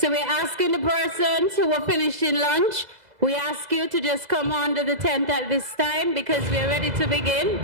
So we're asking the persons who are finishing lunch, we ask you to just come under the tent at this time because we're ready to begin.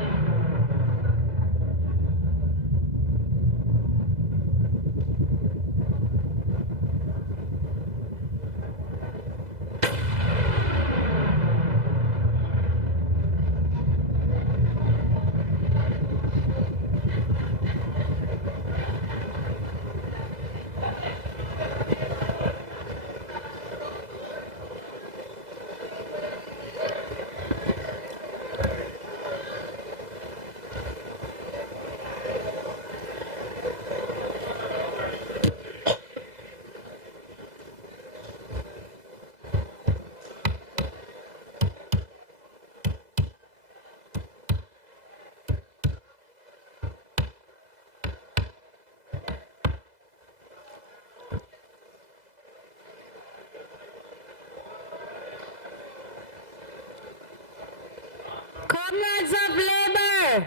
Comrades of Labour,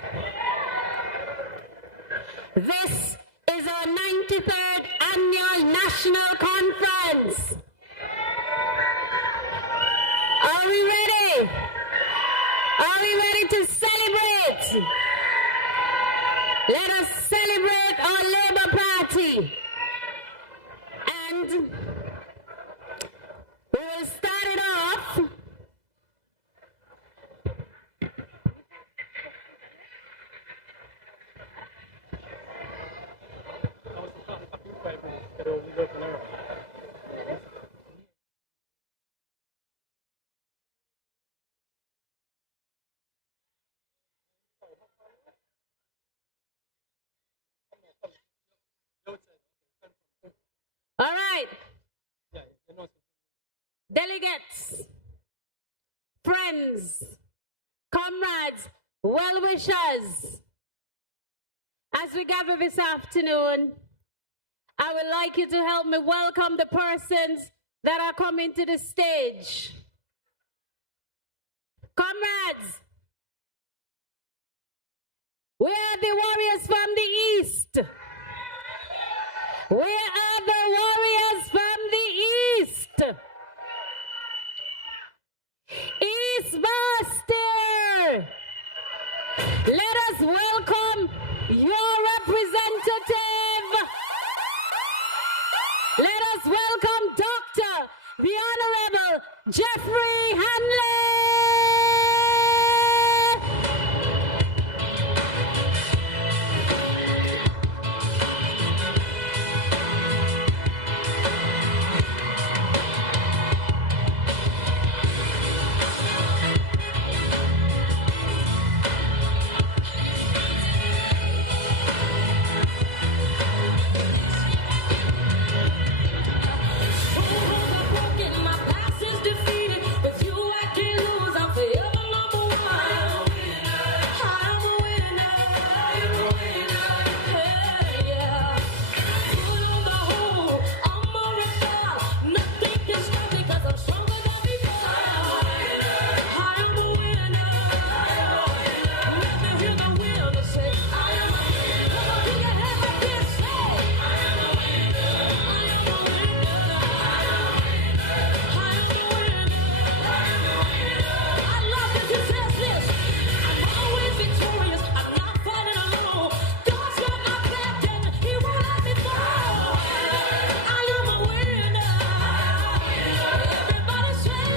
this is our 93rd Annual National Conference. Are we ready? Are we ready to celebrate? Let us celebrate our Labour Party. And we will start it off . All right. Delegates, friends, comrades, well-wishers, as we gather this afternoon, I would like you to help me welcome the persons that are coming to the stage. Comrades, we are the warriors from the East. We are the warriors from the East. East Master, let us welcome your representative. Let us welcome Dr. the Honorable Jeffrey Hanley. My past is defeated. With you, I can't lose. I'm forever number one. I'm a winner. Yeah. Put on the whole. I'm a rebel. Nothing can stop me 'cause I'm stronger than before. I'm a winner. Let me hear the winner say, I am a winner. Come on, put your hands like this. Say, I am a winner. I am a winner. I love that he says this. I'm always victorious. I'm not falling alone. God's got my back and he won't let me fall. I am a winner. Everybody say,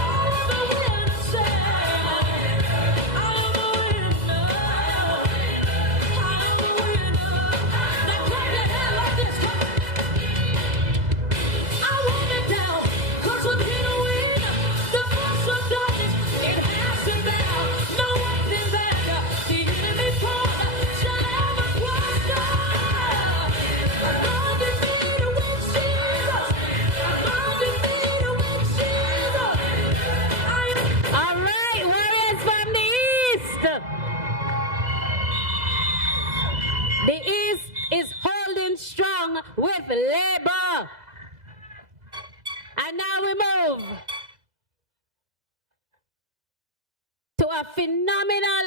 all of the winners say, I am a winner. I am a winner. Now clap your hand like this. Come on. I want it down, 'cause we're gonna win. The force of darkness, it has to bow. No weapon back, the enemy fought shall ever prosper. I'm undefeated with Jesus. I'm undefeated with Jesus. All right, warriors from the East. The East is holding strong with Labour. And now we move to a phenomenal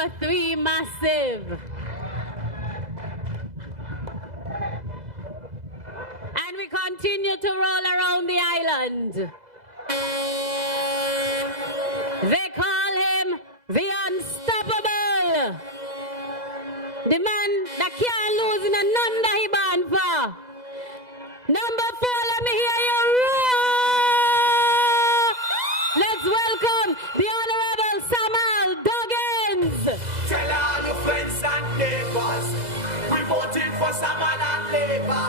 number 3, massive. And we continue to roll around the island. They call him the Unstoppable. The man that can't lose in a none that he born for. Number 4, let me hear you roar. Let's welcome the Honorable Samuel Duggins. Tell all your friends and neighbors, we voted for Samuel and Labour.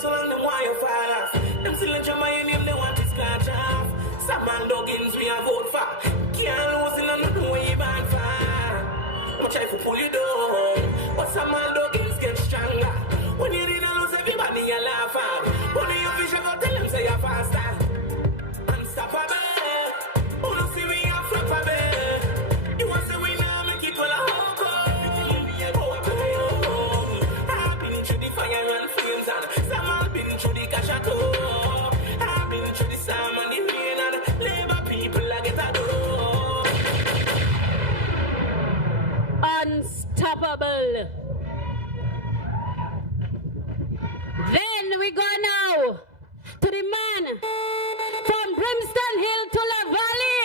So long them why you fall off. Them still in my name, they want to scratch off. Some man Duggins we have vote for. Can't lose in nothing way you ban for. I'm try to pull you down, but some man Duggins get stronger. When you didn't lose, everybody you laugh at. When you vision go tell them say you're faster. Unstoppable. Who don't see we are flappable. You want to say we now make it all a hug. I've been through the fire and flames and through the cash at all. I've been through the storm and the rain and Labour people I get a door. Unstoppable. Then we go now to the man from Brimstone Hill to La Valley.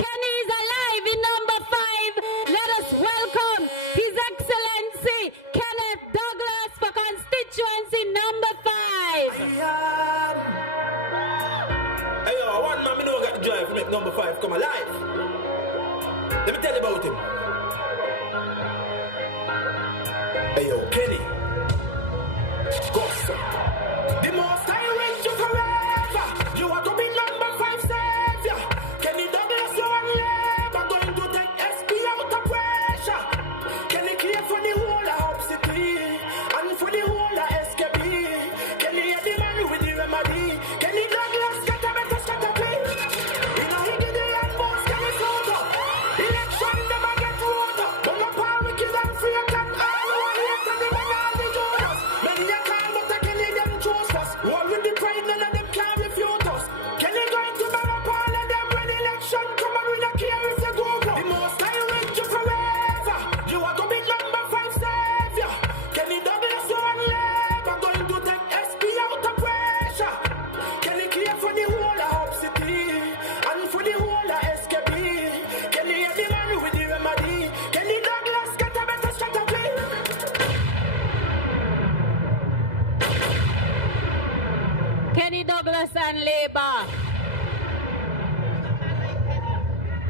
Kenny is alive in number 5. Let us welcome His Excellency Kenneth Douglas for Constituency number 5. Hey yo, one man me know got the drive to make number 5 come alive. Let me tell you about him. Hey yo, Kenny. Go son. The most I reach you forever. You want to be number 5 savior. Kenny Douglas, you and Labour going to take SP out of pressure. Kenny clear for the whole of city and for the whole of SKB. Kenny is the man with the remedy. Kenny Douglas got a better strategy. You know he get the hand boss, Kenny Soto. Election never get voted. But no power wicked and free and all one hate and the man all the Jonas. Many a call but a Kenny them choose us. One with the pride none of them can refute us. Kenny going to buy up all of them when election come and we don't care if you go broke. The most I reach you forever. You want to be number 5 savior. Kenny Douglas, you and Labour going to take SP out of pressure. Kenny clear for the whole of city and for the whole of SKB. Kenny is the man with the remedy. Kenny Douglas got a better strategy. Kenny Douglas and Labour.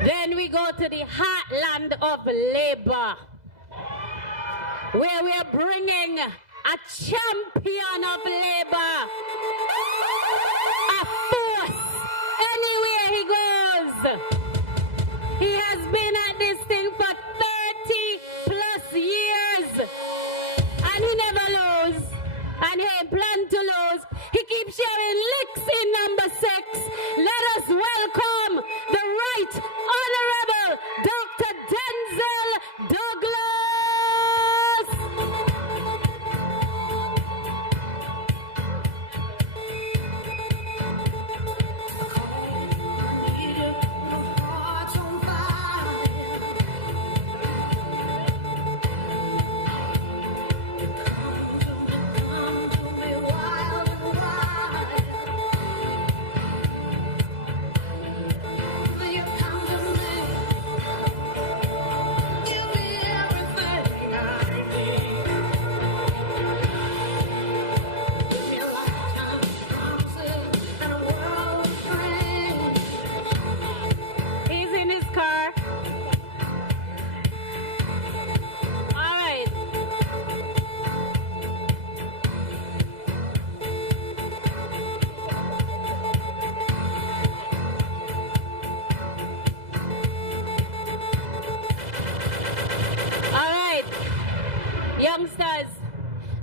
Then we go to the heartland of Labour, where we are bringing a champion of Labour, a force anywhere he goes. He has been at this thing for 30 plus years, and he never lose, and he ain't plan to lose. He keeps sharing licks in number 6. Let us welcome the Right Honorable Dr. Denzel Douglas.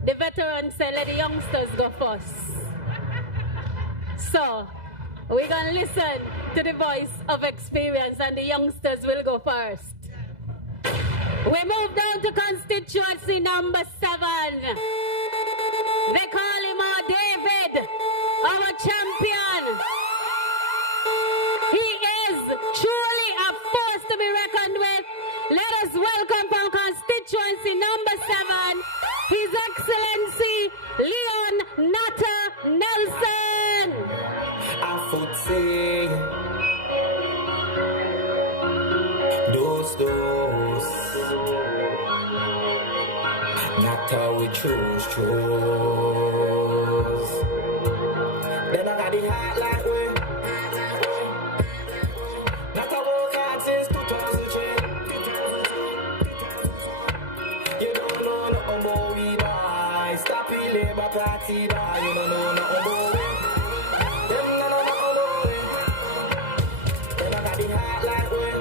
the veterans say let the youngsters go first. So, we're going to listen to the voice of experience and the youngsters will go first. We move down to constituency number 7. They call him our David, our champion. He is truly a force to be reckoned with. Let us welcome from constituency number 7, His Excellency Leon Natter Nelson. I would say those not how we choose. Then I got the heart like way. Not a work hard since 2003. You don't know nothing about we buy. Stop the Labour Party buy. You don't know nothing about we. Them no know nothing about we. Then I got the heart like way.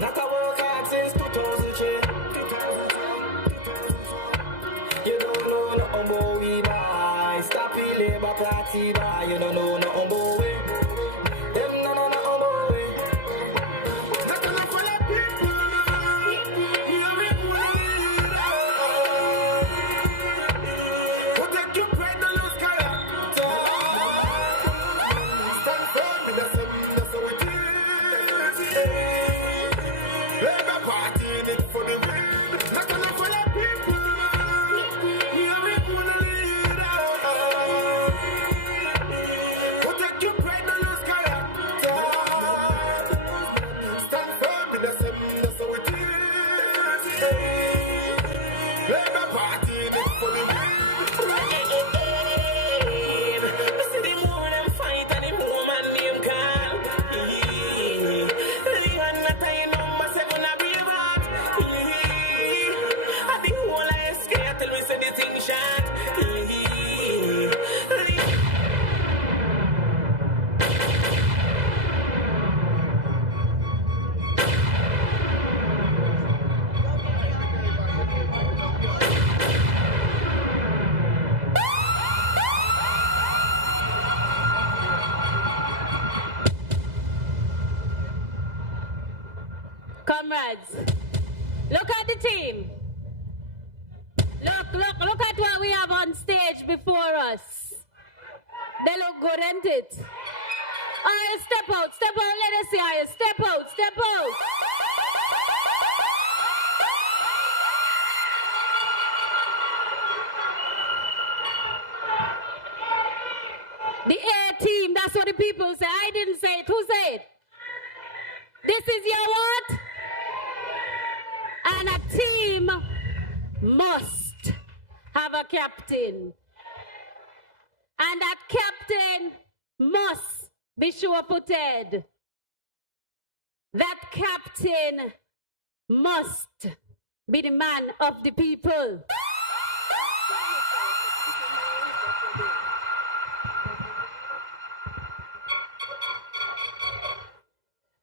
Not a work hard since 2003. You don't know nothing about we buy. Stop the Labour Party buy. You don't know nothing about we. Them no know nothing about we. Not enough for the people. Here we go. Protect your pride and lose character. Stand firm in the sun, that's how it is. Labour Party in it for the win. Not enough for the people. Here we go, the leader. Protect your pride and lose character. Stand firm in the sun, that's how it is. Labour Party in it for the win. I see the more them fight and the more man name call. Leon Natter number 7 a be about. I think whole I scared till we say the thing shot. Comrades, look at the team. Look at what we have on stage before us. They look good, ain't it? All right, step out, let us see how you step out. The A team, that's what the people say. I didn't say it. Who said it? This is your what? And a team must have a captain. And that captain must be sure-footed. That captain must be the man of the people.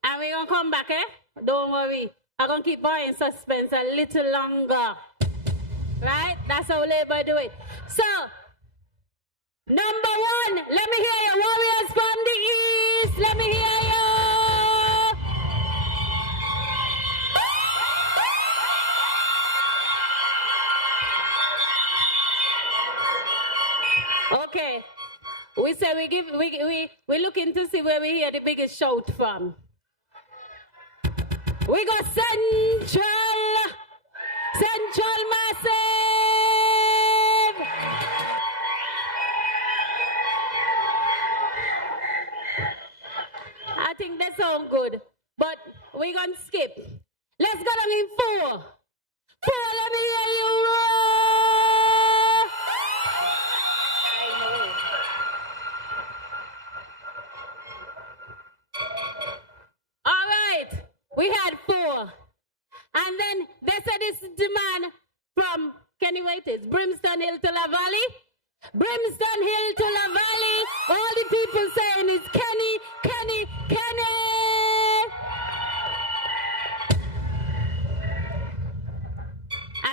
And we're going to come back, eh? Don't worry. I'm going to keep her in suspense a little longer. Right? That's how Labour do it. So, number 1, let me hear you. Warriors from the east, let me hear you. Okay. We say we looking to see where we hear the biggest shout from. We got Central Massive. I think that sounds good, but we're going to skip. Let's go down in 4. 4, let me hear you roar. All right, we had 4. And then they said this is the man from, can you wait it? Brimstone Hill to La Valley? Brimstone Hill to La Valley. All the people saying is Kenny, Kenny, Kenny.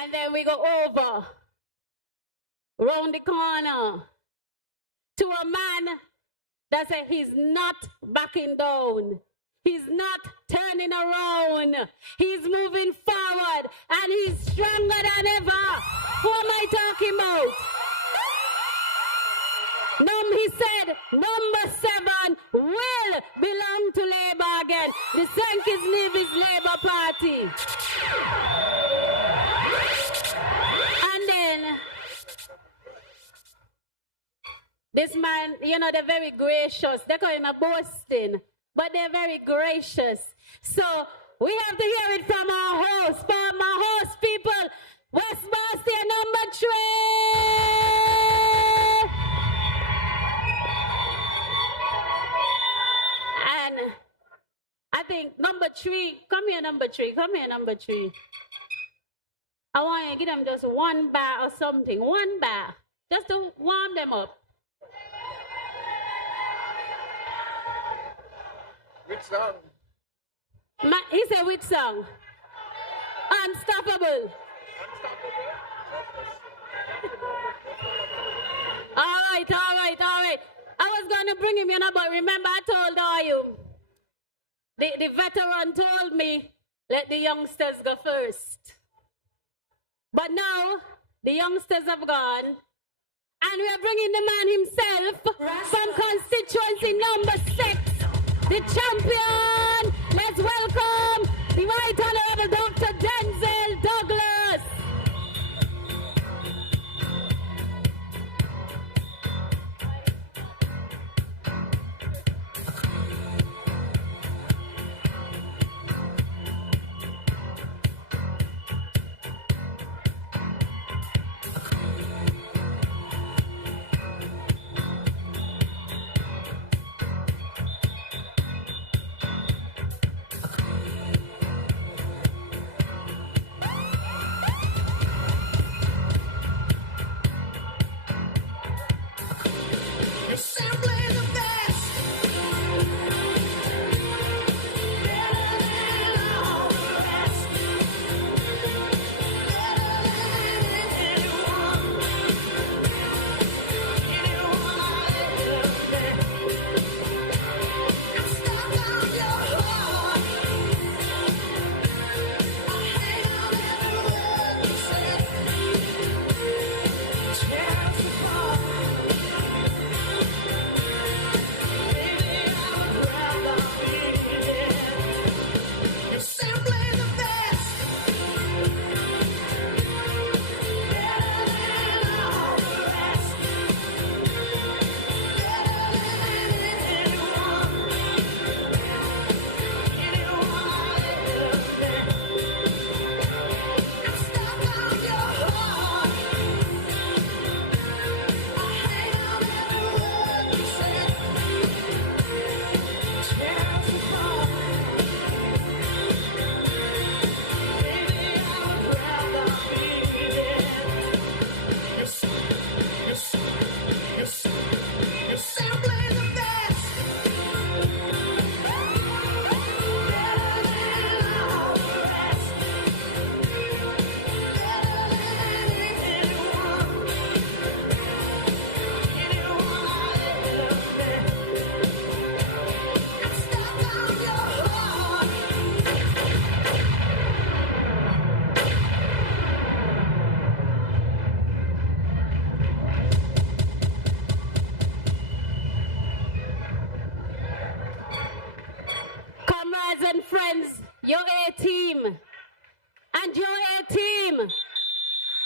And then we go over, round the corner, to a man that said he's not backing down. He's not turning around. He's moving forward, and he's stronger than ever. Who am I talking about? He said, number 7 will belong to Labour again. The Kitts-Nevis Labour Party. And then, this man, you know, they're very gracious. They call him a boasting, but they're very gracious. So we have to hear it from our host, people. West Boston, number 3. And I think number 3, come here, number 3. I want you to give them just 1 bar or something, 1 bar, just to warm them up. Which song? He said, which song? Unstoppable. All right. I was going to bring him, you know, but remember I told all you, the veteran told me, let the youngsters go first. But now, the youngsters have gone, and we are bringing the man himself from constituency number 6, the champion. Let's welcome the Right Honorable Dr. Denzel Douglas. And friends, your A team and your A team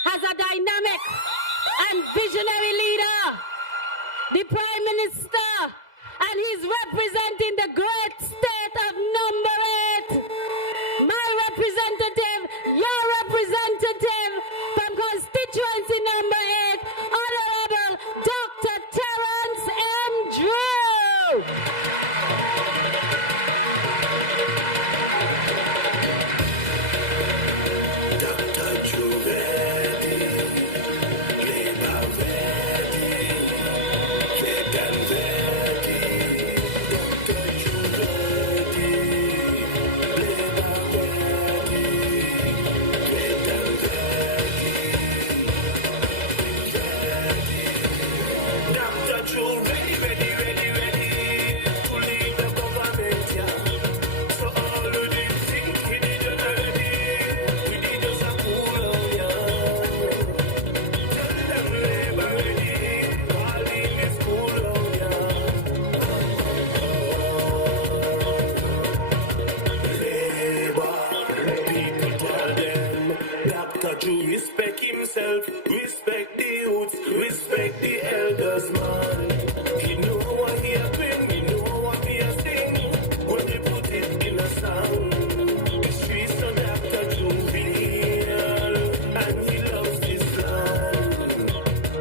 has a dynamic and visionary leader, the Prime Minister, and he's representing the great state of number 8. My representative, your representative from constituency number 8, Honorable Dr. Terrence M. Drew. Jew respect himself, respect the youths, respect the elders, man. He know what he a bring, he know what he a sing. When they put it in a song, the streets of Dr. Juvenile, and he loves this land.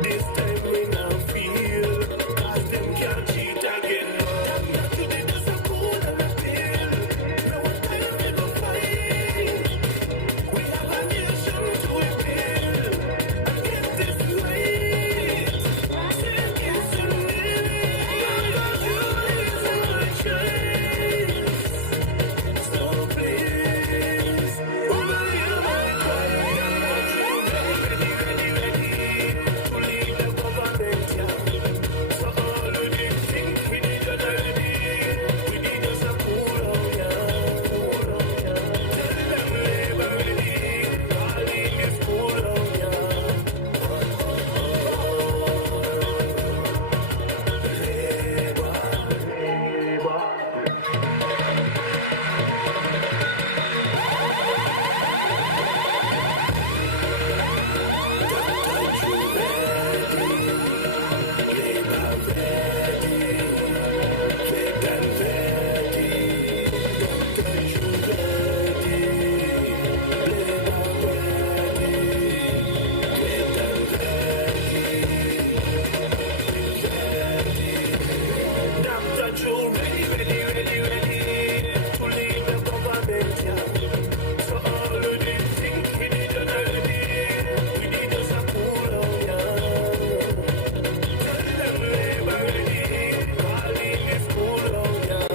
This time we now feel, cause them can't cheat again. Not today, just a cool and a pill. No time we go fight. We have a nation to rebuild and get this right. Take it to me, because you is my choice. So please, over you my cry. Ready to leave the government, yeah. So all we did think we need a remedy. We need us a cool on, yeah. Tell them labor ready, all in this cool on, yeah. Dr. Joe, ready to leave the government, yeah. So all of these things we need a remedy. We need us a cool on, yeah. Tell them labor ready, all in this cool on, yeah.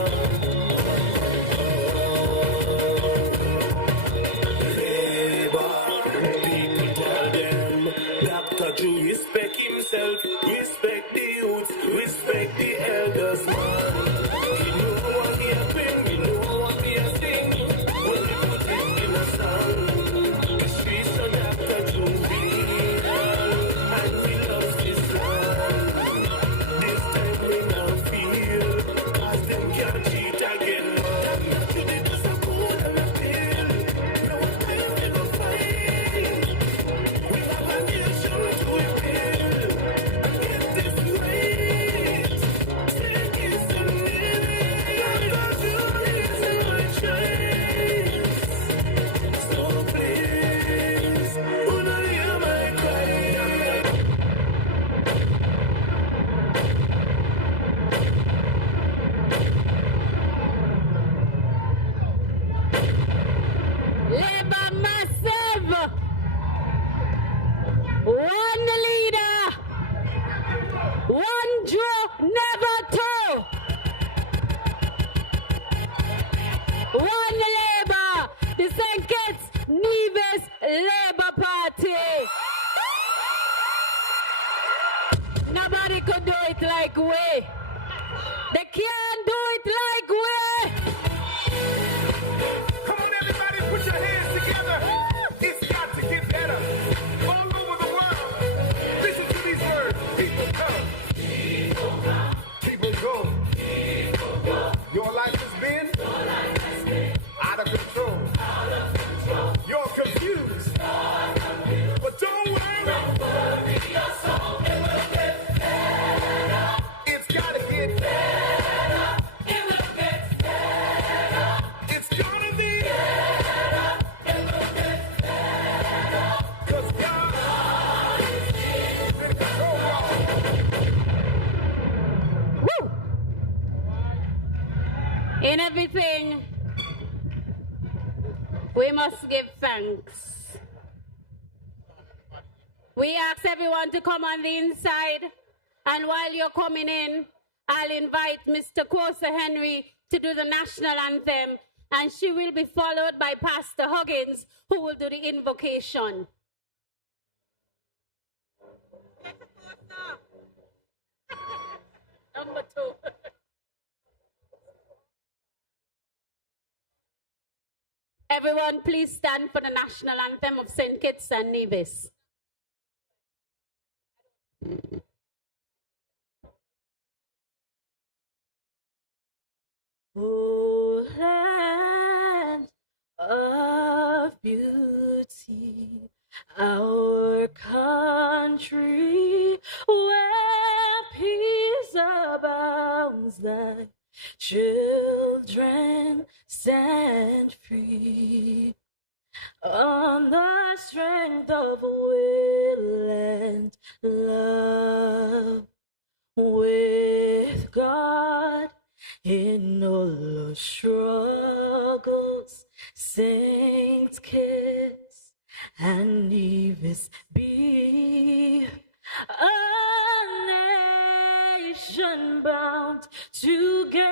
Labor, people tell them, Dr. Joe respect himself, respect the youths, respect the elders, man. He know what he a bring, he know what he a sing. When we put it in a song, the streets of Dr. Juvenile, and he loves this land. This time we now feel, cause them can't cheat again. Not today, just a cool and a pill. No time we go fight. We have a nation to rebuild and get this right. Take it to me, because you is my choice. So please, will not hear my cry. Labor massive. One leader. One Jew, never two. One Labor. The St. Kitts-Nevis Labor Party. Nobody could do it like we. They can't do it like we. Come on, everybody, put your hands together. It's got to get better. All over the world. Listen to these words. People come. People go. Your life has been out of control. You're confused. But don't worry. It's got to get better. It's gonna be better. 'Cause God is in control. Woo! In everything, we must give thanks. We ask everyone to come on the inside, and while you're coming in, I'll invite Mr. Kosa Henry to do the national anthem, and she will be followed by Pastor Huggins, who will do the invocation. Number 2. Everyone, please stand for the national anthem of St. Kitts and Nevis. Oh, land of beauty, our country where peace abounds, thy children stand free on the strength of will and love, with God in all our struggles. Saints Kitts-Nevis be a nation bound together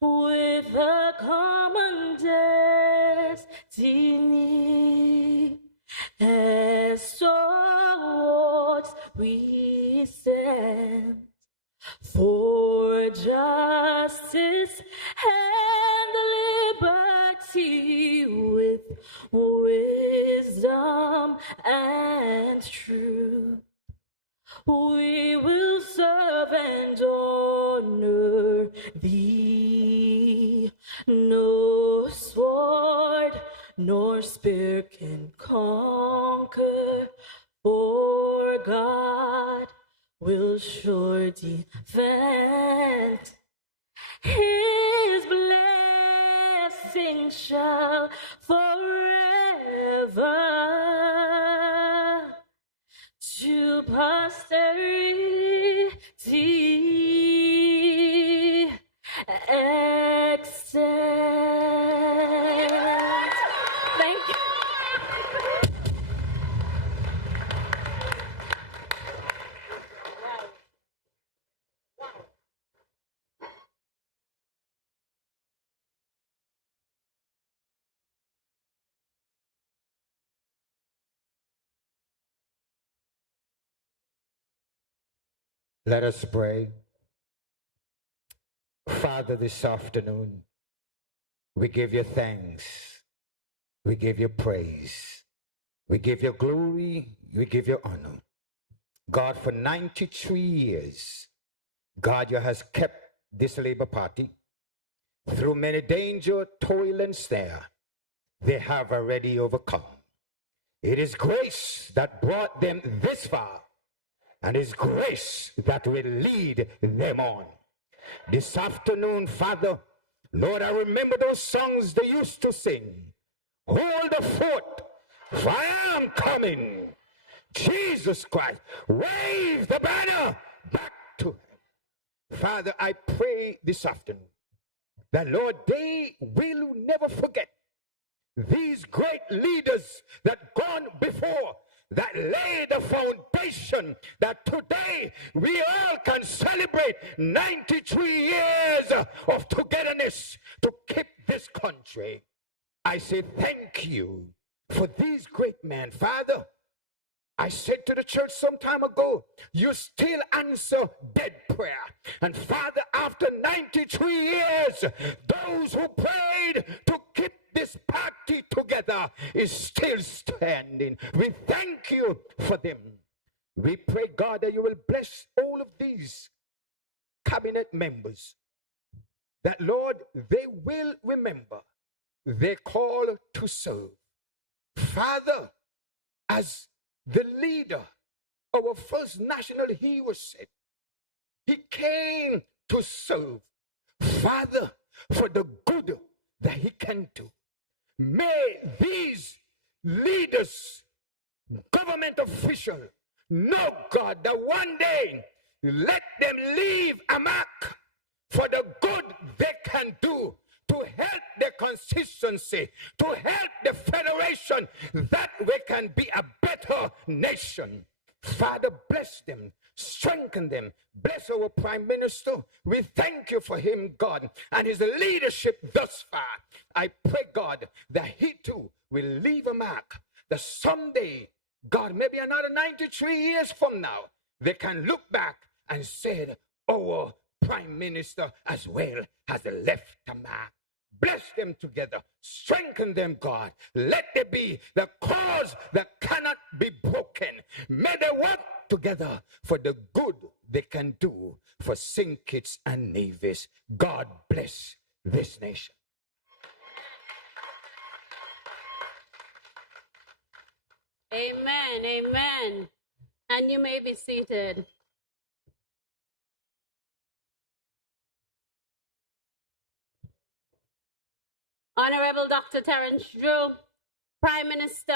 with a common destiny. As stalwarts we stand for justice and liberty, with wisdom and truth. We will serve and honor thee. No sword nor spear can conquer, for God will sure defend. His blessing shall forever to posterity extend. Thank you. Let us pray. Father, this afternoon, we give you thanks. We give you praise. We give you glory. We give you honor. God, for 93 years, God, you has kept this Labour Party through many danger, toil, and snare. They have already overcome. It is grace that brought them this far, and it's grace that will lead them on. This afternoon, Father, Lord, I remember those songs they used to sing. Hold the fort, for I am coming. Jesus Christ, wave the banner back to him. Father, I pray this afternoon that, Lord, they will never forget these great leaders that gone before, that laid the foundation, that today we all can celebrate 93 years of togetherness to keep this country. I say thank you for these great men. Father, I said to the church some time ago, you still answer dead prayer. And Father, after 93 years, those who prayed to keep this party together is still standing. We thank you for them. We pray, God, that you will bless all of these cabinet members, that, Lord, they will remember their call to serve. Father, as the leader, our first national hero said, he came to serve. Father, for the good that he can do. May these leaders, government officials, know, God, that one day let them leave a mark for the good they can do to help the constituency, to help the federation, that we can be a better nation. Father, bless them, strengthen them, bless our Prime Minister. We thank you for him, God, and his leadership thus far. I pray, God, that he too will leave a mark, that someday, God, maybe another 93 years from now, they can look back and say, our Prime Minister as well has left a mark. Bless them together. Strengthen them, God. Let there be the cause that cannot be broken. May they work together for the good they can do for St. Kitts and Nevis. God bless this nation. Amen, amen. And you may be seated. Honorable Dr. Terence Drew, Prime Minister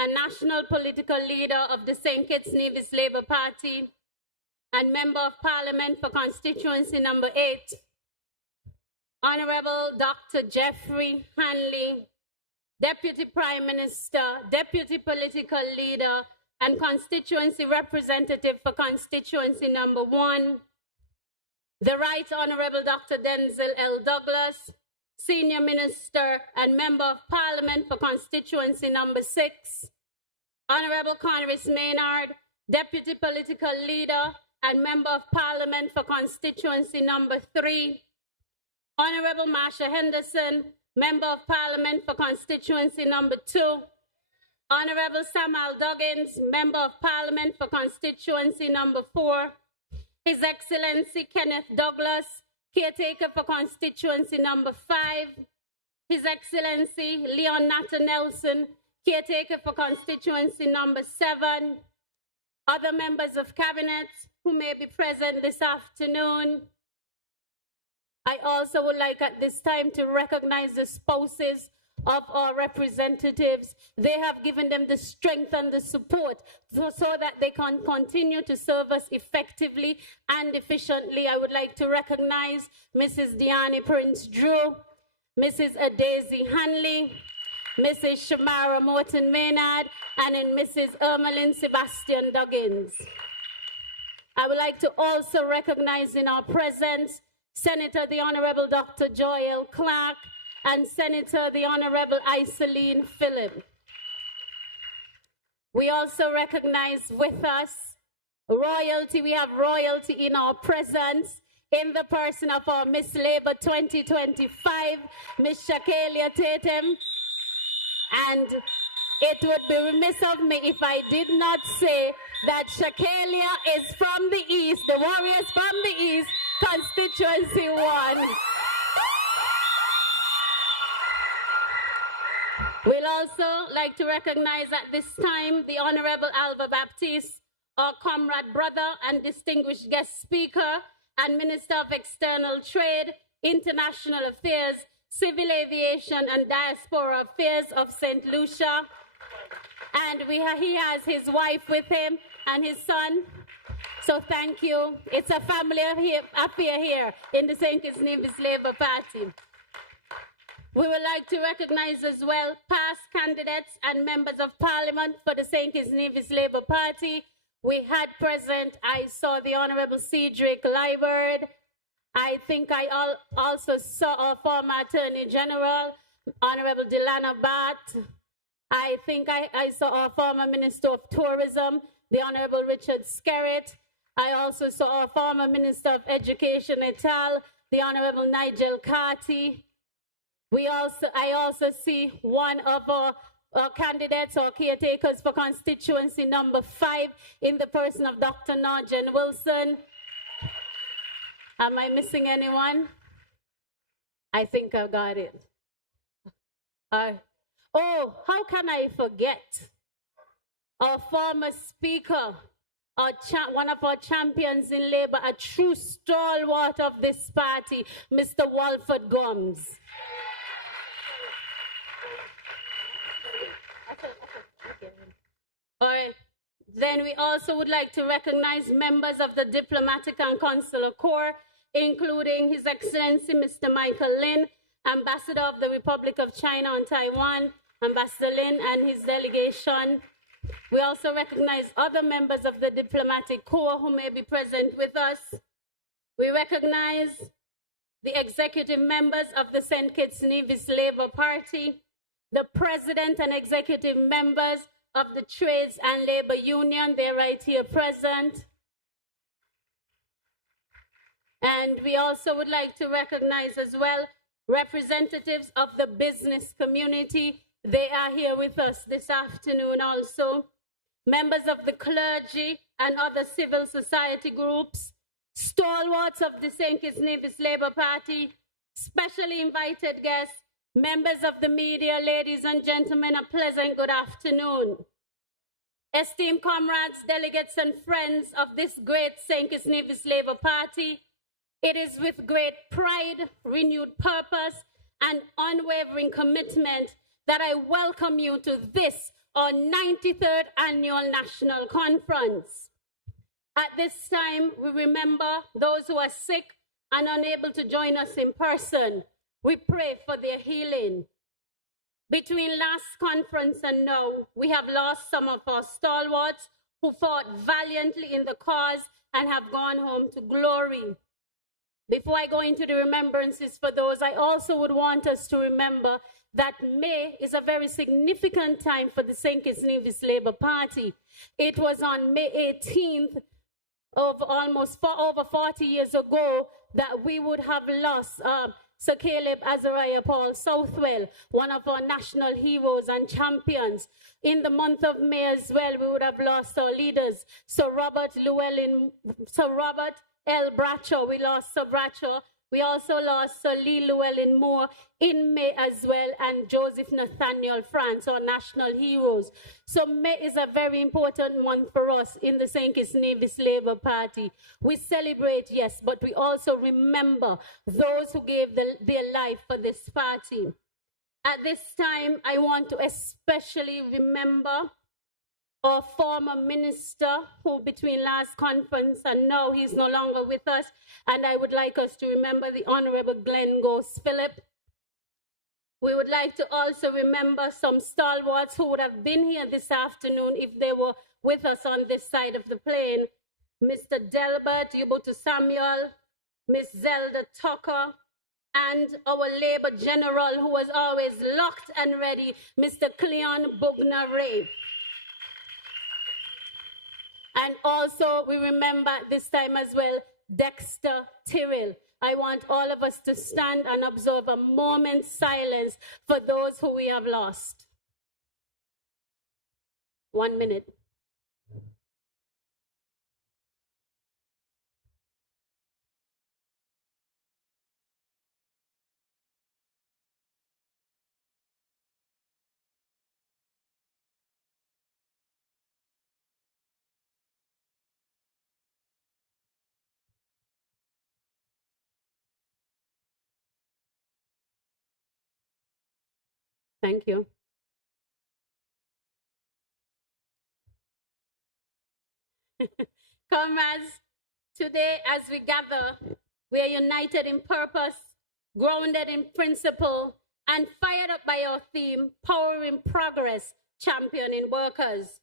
and National Political Leader of the St. Kitts-Nevis Labour Party and Member of Parliament for Constituency number 8, Honorable Dr. Jeffrey Hanley, Deputy Prime Minister, Deputy Political Leader and Constituency Representative for Constituency number 1, the Right Honorable Dr. Denzel L. Douglas, Senior Minister and Member of Parliament for Constituency number 6, Honorable Conris Maynard, Deputy Political Leader and Member of Parliament for Constituency number 3, Honorable Marsha Henderson, Member of Parliament for Constituency number 2, Honorable Samuel Duggins, Member of Parliament for Constituency number 4, His Excellency Kenneth Douglas, Caretaker for Constituency number 5, His Excellency Leon Natta Nelson, Caretaker for Constituency number 7, other members of Cabinet who may be present this afternoon. I also would like at this time to recognize the spouses of our representatives. They have given them the strength and the support so that they can continue to serve us effectively and efficiently. I would like to recognize Mrs. Diani Prince Drew, Mrs. Adaisy Hanley, Mrs. Shamara Morton Maynard, and in Mrs. Ermeline Sebastian Duggins. I would like to also recognize in our presence Senator the Honorable Dr. Joel Clark and Senator the Honorable Iseline Phillip. We also recognize with us royalty. We have royalty in our presence in the person of our Miss Labour 2025, Miss Shakelia Tatum. And it would be remiss of me if I did not say that Shakelia is from the East, the Warriors from the East, Constituency 1. We'll also like to recognize at this time the Honorable Alva Baptiste, our comrade, brother, and distinguished guest speaker, and Minister of External Trade, International Affairs, Civil Aviation, and Diaspora Affairs of St. Lucia. And he has his wife with him and his son. So thank you. It's a family affair here in the St. Kitts-Nevis Labour Party. We would like to recognize as well past candidates and members of Parliament for the St. Kitts-Nevis Labour Party. We had present, I saw the Honorable Cedric Liburd. I think I also saw our former Attorney General, Honorable Delana Batt. I think I saw our former Minister of Tourism, the Honorable Richard Skerritt. I also saw our former Minister of Education et al., the Honorable Nigel Carty. I also see one of our candidates or caretakers for constituency number 5 in the person of Dr. Narjan Wilson. Am I missing anyone? I think I got it. Oh, how can I forget our former speaker, one of our champions in Labour, a true stalwart of this party, Mr. Walford Gomes. All right. Then we also would like to recognize members of the Diplomatic and Consular Corps, including His Excellency Mr. Michael Lin, Ambassador of the Republic of China on Taiwan, Ambassador Lin and his delegation. We also recognize other members of the Diplomatic Corps who may be present with us. We recognize the executive members of the St. Kitts-Nevis Labour Party, the President and executive members of the Trades and Labour Union. They're right here present. And we also would like to recognize as well representatives of the business community. They are here with us this afternoon also. Members of the clergy and other civil society groups, stalwarts of the St. Kitts-Nevis Labour Party, specially invited guests, members of the media, ladies and gentlemen, a pleasant good afternoon. Esteemed comrades, delegates, and friends of this great St. Kitts-Nevis Labour Party, it is with great pride, renewed purpose, and unwavering commitment that I welcome you to this, our 93rd Annual National Conference. At this time, we remember those who are sick and unable to join us in person. We pray for their healing. Between last conference and now, we have lost some of our stalwarts who fought valiantly in the cause and have gone home to glory. Before I go into the remembrances for those, I also would want us to remember that May is a very significant time for the St. Kitts-Nevis Labour Party. It was on May 18th of almost over 40 years ago that we would have lost Sir Caleb Azariah Paul Southwell, one of our national heroes and champions. In the month of May as well, we would have lost our leaders, Sir Robert L. Bradshaw. We lost Sir Bradshaw. We also lost Sir Lee Llewellyn Moore in May as well, and Joseph Nathaniel France, our national heroes. So May is a very important month for us in the St. Kitts-Nevis Labour Party. We celebrate, yes, but we also remember those who gave their life for this party. At this time, I want to especially remember our former minister, who between last conference and now he's no longer with us, and I would like us to remember the Honorable Glenn Ghost Phillip. We would like to also remember some stalwarts who would have been here this afternoon if they were with us on this side of the plane. Mr. Delbert Yubutu Samuel, Miss Zelda Tucker, and our Labour General, who was always locked and ready, Mr. Cleon Bugner Ray. And also, we remember this time as well, Dexter Tyrrell. I want all of us to stand and observe a moment's silence for those who we have lost. 1 minute. Thank you. Comrades, today as we gather, we are united in purpose, grounded in principle, and fired up by our theme, powering progress, championing workers.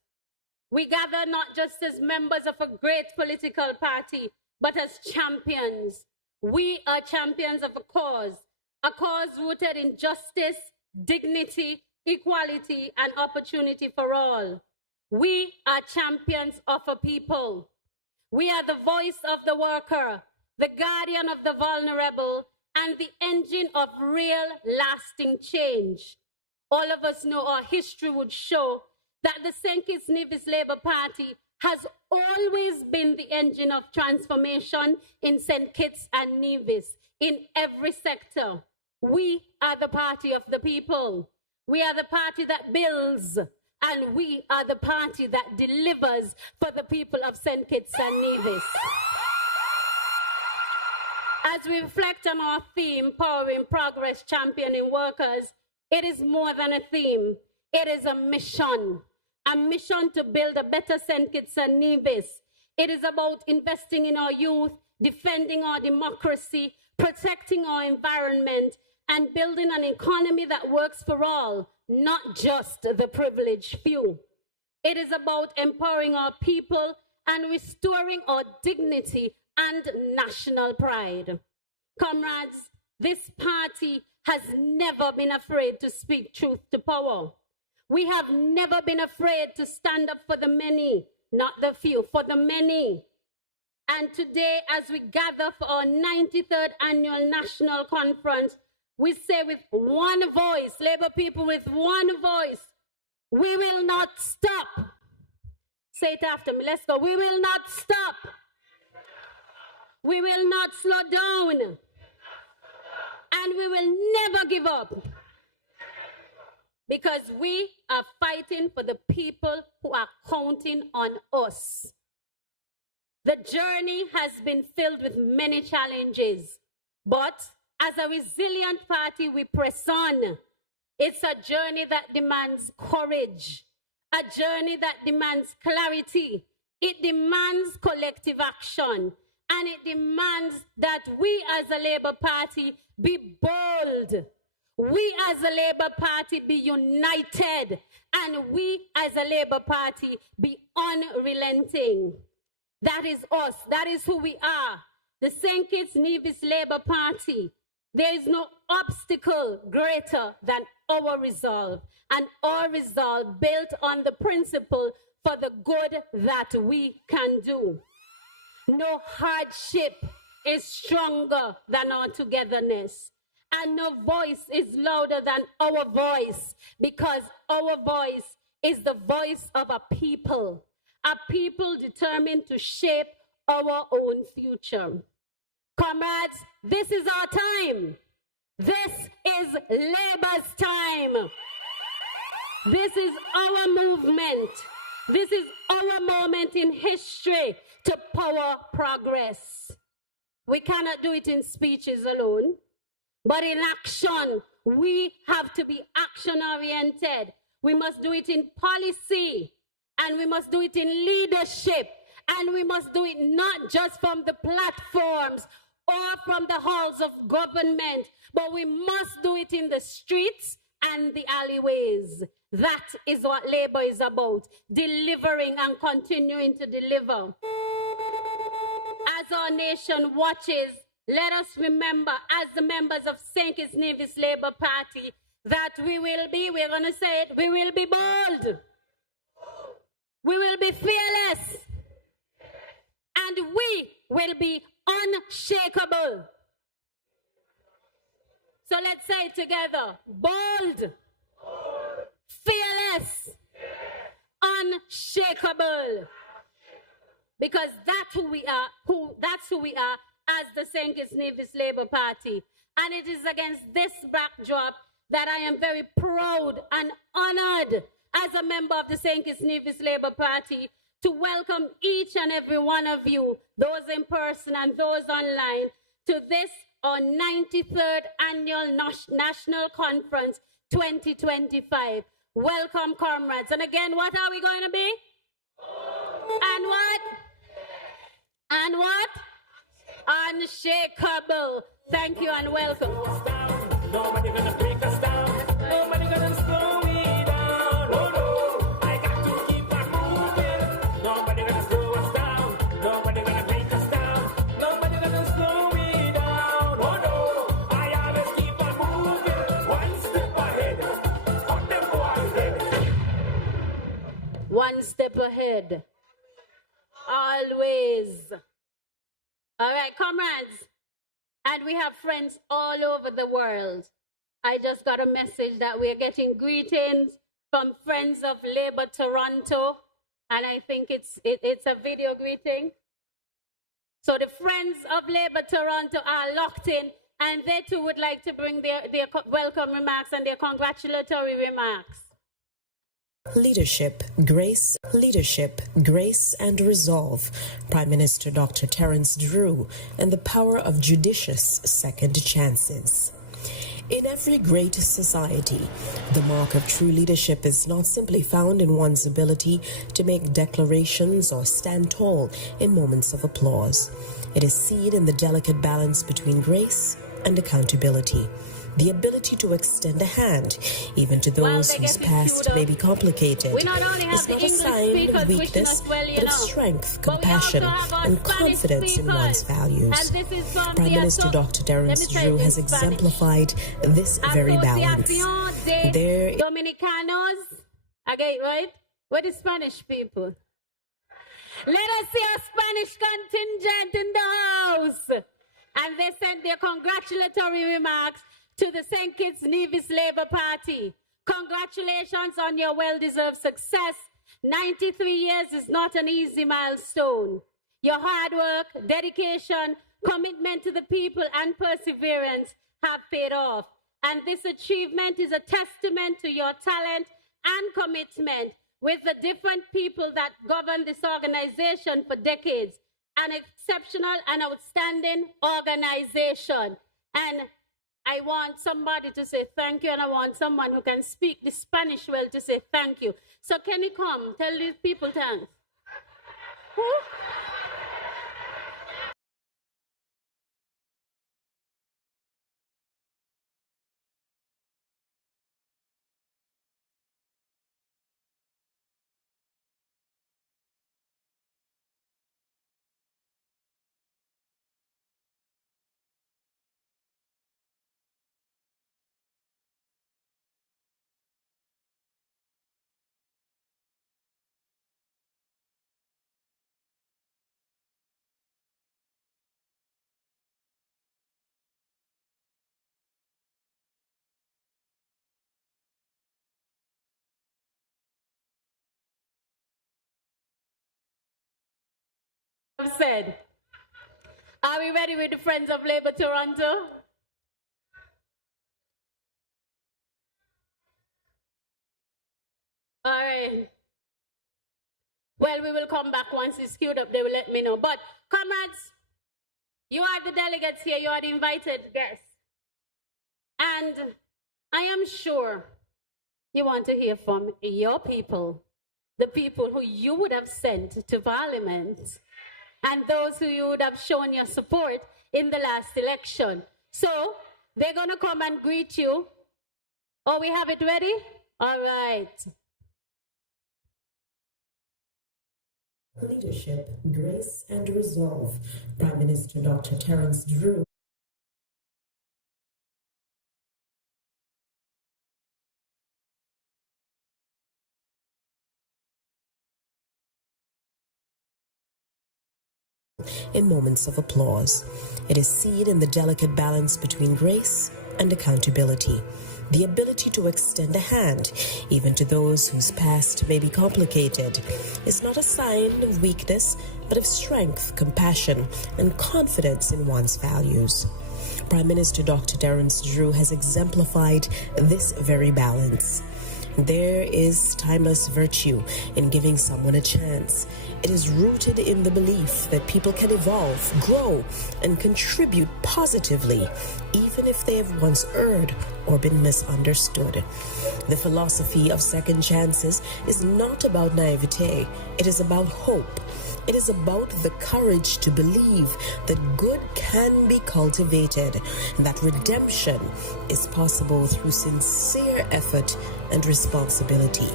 We gather not just as members of a great political party, but as champions. We are champions of a cause rooted in justice, dignity, equality, and opportunity for all. We are champions of a people. We are the voice of the worker, the guardian of the vulnerable, and the engine of real, lasting change. All of us know our history would show that the St. Kitts-Nevis Labour Party has always been the engine of transformation in St. Kitts and Nevis in every sector. We are the party of the people. We are the party that builds, and we are the party that delivers for the people of St. Kitts and Nevis. As we reflect on our theme, powering progress, championing workers, it is more than a theme. It is a mission to build a better St. Kitts and Nevis. It is about investing in our youth, defending our democracy, protecting our environment, and building an economy that works for all, not just the privileged few. It is about empowering our people and restoring our dignity and national pride. Comrades, this party has never been afraid to speak truth to power. We have never been afraid to stand up for the many, not the few, for the many. And today, as we gather for our 93rd Annual National Conference, we say with one voice, Labour people with one voice, we will not stop. Say it after me, let's go. We will not stop. We will not slow down. And we will never give up. Because we are fighting. fighting for the people who are counting on us. The journey has been filled with many challenges, but as a resilient party, we press on. It's a journey that demands courage, a journey that demands clarity. It demands collective action, and it demands that we as a Labour Party be bold. We as a Labour Party be united, and we as a Labour Party be unrelenting. That is us. That is who we are. The St. Kitts-Nevis Labour Party. There is no obstacle greater than our resolve, and our resolve built on the principle for the good that we can do. No hardship is stronger than our togetherness, and no voice is louder than our voice, because our voice is the voice of a people determined to shape our own future. Comrades, this is our time. This is Labour's time. This is our movement. This is our moment in history to power progress. We cannot do it in speeches alone, but in action. We have to be action-oriented. We must do it in policy, and we must do it in leadership, and we must do it not just from the platforms or from the halls of government, but we must do it in the streets and the alleyways. That is what Labour is about, delivering and continuing to deliver. As our nation watches, let us remember, as the members of St. Kitts-Nevis Labour Party, that we're going to say it, we will be bold. We will be fearless. And we will be unshakable. So let's say it together. Bold, fearless, unshakable. Because that's who we are as the St. Kitts-Nevis Labour Party. And it is against this backdrop that I am very proud and honored as a member of the St. Kitts-Nevis Labour Party to welcome each and every one of you, those in person and those online, to this, our 93rd Annual National Conference 2025. Welcome, comrades. And again, what are we going to be? And what? And what? Unshakable. Thank you and welcome. Nobody gonna break us down. Nobody gonna slow me down. Oh no, I got to keep on moving. Nobody gonna slow us down. Nobody gonna break us down. Nobody gonna slow me down. Oh no, I always keep on moving. One step ahead. Cut them boys dead. One step ahead. Always. All right, comrades. And we have friends all over the world. I just got a message that we're getting greetings from Friends of Labour Toronto. And I think it's a video greeting. So the Friends of Labour Toronto are locked in, and they too would like to bring their welcome remarks and their congratulatory remarks. Leadership, grace, and resolve. Prime Minister Dr. Terence Drew, and the power of judicious second chances. In every great society, the mark of true leadership is not simply found in one's ability to make declarations or stand tall in moments of applause. It is seen in the delicate balance between grace and accountability. The ability to extend a hand, even to those whose past may be complicated, is not a sign of weakness, but of strength, compassion, and confidence in one's values. Prime Minister Dr. Terence Drew has exemplified this very balance. Dominicanos, okay, right? We're the Spanish people. Let us see a Spanish contingent in the house. And they sent their congratulatory remarks to the St. Kitts-Nevis Labour Party. Congratulations on your well-deserved success. 93 years is not an easy milestone. Your hard work, dedication, commitment to the people, and perseverance have paid off. And this achievement is a testament to your talent and commitment with the different people that govern this organization for decades. An exceptional and outstanding organization. And I want somebody to say thank you, and I want someone who can speak the Spanish well to say thank you. So can you come? Tell these people thanks. Who? Said. Are we ready with the Friends of Labour Toronto? All right. Well, we will come back once it's queued up. They will let me know. But comrades, you are the delegates here. You are the invited guests. And I am sure you want to hear from your people, the people who you would have sent to Parliament, and those who you would have shown your support in the last election. So they're going to come and greet you. Oh, we have it ready? All right. Leadership, Grace and Resolve. Prime Minister Dr. Terence Drew. In moments of applause. It is seen in the delicate balance between grace and accountability, the ability to extend a hand, even to those whose past may be complicated, is not a sign of weakness, but of strength, compassion, and confidence in one's values. Prime Minister Dr. Terence Drew has exemplified this very balance. There is timeless virtue in giving someone a chance. It is rooted in the belief that people can evolve, grow, and contribute positively, even if they have once erred or been misunderstood. The philosophy of second chances is not about naivete. It is about hope. It is about the courage to believe that good can be cultivated and that redemption is possible through sincere effort and responsibility.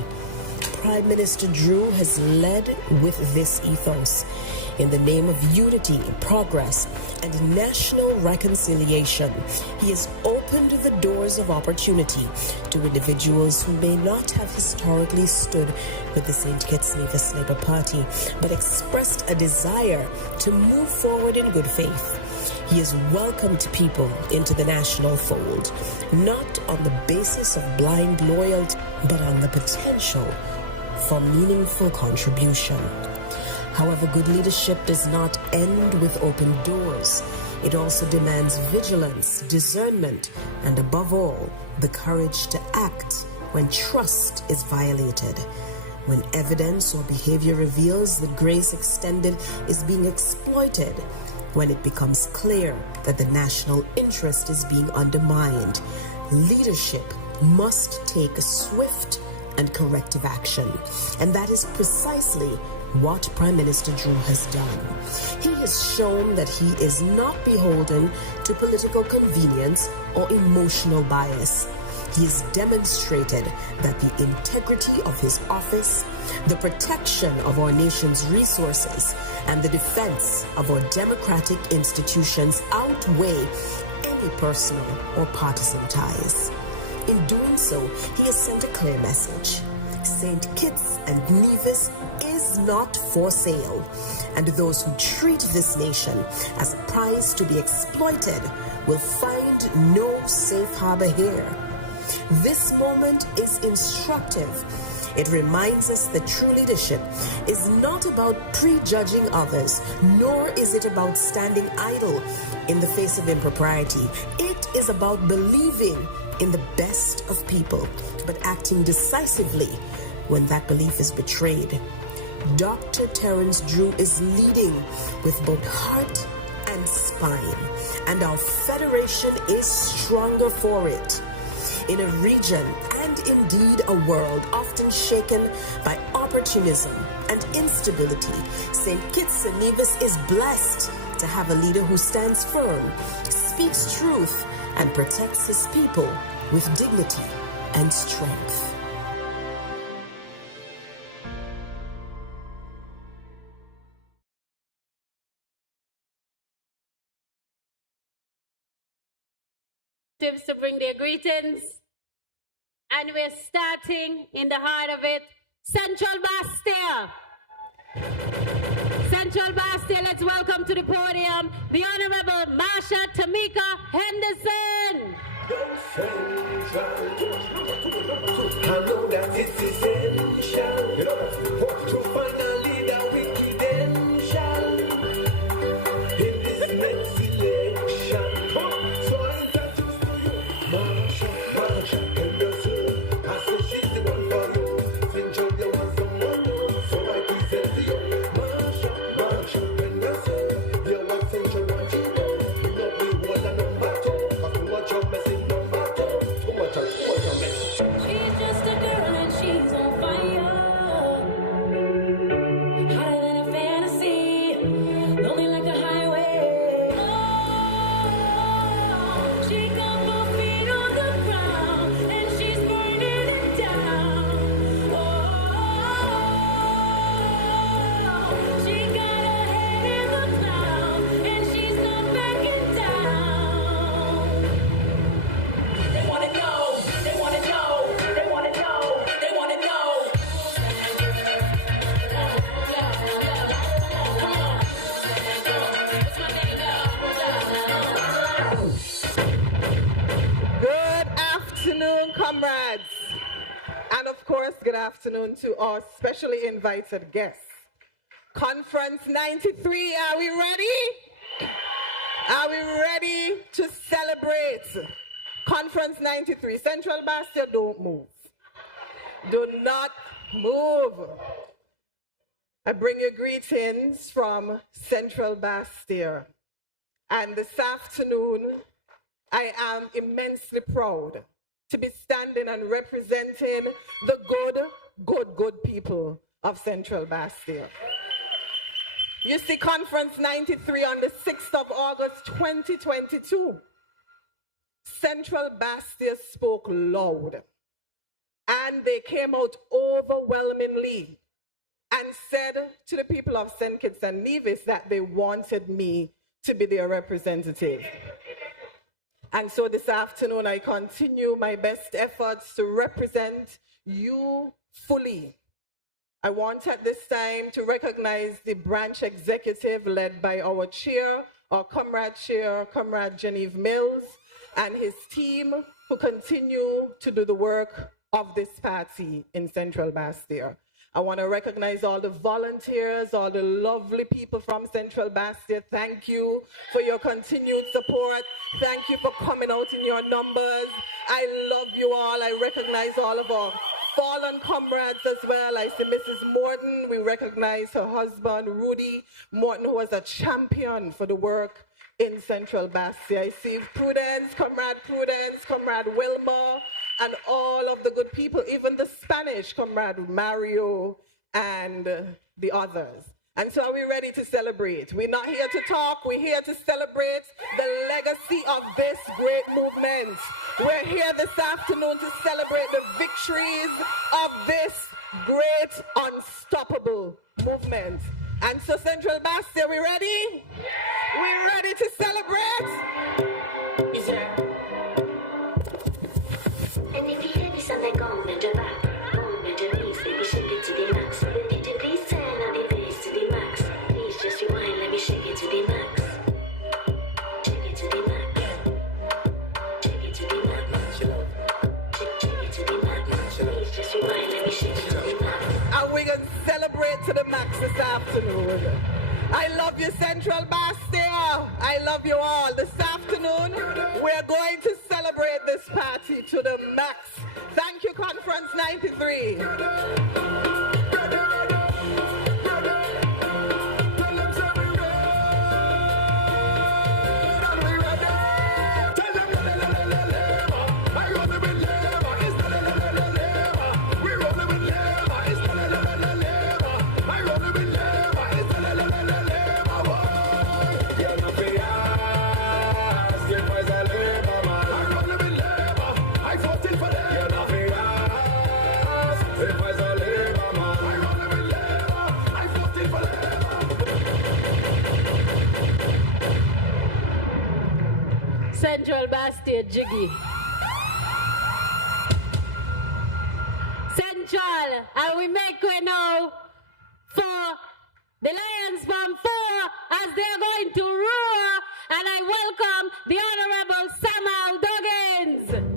Prime Minister Drew has led with this ethos. In the name of unity, progress, and national reconciliation, he has opened the doors of opportunity to individuals who may not have historically stood with the St. Kitts-Nevis Labour Party, but expressed a desire to move forward in good faith. He has welcomed people into the national fold, not on the basis of blind loyalty, but on the potential for meaningful contribution. However, good leadership does not end with open doors. It also demands vigilance, discernment, and above all, the courage to act when trust is violated. When evidence or behavior reveals that grace extended is being exploited, when it becomes clear that the national interest is being undermined, leadership must take swift and corrective action. And that is precisely what Prime Minister Drew has done. He has shown that he is not beholden to political convenience or emotional bias. He has demonstrated that the integrity of his office, the protection of our nation's resources, and the defense of our democratic institutions outweigh any personal or partisan ties. In doing so, he has sent a clear message. St. Kitts and Nevis is not for sale, and those who treat this nation as a prize to be exploited will find no safe harbor here. This moment is instructive. It reminds us that true leadership is not about prejudging others, nor is it about standing idle in the face of impropriety. It is about believing in the best of people, but acting decisively when that belief is betrayed. Dr. Terence Drew is leading with both heart and spine, and our federation is stronger for it. In a region and indeed a world often shaken by opportunism and instability, St. Kitts-Nevis is blessed to have a leader who stands firm, speaks truth, and protects his people with dignity and strength. To bring their greetings, and we're starting in the heart of it, Central Bastille. Central Bastille, let's welcome to the podium the Honorable Marsha Tamika Henderson. I know that it's essential to find a leader with credential in this next election. So I introduce to you Marsha Henderson. I say she's the one for you. Central, you want someone new, so I present to you Marsha Henderson. You want Central, what you know. You know we want a number two. Cause too much of messing number two. Too much of messing. She's just a girl and she's on fire. Hotter than a fantasy, lonely like a highway. Oh, she got 4 feet on the ground and she's burning it down. Oh, she got her head in the clouds and she's not backing down. They wanna know, they wanna know, they wanna know, they wanna know. Come on, what's my name now? Good afternoon, comrades. And of course, good afternoon to our specially invited guests. Conference 93, are we ready? Are we ready to celebrate? Conference 93, Central Bastille, don't move. Do not move. I bring you greetings from Central Bastille. And this afternoon, I am immensely proud to be standing and representing the good people of Central Bastille. You see, Conference 93 on the 6th of August, 2022, Central Bastille spoke loud, and they came out overwhelmingly and said to the people of St. Kitts and Nevis that they wanted me to be their representative. And so this afternoon, I continue my best efforts to represent you fully. I want at this time to recognize the branch executive led by our chair, our comrade chair, Comrade Genevieve Mills, and his team who continue to do the work of this party in Central Bastille. I want to recognize all the volunteers, all the lovely people from Central Bastille. Thank you for your continued support. Thank you for coming out in your numbers. I love you all. I recognize all of our fallen comrades as well. I see Mrs. Morton. We recognize her husband, Rudy Morton, who was a champion for the work in Central Bastille. I see Prudence, Comrade Wilma, and all of the good people, even the Spanish, Comrade Mario, and the others. And so are we ready to celebrate? We're not here to talk, we're here to celebrate the legacy of this great movement. We're here this afternoon to celebrate the victories of this great, unstoppable movement. And so Central Bastille, we ready? We're ready to celebrate? Is there? And if you hear this and they go on the back, on the knees, baby, shake it to the max. Did you please turn on the bass to the max? Please just rewind, let me shake it to the max. Shake it to the max. Shake it to the max. Shake it to the max. Please just rewind, let me shake it to the max. And we're going to celebrate to the max this afternoon. I love you, Central Bastille. I love you all. This afternoon, we're going to celebrate this party to the max. Thank you, Conference 93. Central Bastille Jiggy. Central, and we make way now for the Lions from 4 as they're going to roar, and I welcome the Honorable Samuel Doggins.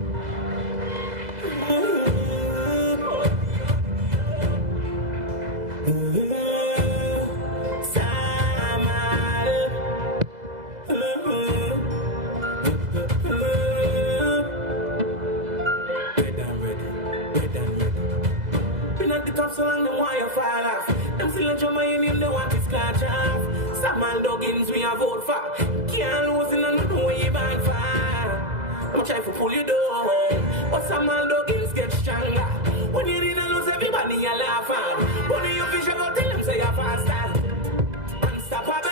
So long the wire fall off. Them still a drummer in him, they want to scratch off. Samuel Doggins we a vote for. Can't lose in on the way you ban for. I'm trying to pull you down, but Samuel Doggins get stronger. When you didn't lose, everybody a laugh at. When you fish, go tell them say you're faster. Unstoppable.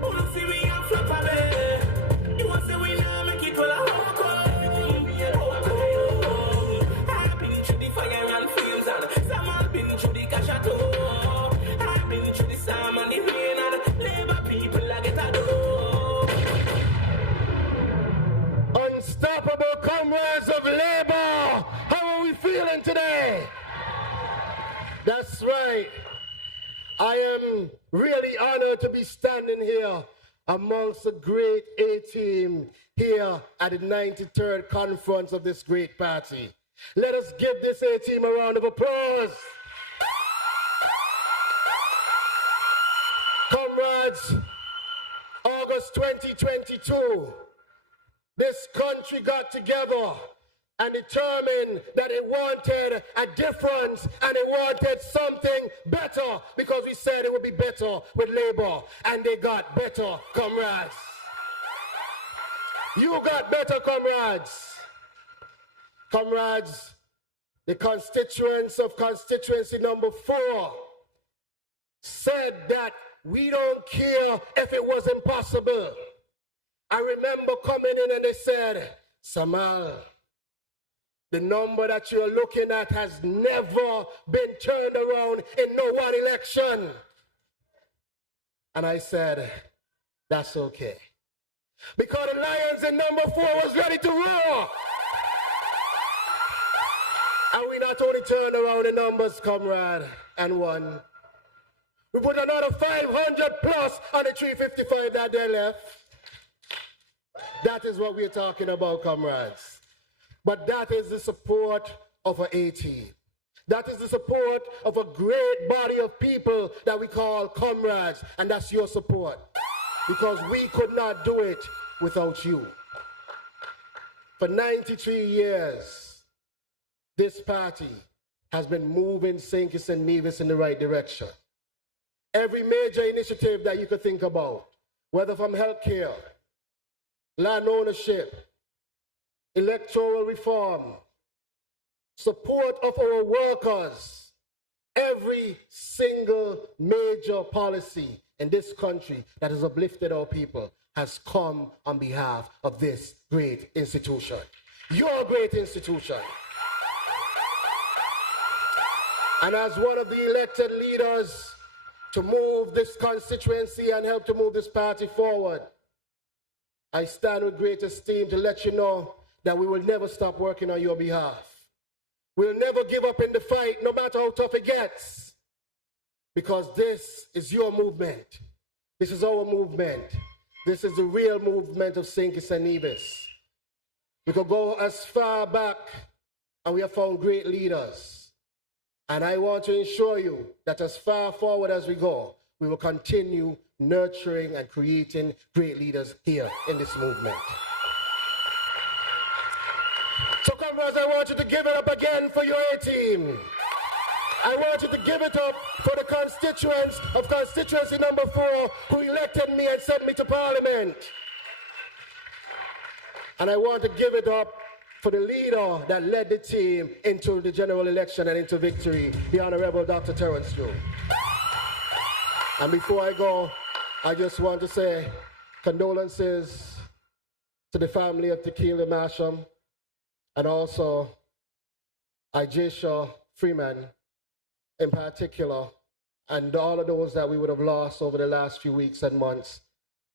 Who don't see me, I'm flappable. You want to say we now make it well a walk. I've been through the fire and flames and through the Kashato. I've been through the storm and the rain and labor people I get a do. Unstoppable comrades of labor. How are we feeling today? That's right. I am really honored to be standing here amongst the great A-team here at the 93rd conference of this great party. Let us give this A-team a round of applause. Comrades, August 2022, this country got together and determined that it wanted a difference and it wanted something better because we said it would be better with labor, and they got better, comrades. You got better, comrades. Comrades, the constituents of constituency number 4 said that we don't care if it was impossible. I remember coming in and they said, Samal, the number that you're looking at has never been turned around in no one election. And I said, that's okay. Because the Lions in number 4 was ready to roar. And we not only turned around the numbers, comrade, and won. We put another 500 plus on the 355 that they left. That is what we're talking about, comrades. But that is the support of an A-team. That is the support of a great body of people that we call comrades, and that's your support. Because we could not do it without you. For 93 years, this party has been moving St. Kitts-Nevis in the right direction. Every major initiative that you could think about, whether from healthcare, land ownership, electoral reform, support of our workers, every single major policy in this country that has uplifted our people has come on behalf of this great institution. Your great institution. And as one of the elected leaders to move this constituency and help to move this party forward, I stand with great esteem to let you know that we will never stop working on your behalf. We'll never give up in the fight, no matter how tough it gets. Because this is your movement. This is our movement. This is the real movement of St. Kitts-Nevis. We could go as far back, and we have found great leaders. And I want to ensure you that as far forward as we go, we will continue nurturing and creating great leaders here in this movement. So comrades, I want you to give it up again for your A-team. I want you to give it up for the constituents of constituency number 4 who elected me and sent me to Parliament. And I want to give it up for the leader that led the team into the general election and into victory, the Honorable Dr. Terence Drew. And before I go, I just want to say condolences to the family of Tequila Masham and also Ijisha Freeman in particular, and all of those that we would have lost over the last few weeks and months.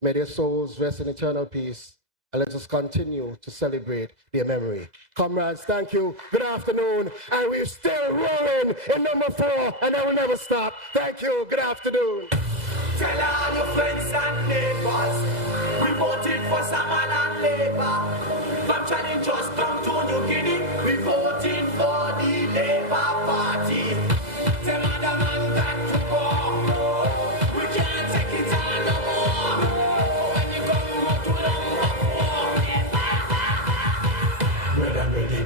May their souls rest in eternal peace, and let us continue to celebrate their memory. Comrades, thank you. Good afternoon. And we're still rolling in number 4, and I will never stop. Thank you. Good afternoon. Tell all your friends and neighbors, we voted for Saman and Labour. From Channing just down to New Guinea, we voting for the Labour Party. Tell all the man that to go, we can't take it on no more. When you come out to number 4, we're ready.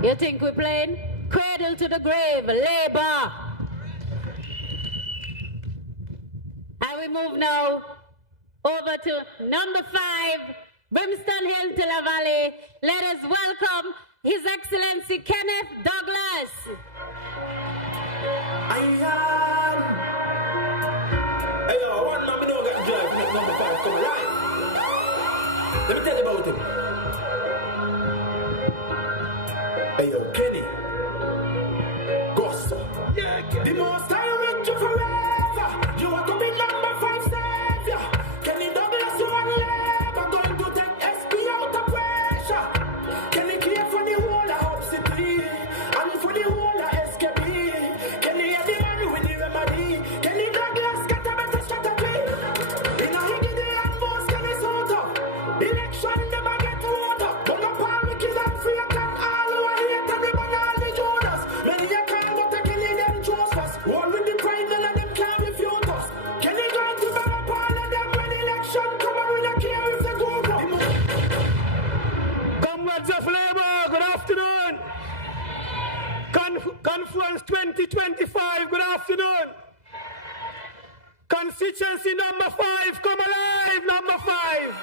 You think we're playing? Cradle to the grave, Labour. And we move now over to number 5, Brimstone Hill, Tilla Valley. Let us welcome His Excellency Kenneth Douglas. Hey, yo, one man, we don't get drive to make number 5 come alive. Let me tell you about him. Hey, yo, Kenny. Gossa. Yeah, the most I rich you forever. You want to be number 5 savior. Kenny Douglas, you are never going to take SP out of pressure. Kenny clear for the whole of Hope City and for the whole of SKB. Kenny had the man with the remedy. Kenny Douglas got a better strategy. In a Higgity and most Kenny Soto. Election never get water. Don't go palm wicked and free and all who are here to the man and the Jonas. Many a can't go to Kenny them chose us. One with the pride, none of them can't refute us. Kenny going to buy up all of them when election come and we don't care if they go wrong. Comrades of Labour, good afternoon. Conference 2025, good afternoon. Constituency number 5, come alive, number 5.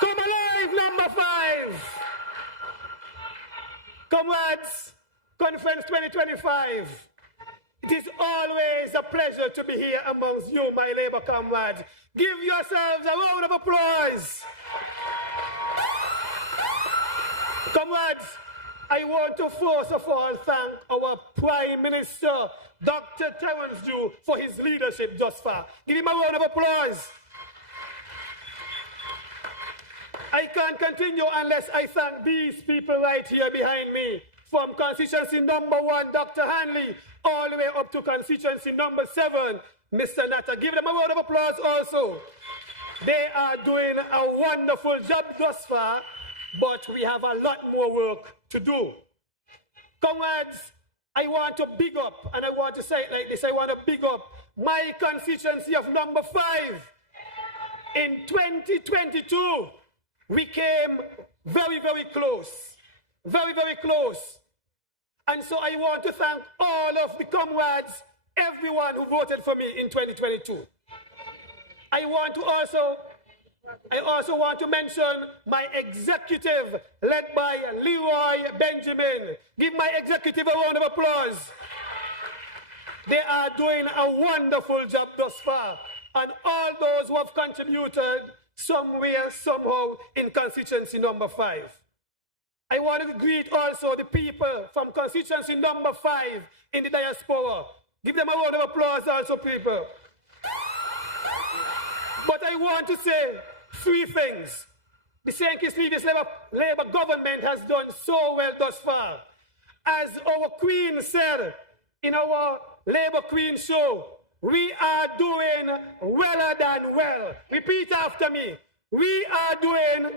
Come alive, number 5. Comrades, Conference 2025. It is always a pleasure to be here amongst you, my Labour comrades. Give yourselves a round of applause. Comrades, I want to first of all thank our Prime Minister, Dr. Terence Drew, for his leadership thus far. Give him a round of applause. I can't continue unless I thank these people right here behind me. From constituency number 1, Dr. Hanley, all the way up to constituency number 7, Mr. Natta. Give them a round of applause also. They are doing a wonderful job thus far, but we have a lot more work to do. Comrades, I want to big up, and I want to say it like this, I want to big up my constituency of number 5. In 2022, we came very, very close. Very, very close. And so I want to thank all of the comrades, everyone who voted for me in 2022. I also want to mention my executive, led by Leroy Benjamin. Give my executive a round of applause. They are doing a wonderful job thus far. And all those who have contributed somewhere, somehow, in constituency number 5. I want to greet also the people from constituency number 5 in the diaspora. Give them a round of applause also, people. But I want to say 3 things. the St. Kitts-Nevis Labour government has done so well thus far. As our Queen said in our Labour Queen show, we are doing weller than well. Repeat after me. We are doing.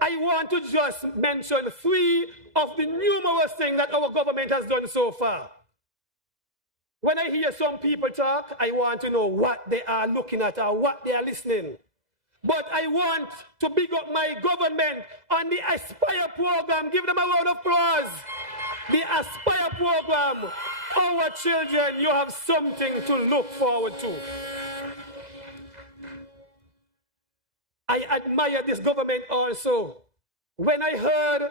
I want to just mention 3 of the numerous things that our government has done so far. When I hear some people talk, I want to know what they are looking at or what they are listening. But I want to big up my government on the Aspire program. Give them a round of applause. The Aspire program. Our children, you have something to look forward to. I admire this government also. When I heard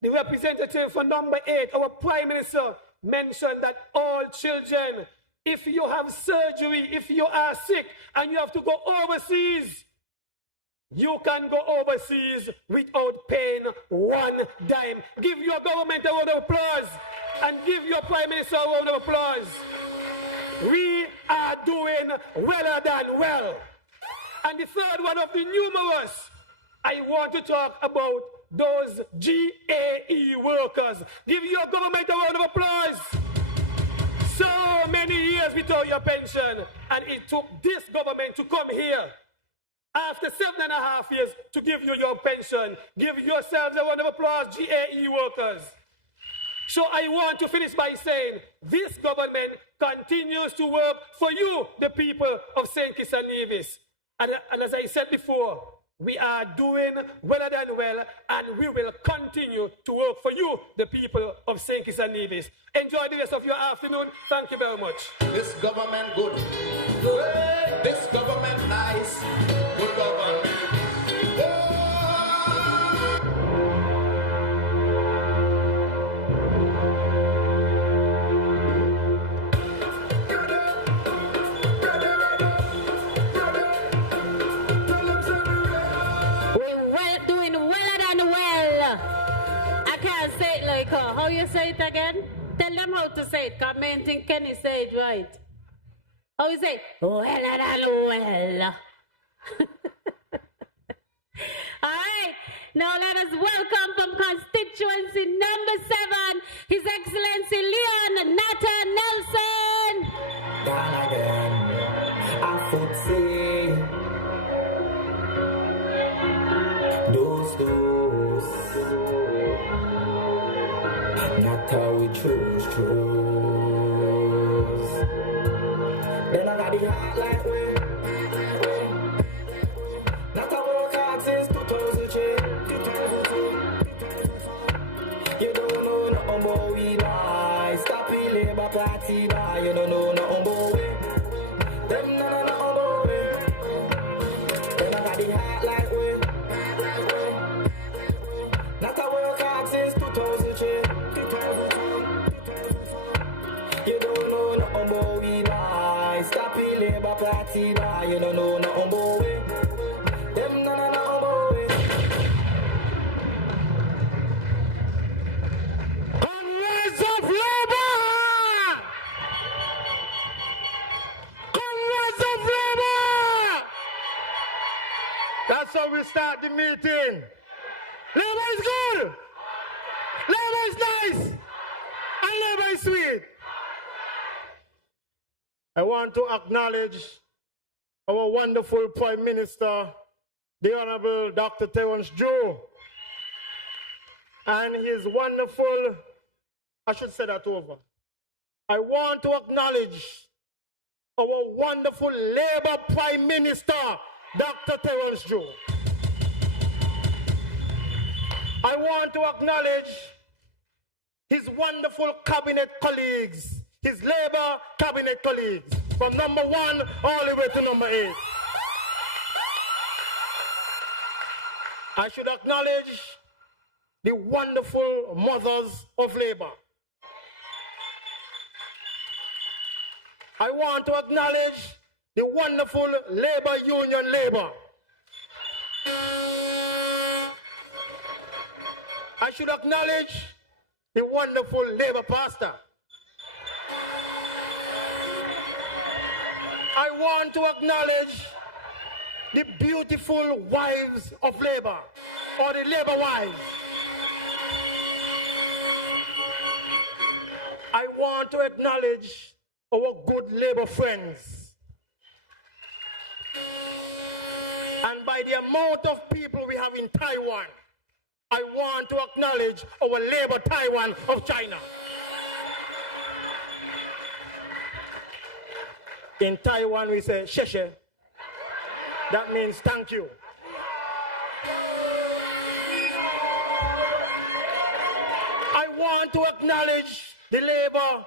the representative for number 8, our Prime Minister, mentioned that all children, if you have surgery, if you are sick and you have to go overseas, you can go overseas without paying 1 dime. Give your government a round of applause and give your Prime Minister a round of applause. We are doing weller than well. And the third one of the numerous, I want to talk about those GAE workers. Give your government a round of applause. So many years without your pension, and it took this government to come here after 7.5 years to give you your pension. Give yourselves a round of applause, GAE workers. So I want to finish by saying this government continues to work for you, the people of St. Kitts-Nevis. And as I said before, we are doing weller than well, and we will continue to work for you, the people of St. Kitts-Nevis. Enjoy the rest of your afternoon. Thank you very much. This government good. This government nice. Good government. How you say it again? Tell them how to say it, because I think Kenny say it right. How you say it? Well and well. All right, now let us welcome from constituency number 7, His Excellency Leon Nathan Nelson. Gone again, I would say, those. Not how we choose. Then I got the heart like way. Not a work hard since 2003. You don't know nothing about we lie. Stop the Labour Party lie. You don't know nothing about we. Them no about we. Then I got the heart like way. Not a work hard since 2003. You don't know nothing about we lie. Stop the Labour Party lie. You don't know nothing about we. Them no about we. Comrades of Labour! Comrades of Labour! That's how we start the meeting. Labour is good. Labour is nice. And Labour is sweet. I want to acknowledge our wonderful Prime Minister, the Honorable Dr. Terence Drew, and his wonderful, I should say that over. I want to acknowledge our wonderful Labour Prime Minister, Dr. Terence Drew. I want to acknowledge his wonderful cabinet colleagues, his Labour cabinet colleagues, from number 1 all the way to number 8. I should acknowledge the wonderful mothers of Labour. I want to acknowledge the wonderful Labour Union Labour. I should acknowledge the wonderful Labour pastor. I want to acknowledge the beautiful wives of labor, or the labor wives. I want to acknowledge our good labor friends. And by the amount of people we have in Taiwan, I want to acknowledge our labor Taiwan of China. In Taiwan, we say sheshe. That means thank you. I want to acknowledge the labor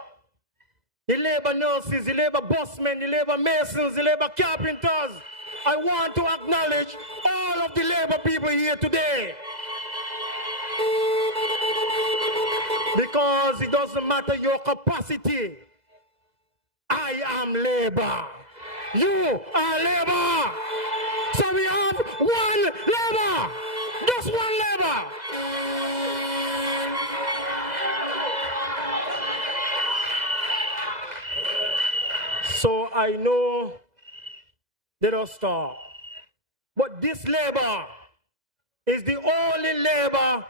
nurses, the labor busmen, the labor masons, the labor carpenters. I want to acknowledge all of the labor people here today. Because it doesn't matter your capacity. I am labor. You are labor. So we have one labor. Just one labor. So I know they don't stop. But this labor is the only labor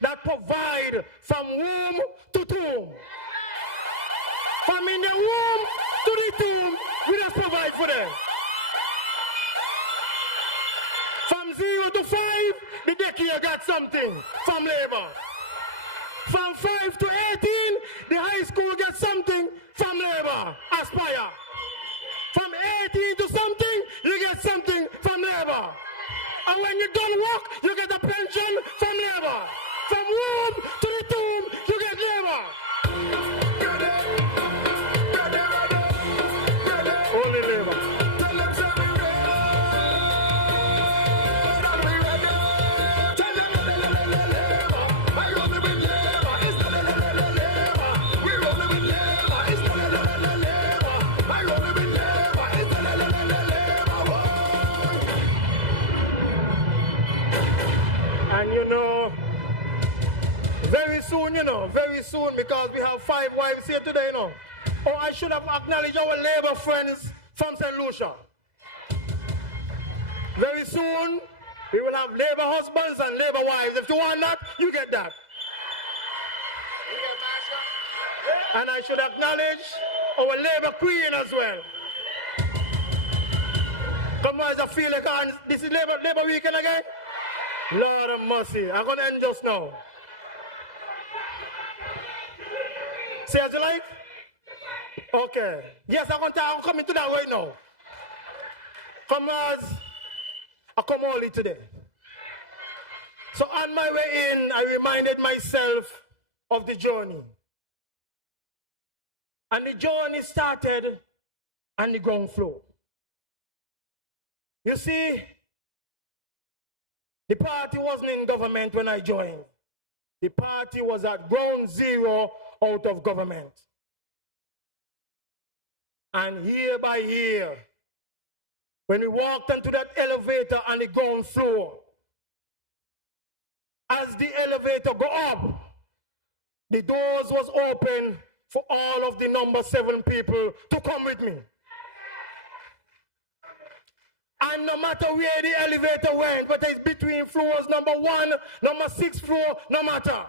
that provide from womb to tomb. From in the womb to the tomb, we just provide for them. From 0 to 5, the daycare got something from labor. From 5 to 18, the high school got something from labor. Aspire. From 18 to something, you get something from labor. And when you don't work, you get a pension from labor. From womb to the tomb, you get labor. Only labor. And very soon, because we have 5 wives here today, Oh, I should have acknowledged our labor friends from St. Lucia. Very soon, we will have labor husbands and labor wives. If you want that, you get that. And I should acknowledge our labor queen as well. Come on, I feel like this is labor weekend again. Lord of mercy, I'm going to end just now. Say as you like? Okay. Yes, I'm coming to that right now. Comrades, I come early today. So on my way in, I reminded myself of the journey. And the journey started on the ground floor. You see, the party wasn't in government when I joined. The party was at ground zero out of government. And year by year, when we walked into that elevator on the ground floor, as the elevator go up, the doors was open for all of the number 7 people to come with me. And no matter where the elevator went, whether it's between floors number 1, number 6th floor, no matter.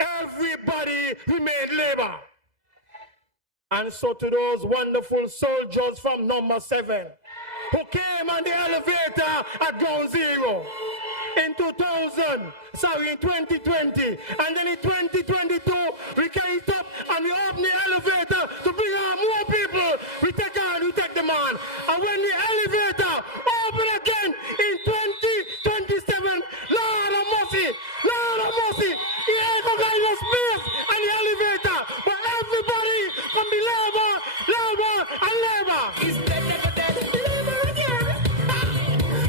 Everybody remained labor. And so to those wonderful soldiers from number 7 who came on the elevator at ground zero in 2020, and then in 2022, we carried it up and we opened the elevator to bring on more people. We take them on. And when the elevator opened again in 2027, Lord of mercy, he ain't gonna give us space on the elevator, but everybody from the labor, and labor. Is dead, labor again.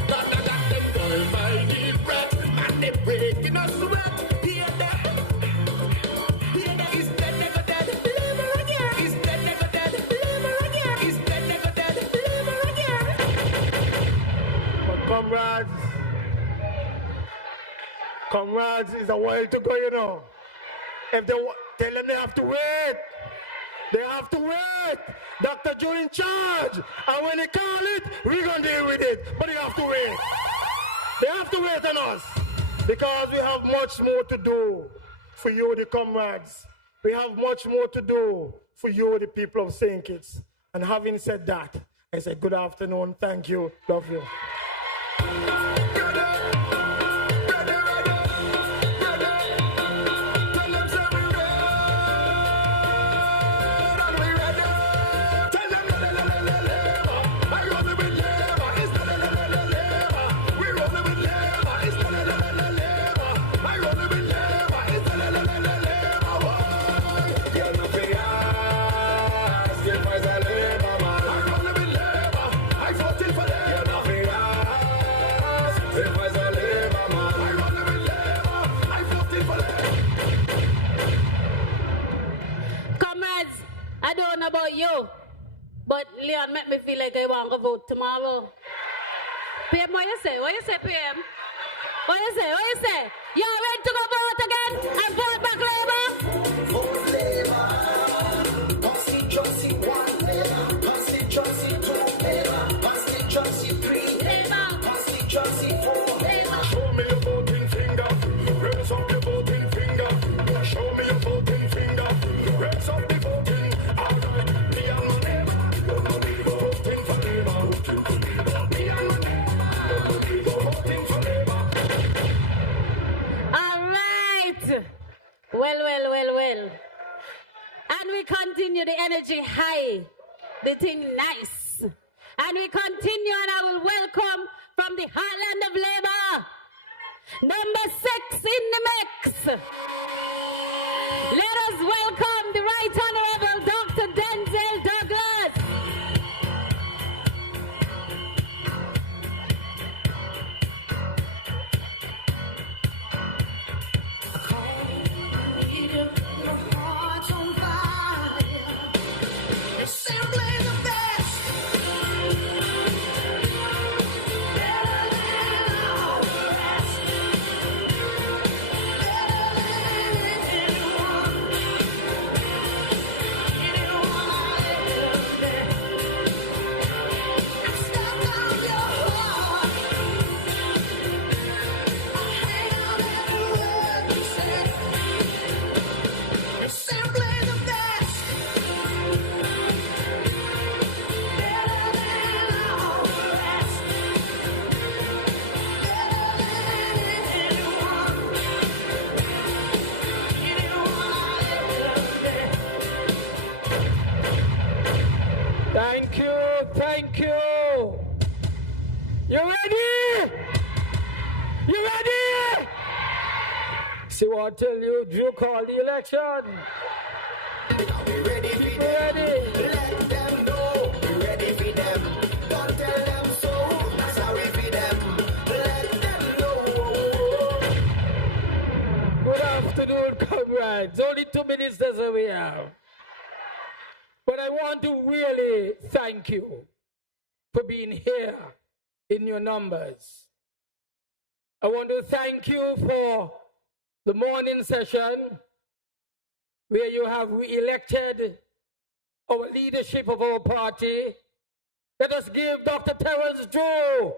Got them going by the breath, and they breaking us sweat. Hear that? Is dead, labor again. Is dead, labor again. Is dead, labor again. But comrades, it's a while to go, If they tell them they have to wait, They have to wait. Dr. Joe in charge. And when they call it, we're going to deal with it. But they have to wait. They have to wait on us. Because we have much more to do for you, the comrades. We have much more to do for you, the people of St. Kitts. And having said that, I say good afternoon. Thank you. Love you. I don't know about you, but Leon make me feel like I want to vote tomorrow. PM, what you say? What you say, PM? What you say? What you say? You ready to go vote again and vote back Labour? Vote Labour. Constituency 1 Labour. Constituency 2 Labour. Constituency 3 Labour. Constituency 4 Labour. Show me your voting finger. Raise up your voting finger. Show me your voting finger. Raise up the voting. Well. And we continue the energy high, the thing nice. And we continue, and I will welcome from the heartland of Labour, number 6 in the mix. Let us welcome the Right Honorable Dr. Denzel Douglas. Thank you. You ready? You ready? See what I tell you, Drew called the election. We ready for them. Ready. Let them know. We ready for them. Don't tell them so. Sorry for them. Let them know. Good afternoon, comrades. Only 2 minutes as we have. But I want to really thank you for being here in your numbers. I want to thank you for the morning session where you have elected our leadership of our party. Let us give Dr. Terence Drew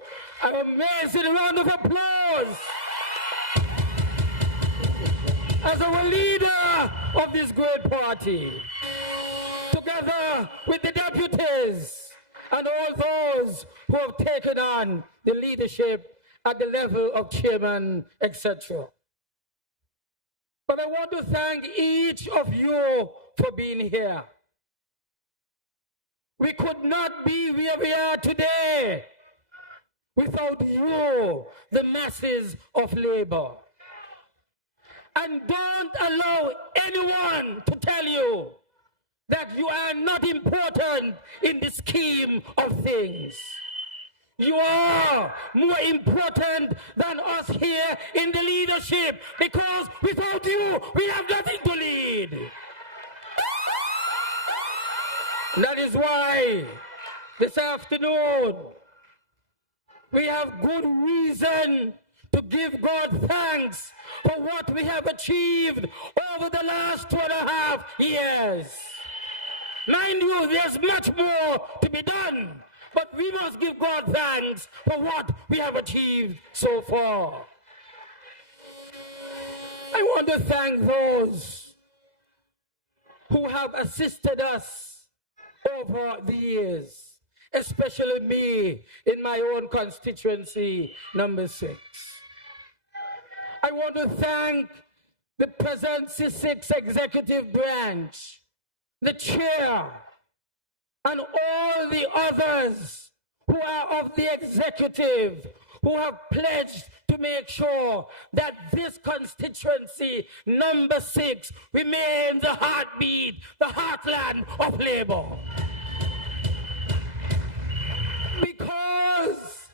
an amazing round of applause as our leader of this great party, together with the deputies and all those who have taken on the leadership at the level of chairman, etc. But I want to thank each of you for being here. We could not be where we are today without you, the masses of Labour. And don't allow anyone to tell you that you are not important in the scheme of things. You are more important than us here in the leadership, because without you, we have nothing to lead. That is why this afternoon we have good reason to give God thanks for what we have achieved over the last 2.5 years. Mind you, there's much more to be done, but we must give God thanks for what we have achieved so far. I want to thank those who have assisted us over the years, especially me in my own constituency, number 6. I want to thank the present C6 executive branch, the chair, and all the others who are of the executive who have pledged to make sure that this constituency, number 6, remains the heartbeat, the heartland of Labour. Because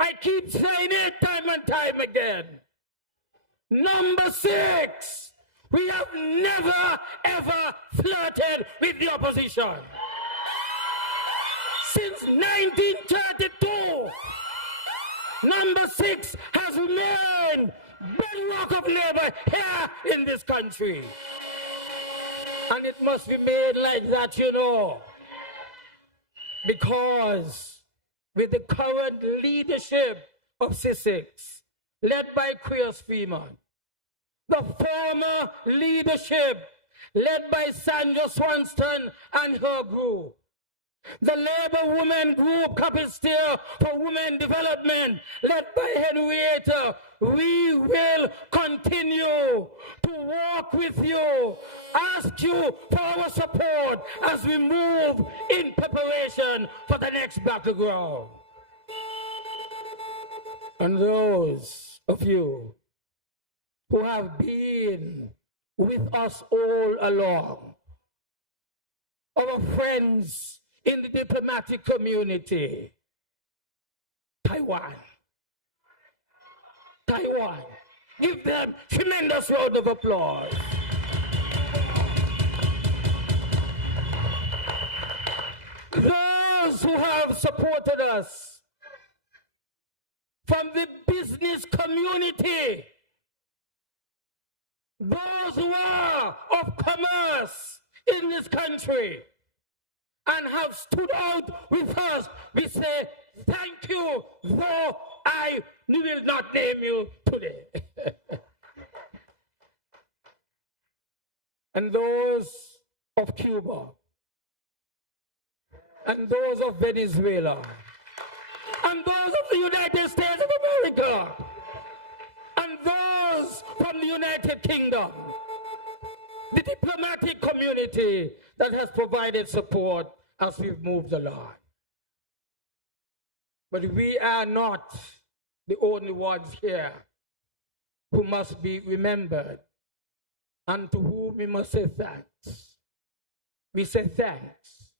I keep saying it time and time again, number 6, we have never ever flirted with the opposition. Since 1932, number 6 has remained bedrock of labor here in this country. And it must be made like that, you know. Because with the current leadership of C6, led by Chris Freeman, the former leadership led by Sandra Swanston and her group, the Labour Women Group Capital for Women Development, led by Henrietta, we will continue to walk with you, ask you for our support as we move in preparation for the next battleground. And those of you who have been with us all along, our friends in the diplomatic community, Taiwan, give them tremendous round of applause. Those who have supported us from the business community, those who are of commerce in this country and have stood out with us, we say thank you, though I will not name you today. And those of Cuba, and those of Venezuela, and those of the United States of America, and those from the United Kingdom, the diplomatic community that has provided support as we've moved along. But we are not the only ones here who must be remembered and to whom we must say thanks. We say thanks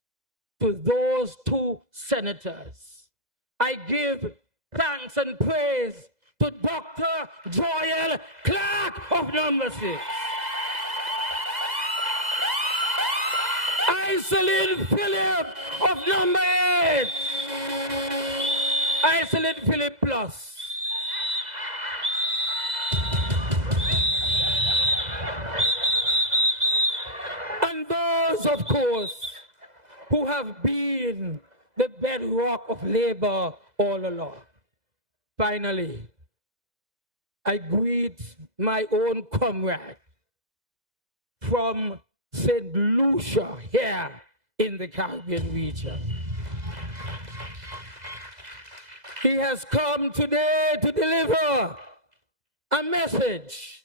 to those 2 senators. I give thanks and praise to Dr. Joel Clark of number 6. Iselin Philip of number 8. Iselin Philip Plus. And those, of course, who have been the bedrock of labor all along. Finally, I greet my own comrade from St. Lucia here in the Caribbean region. He has come today to deliver a message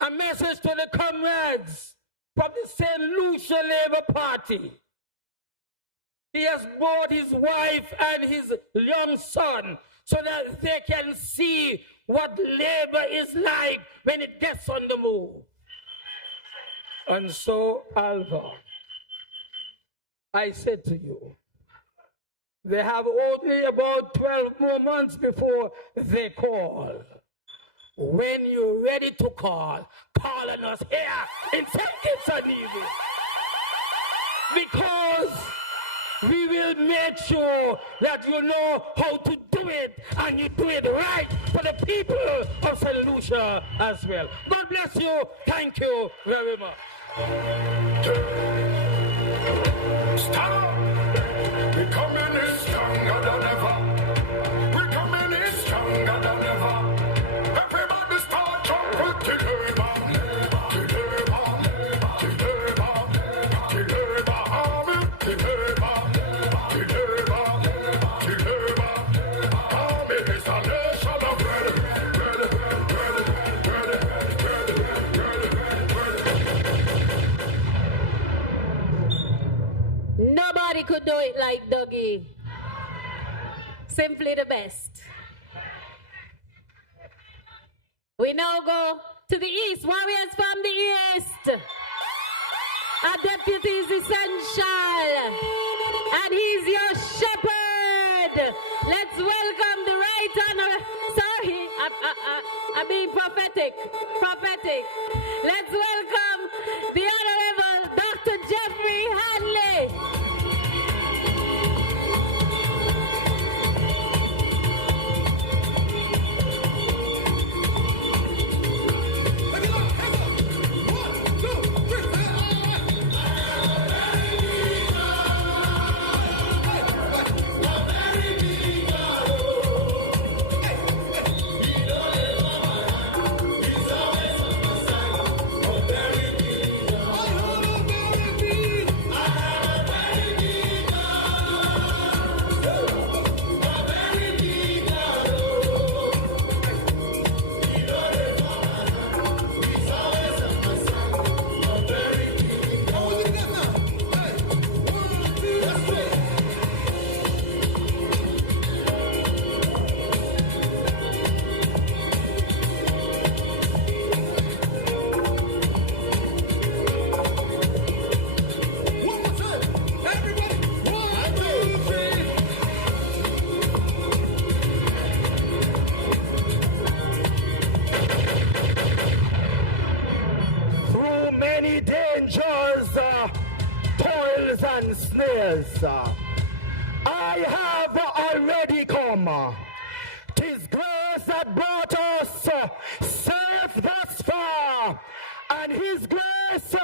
to the comrades from the St. Lucia Labour Party. He has brought his wife and his young son so that they can see what labor is like when it gets on the move. And so, Alva, I said to you, they have only about 12 more months before they call. When you're ready to call on us here in St. Kitts-Nevis. Because we will make sure that you know how to do it, and you do it right for the people of St. Lucia as well. God bless you. Thank you very much. Stop! We coming in stronger than ever. We coming in stronger than ever. Everybody start jumping to labor, to labor, to labor, to labor, army, to labor, to labor, to labor. Army is a nation of ready, ready, ready, ready, ready, ready. Nobody could do it like Dougie. Simply the best. We now go to the east. Warriors from the east. Our deputy is essential. And he's your shepherd. Let's welcome the right honor. Sorry, I'm being prophetic. Prophetic. Let's welcome the Honorable Dr. Jeffrey Hanley. toils and snares. I have already come. 'Tis grace that brought us safe thus far, and his grace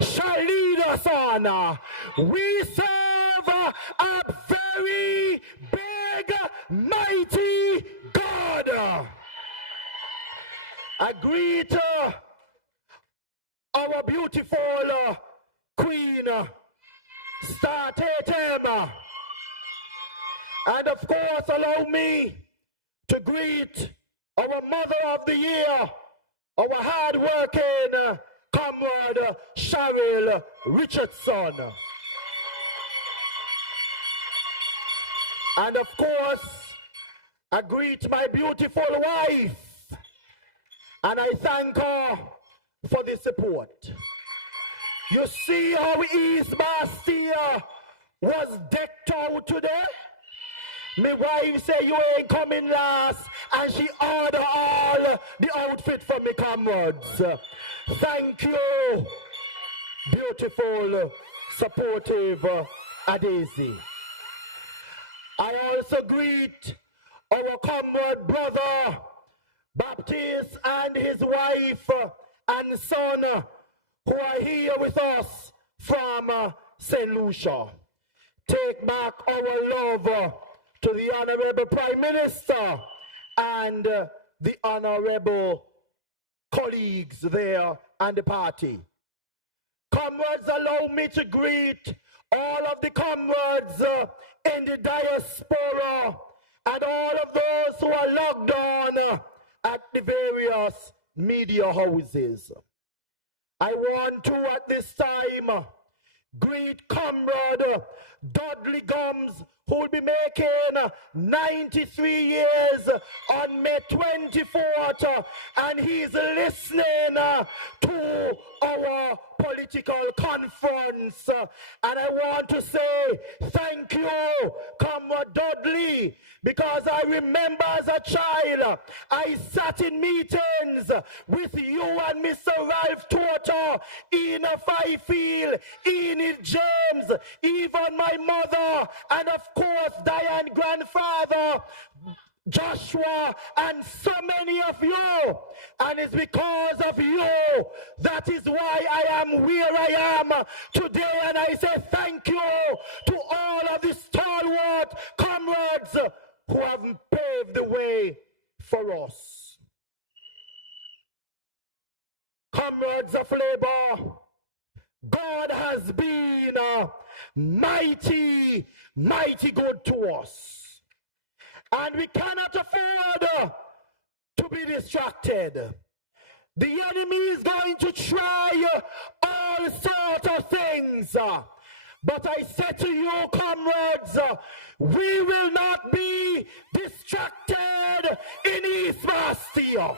shall lead us on. We serve a very big, mighty God. I greet our beautiful Queen, Star Tatum. And of course, allow me to greet our Mother of the Year, our hard-working comrade, Cheryl Richardson. And of course, I greet my beautiful wife, and I thank her for the support. You see how East Bastille was decked out today? My wife say you ain't coming last, and she ordered all the outfit for me comrades. Thank you, beautiful, supportive Adesi. I also greet our comrade brother Baptist and his wife and son who are here with us from St. Lucia. Take back our love to the Honorable Prime Minister and the honorable colleagues there and the party. Comrades, allow me to greet all of the comrades in the diaspora and all of those who are logged on at the various media houses. I want to at this time greet comrade Dudley Gums, who will be making 93 years on May 24th, and he's listening to our political conference. And I want to say thank you, comrade Dudley, because I remember as a child, I sat in meetings with you and Mr. Ralph Tortor, Ina Fifield, Enid James, even my mother, and of course Diane grandfather, Joshua, and so many of you. And it's because of you. That is why I am where I am today. And I say thank you to all of the stalwart comrades who have paved the way for us. Comrades of labor, God has been mighty, mighty good to us. And we cannot afford to be distracted. The enemy is going to try all sorts of things. But I say to you, comrades, we will not be distracted in East Bastille.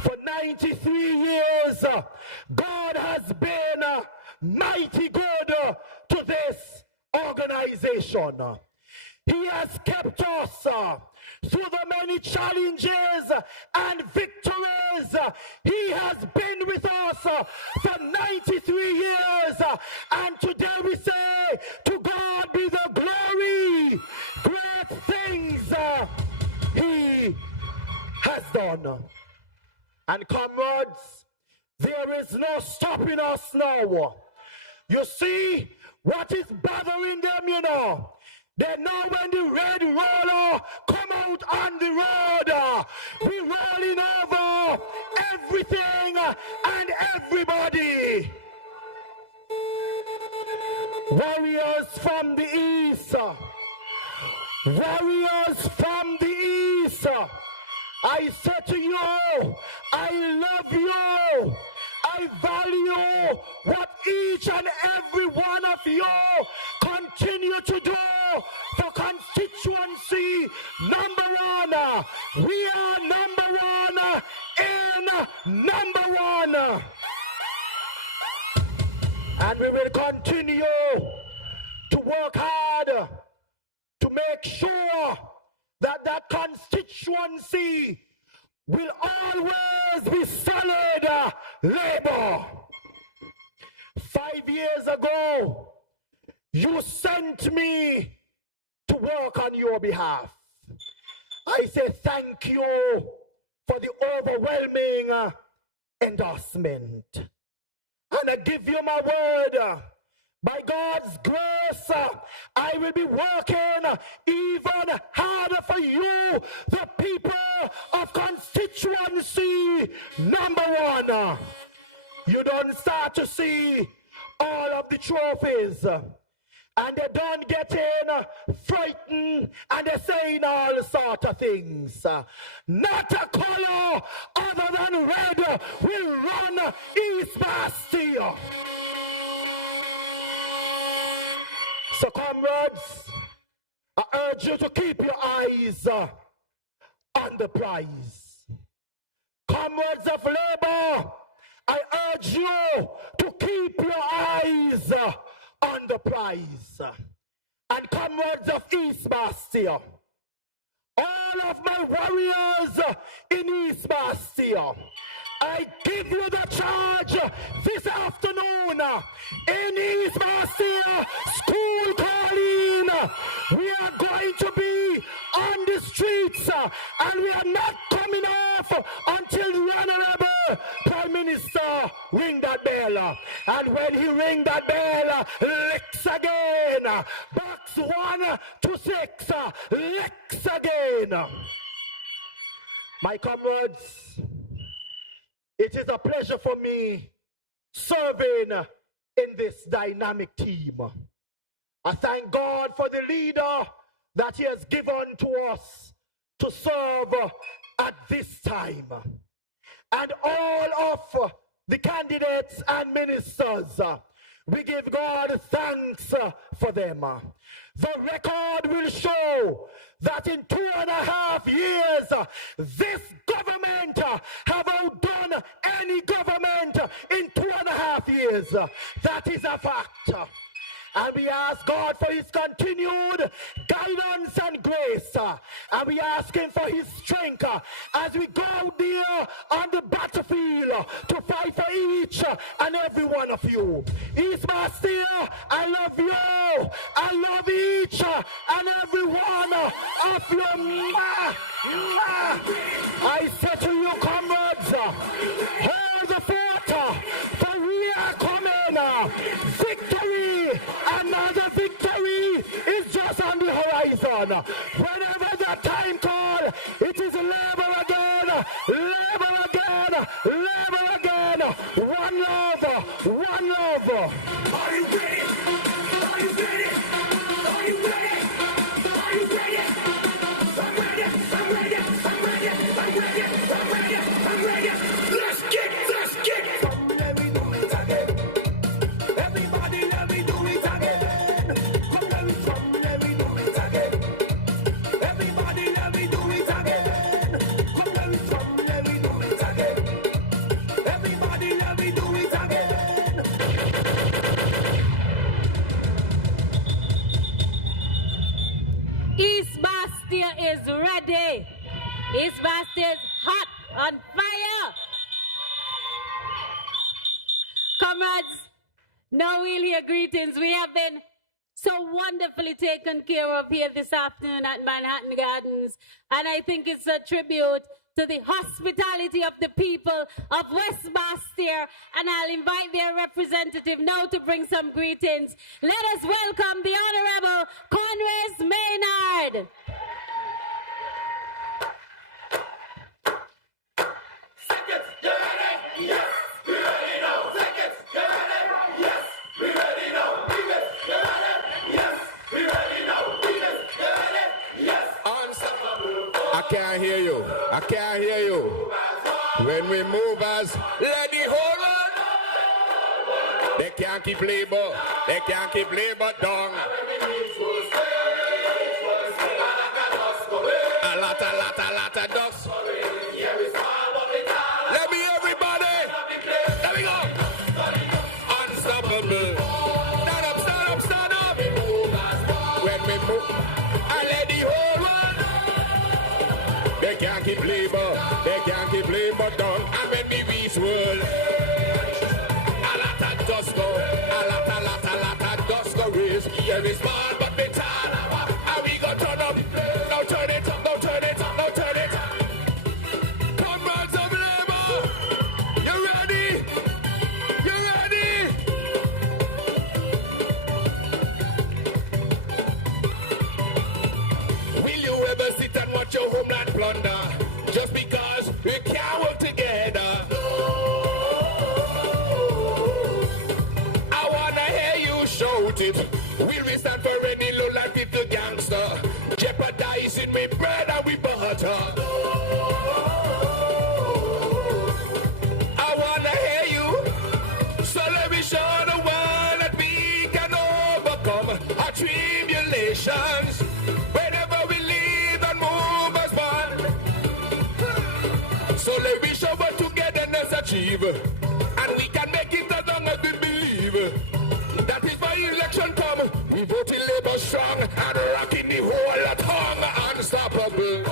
For 93 years, God has been mighty good to this organization. He has kept us through the many challenges and victories. He has been with us for 93 years. And today we say, to God be the glory. Great things He has done. And comrades, there is no stopping us now. You see what is bothering them, you know. They know when the red roller come out on the road, we rolling over everything and everybody. Warriors from the east, warriors from the east, I say to you, I love you. I value what each and every one of you continue to do for constituency number 1. We are number 1 in number 1. And we will continue to work hard to make sure that that constituency will always be solid labor. 5 years ago, you sent me to work on your behalf. I say thank you for the overwhelming endorsement. And I give you my word. By God's grace, I will be working even harder for you, the people of constituency number 1. You don't start to see all of the trophies, and they don't get in frightened, and they're saying all sorts of things. Not a color other than red will run East Bastille. So comrades, I urge you to keep your eyes on the prize. Comrades of labor, I urge you to keep your eyes on the prize. And comrades of East Bastille, all of my warriors in East Bastille, I give you the charge this afternoon in East Bastille school calling. We are going to be on the streets and we are not coming off until the Honorable Prime Minister ring that bell. And when he ring that bell, licks again. Box 1 to 6, licks again. My comrades, it is a pleasure for me serving in this dynamic team. I thank God for the leader that He has given to us to serve at this time. And all of the candidates and ministers, we give God thanks for them. The record will show that in 2.5 years, this government have outdone any government in 2.5 years. That is a fact. And we ask God for his continued guidance and grace. And we ask him for his strength as we go out there on the battlefield to fight for each and every one of you. East Bastille, I love you. I love each and every one of you. I say to you, comrades, hold the fort, for we are coming. Victory, another victory is just on the horizon. Whenever the time call, it is labor again, labor again, labor again. One love, one love. Are you ready? Are you ready? Are you ready? Are you ready? I'm ready. I'm ready. I'm ready. I'm ready. I'm ready. I'm ready. Let's get. Come, let me do it again. Everybody, let me do it again. Come, let me do it again. Everybody, let me do it again. Come, let me do it again. Everybody, let me do it again. East Bastille is ready. East Bastille is hot, on fire. Comrades, now we'll hear greetings. We have been so wonderfully taken care of here this afternoon at Manhattan Gardens. And I think it's a tribute to the hospitality of the people of West Bastille. And I'll invite their representative now to bring some greetings. Let us welcome the Honorable Conrad Maynard. Seconds, you ready? Yes, we ready now. Seconds, you ready? Yes, we ready now. Beavers, you ready? Yes, we ready now. Beavers, you ready? Yes. I can't hear you. I can't hear you. When we move as let the whole world. They can't keep labor. They can't keep labor down. A lot of dust. Let me everybody. Let me go. Unstoppable. Stand up, stand up, stand up. When we move, I let the whole world. They can't keep labor. They can't keep labor down. And when we reach world, a lot of dust go. A lot of dust go raise. Here is small but big time. And we go turn up. Now turn it up. Now turn it up. Now turn it up. Comrades of labor, you ready? You ready? Will you ever sit and watch your homeland plunder just because we can't work together? I wanna hear you shout it. Will we stand for any low life little gangster jeopardizing me bread and we butter? I wanna hear you. So let me show the world that we can overcome our tribulations whenever we live and move as one. So let me show what togetherness achieve, and we can make it as long as we believe. That is why election come. We vote in labor strong and rocking the whole tongue unstoppable.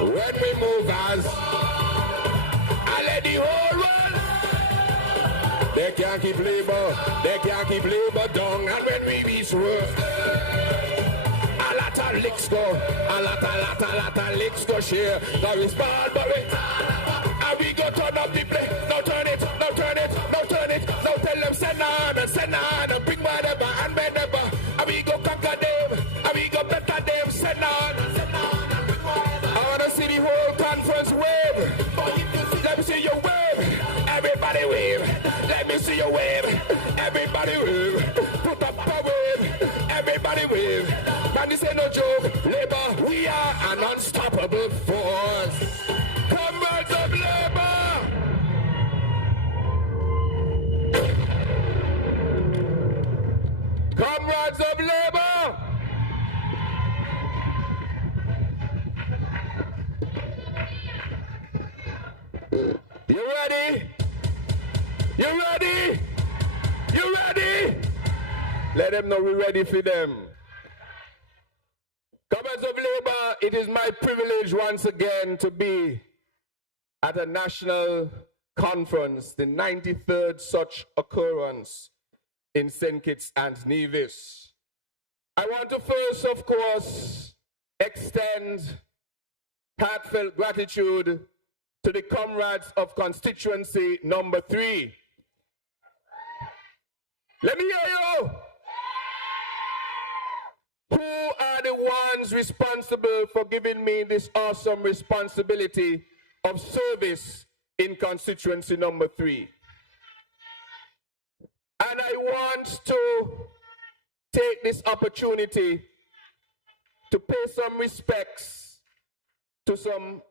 When we move as I let the whole world. They can't keep labor. They can't keep labor down. And when we reach work, a lot of licks go. A lot of licks go share. Now we spot, but we and we go turn up the play. Now turn it, now turn it, now turn it. Now tell them send on, and bring whatever and whenever. And we go conquer them, and we go better them. Send on. I wanna see the whole conference wave. Let me see your wave. Everybody wave. Let me see your wave. Everybody wave. Put up a wave. Everybody wave. Man, this ain't no joke. Labor, we are an unstoppable force. Comrades of labor. Comrades of labor. You ready? You ready? You ready? Let them know we're ready for them. Comrades of Labour, it is my privilege once again to be at a national conference, the 93rd such occurrence in St. Kitts and Nevis. I want to first, of course, extend heartfelt gratitude to the comrades of Constituency number 3. Let me hear you. Who are the ones responsible for giving me this awesome responsibility of service in Constituency number 3? And I want to take this opportunity to pay some respects to some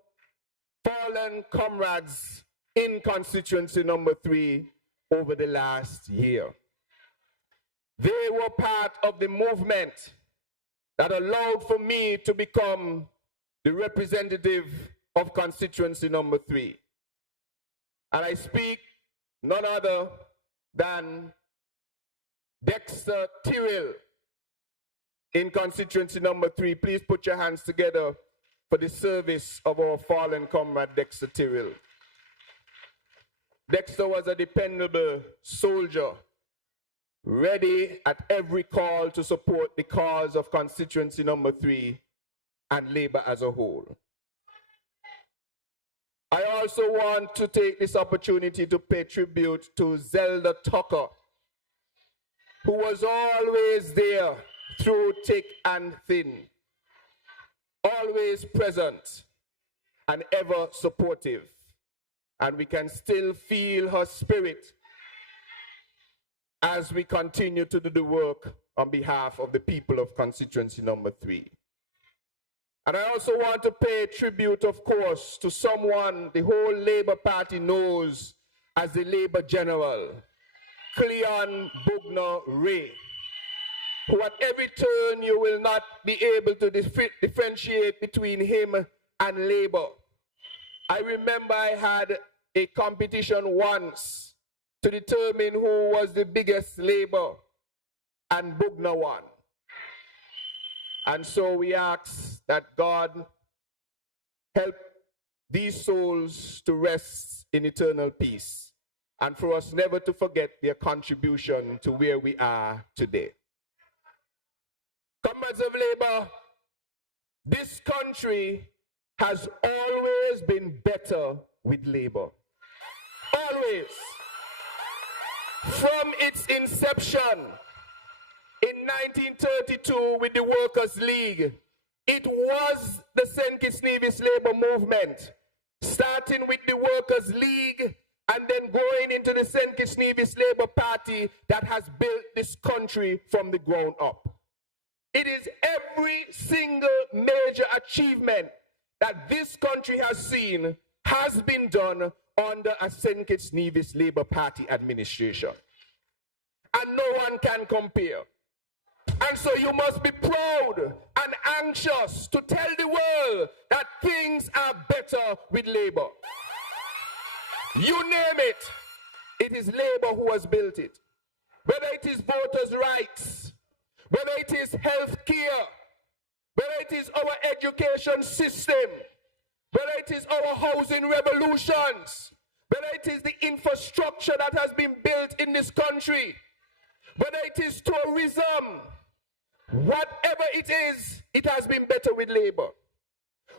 fallen comrades in Constituency number 3 over the last year. They were part of the movement that allowed for me to become the representative of Constituency number 3. And I speak none other than Dexter Tyrrell in Constituency number 3. Please put your hands together for the service of our fallen comrade Dexter Tyrrell. Dexter was a dependable soldier, ready at every call to support the cause of Constituency number 3 and Labour as a whole. I also want to take this opportunity to pay tribute to Zelda Tucker, who was always there through thick and thin, always present and ever supportive. And we can still feel her spirit as we continue to do the work on behalf of the people of Constituency number 3. And I also want to pay tribute, of course, to someone the whole Labour Party knows as the Labour General, Cleon Bugner Ray, who at every turn you will not be able to differentiate between him and Labour. I remember I had a competition once to determine who was the biggest Labour, and Bugner won. And so we ask that God help these souls to rest in eternal peace, and for us never to forget their contribution to where we are today. Comrades of Labour, this country has always been better with Labour. Always. From its inception in 1932 with the Workers' League, it was the St. Kitts-Nevis Labour movement, starting with the Workers' League and then going into the St. Kitts-Nevis Labour Party that has built this country from the ground up. It is every single major achievement that this country has seen has been done under a St. Kitts-Nevis Labour Party administration. And no one can compare. And so you must be proud and anxious to tell the world that things are better with Labour. You name it, it is Labour who has built it. Whether it is voters' rights, whether it is health care, whether it is our education system, whether it is our housing revolutions, whether it is the infrastructure that has been built in this country, whether it is tourism, whatever it is, it has been better with Labour.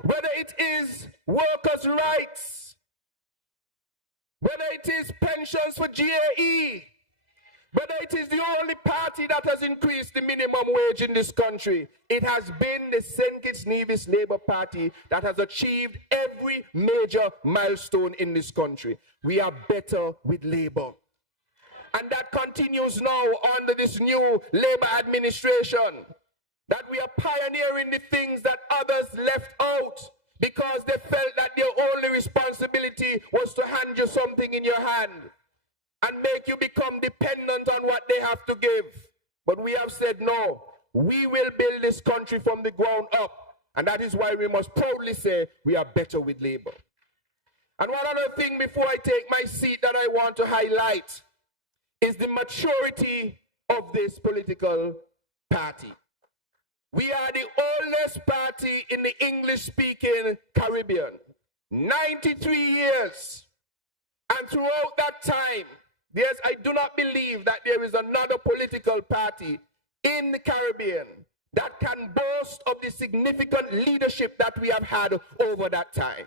Whether it is workers' rights, whether it is pensions for GAE, whether it is the only party that has increased the minimum wage in this country, it has been the St. Kitts-Nevis Labour Party that has achieved every major milestone in this country. We are better with Labour. And that continues now under this new Labour administration, that we are pioneering the things that others left out because they felt that their only responsibility was to hand you something in your hand and make you become dependent on what they have to give. But we have said, no, we will build this country from the ground up. And that is why we must proudly say we are better with Labour. And one other thing before I take my seat that I want to highlight is the maturity of this political party. We are the oldest party in the English-speaking Caribbean. 93 years. And throughout that time, I do not believe that there is another political party in the Caribbean that can boast of the significant leadership that we have had over that time.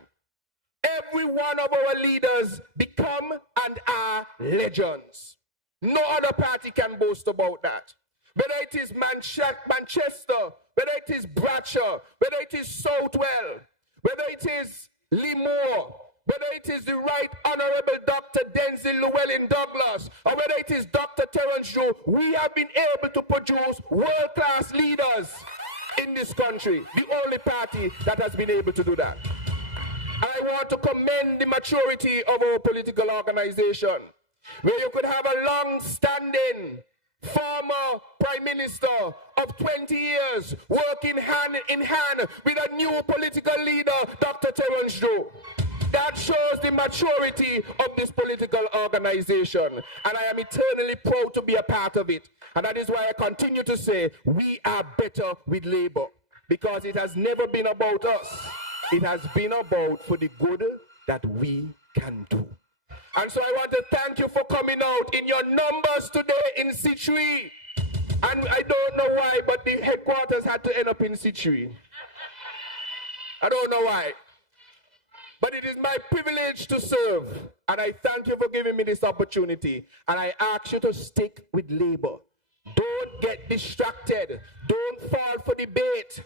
Every one of our leaders become and are legends. No other party can boast about that. Whether it is Manchester, whether it is Bradshaw, whether it is Southwell, whether it is Limor, whether it is the Right Honorable Dr. Denzil Llewellyn Douglas, or whether it is Dr. Terence Drew, we have been able to produce world-class leaders in this country. The only party that has been able to do that. And I want to commend the maturity of our political organization, where you could have a long-standing former Prime Minister of 20 years working hand in hand with a new political leader, Dr. Terence Drew. That shows the maturity of this political organization. And I am eternally proud to be a part of it. And that is why I continue to say we are better with Labour. Because it has never been about us. It has been about for the good that we can do. And so I want to thank you for coming out in your numbers today in Situri. And I don't know why, but the headquarters had to end up in Situri. I don't know why. But it is my privilege to serve. And I thank you for giving me this opportunity. And I ask you to stick with Labour. Don't get distracted. Don't fall for debate.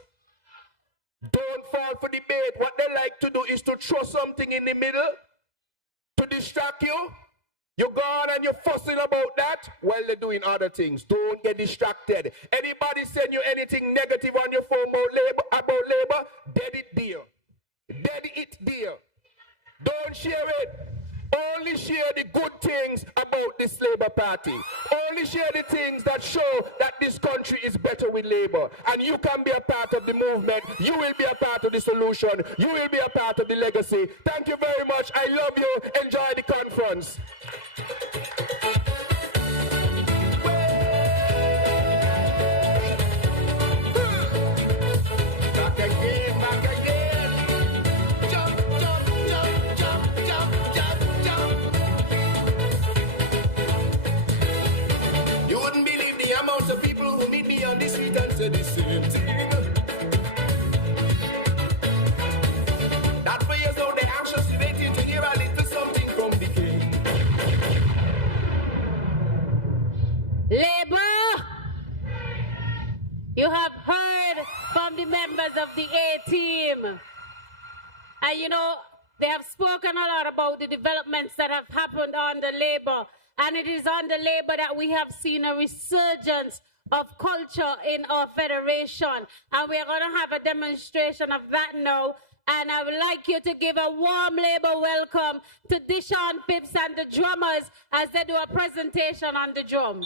Don't fall for debate. What they like to do is to throw something in the middle to distract you. You're gone and you're fussing about that while they're doing other things. Don't get distracted. Anybody send you anything negative on your phone about Labour, dead it there. Dead it there. Don't share it. Only share the good things about this Labour Party. Only share the things that show that this country is better with Labour. And you can be a part of the movement. You will be a part of the solution. You will be a part of the legacy. Thank you very much. I love you. Enjoy the conference. The people who meet me on the street and say the same thing. That for years now they anxiously waiting to hear a little something from the king. Labour, you have heard from the members of the A team. And you know, they have spoken a lot about the developments that have happened under Labour. And it is under Labour that we have seen a resurgence of culture in our federation. And we are going to have a demonstration of that now. And I would like you to give a warm Labour welcome to Dishon Phipps and the drummers as they do a presentation on the drum.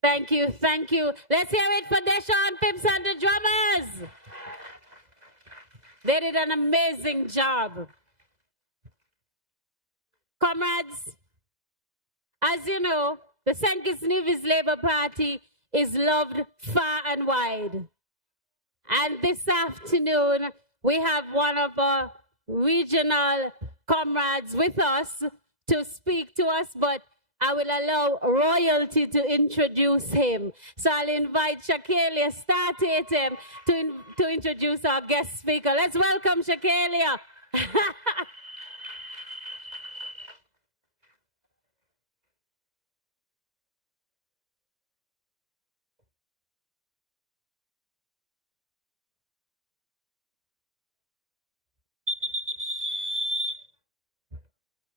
Thank you, thank you. Let's hear it for Deshaun Phipps and the drummers. They did an amazing job. Comrades, as you know, the St. Kitts-Nevis Labour Party is loved far and wide. And this afternoon, we have one of our regional comrades with us to speak to us, but I will allow royalty to introduce him. So I'll invite Shakelia Startatum to introduce our guest speaker. Let's welcome Shakelia.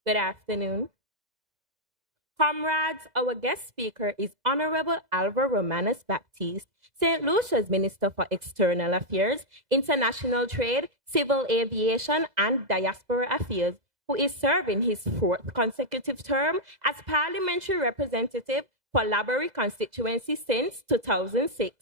Good afternoon. Comrades, our guest speaker is Honorable Alva Romanus Baptiste, St. Lucia's Minister for External Affairs, International Trade, Civil Aviation, and Diaspora Affairs, who is serving his 4th consecutive term as Parliamentary Representative for Laborie Constituency since 2006.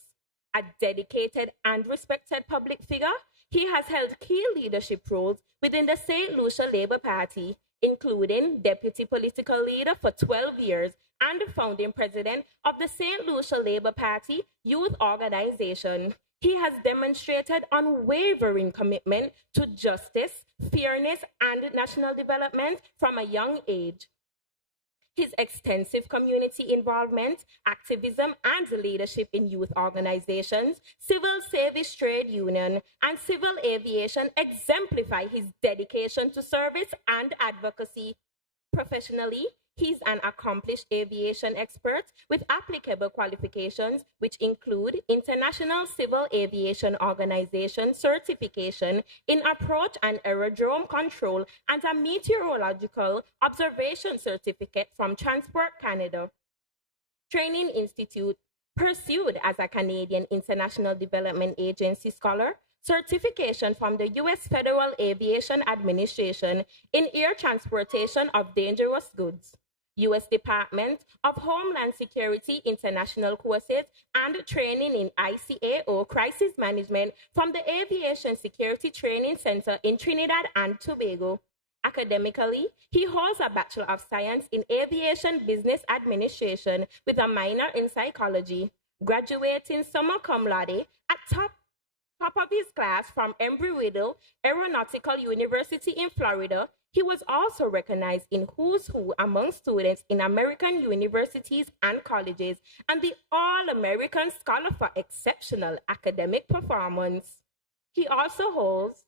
A dedicated and respected public figure, he has held key leadership roles within the St. Lucia Labour Party, including Deputy Political Leader for 12 years and the founding president of the St. Lucia Labour Party Youth Organization. He has demonstrated unwavering commitment to justice, fairness, and national development from a young age. His extensive community involvement, activism, and leadership in youth organizations, civil service trade union, and civil aviation exemplify his dedication to service and advocacy. Professionally, he's an accomplished aviation expert with applicable qualifications, which include International Civil Aviation Organization certification in approach and aerodrome control and a meteorological observation certificate from Transport Canada. Training Institute, pursued as a Canadian International Development Agency scholar, certification from the U.S. Federal Aviation Administration in air transportation of dangerous goods. U.S. Department of Homeland Security international courses and training in ICAO crisis management from the Aviation Security Training Center in Trinidad and Tobago. Academically, he holds a Bachelor of Science in Aviation Business Administration with a minor in psychology, graduating summa cum laude at top top of his class from Embry-Riddle Aeronautical University in Florida, he was also recognized in Who's Who among students in American universities and colleges and the All-American Scholar for exceptional academic performance. He also holds,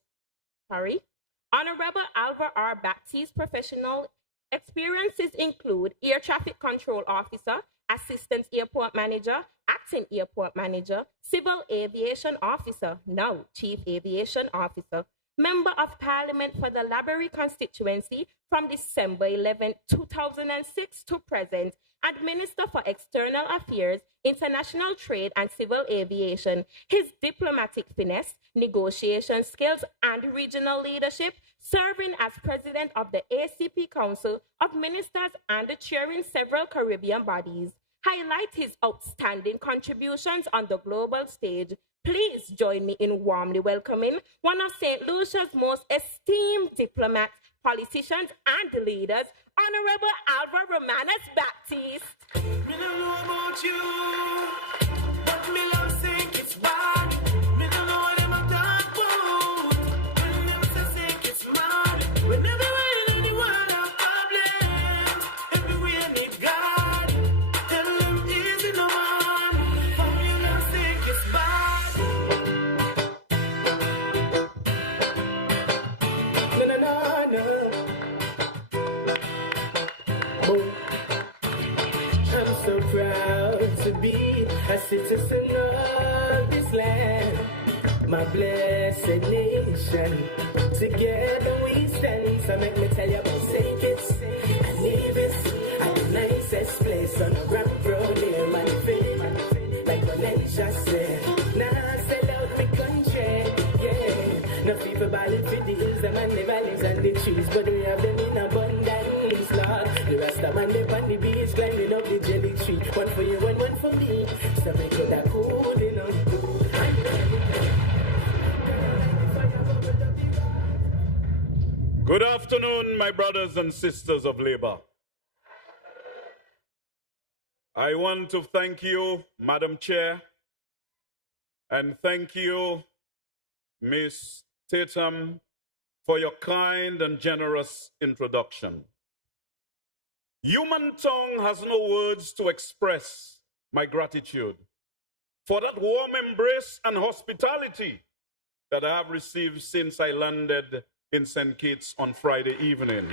Honorable Alva R. Baptiste professional experiences include Air Traffic Control Officer, Assistant Airport Manager, Acting Airport Manager, Civil Aviation Officer, now Chief Aviation Officer, Member of Parliament for the Laborie Constituency from December 11, 2006 to present, and Minister for External Affairs, International Trade and Civil Aviation. His diplomatic finesse, negotiation skills, and regional leadership, serving as President of the ACP Council of Ministers and chairing several Caribbean bodies, highlight his outstanding contributions on the global stage. Please join me in warmly welcoming one of St. Lucia's most esteemed diplomats, politicians, and leaders, Honorable Alva Romanus Baptiste. Me don't know about you, but me love sing it's bad. Me don't know what them a talk about. When them say sing it's mad. Whenever anyone have problems, everywhere need God. Tell them easy no man. For me love sing it's bad. No. Boom. I'm so proud to be a citizen of this land, my blessed nation. Together we stand. So make me tell you about St. Kitts-Nevis, at the nicest place on the ramp road near Manifest. Like Valencia said, nah, sell out my country, yeah. No people balling for the hills, them and the valleys and the trees, but we have them in abundance, Lord. The rest of man live on the beach, climbing up the jelly tree. One for you and one for me. So we could have cool enough. Good afternoon, my brothers and sisters of labor. I want to thank you, Madam Chair, and thank you, Miss Tatum, for your kind and generous introduction. Human tongue has no words to express my gratitude for that warm embrace and hospitality that I have received since I landed in St. Kitts on Friday evening.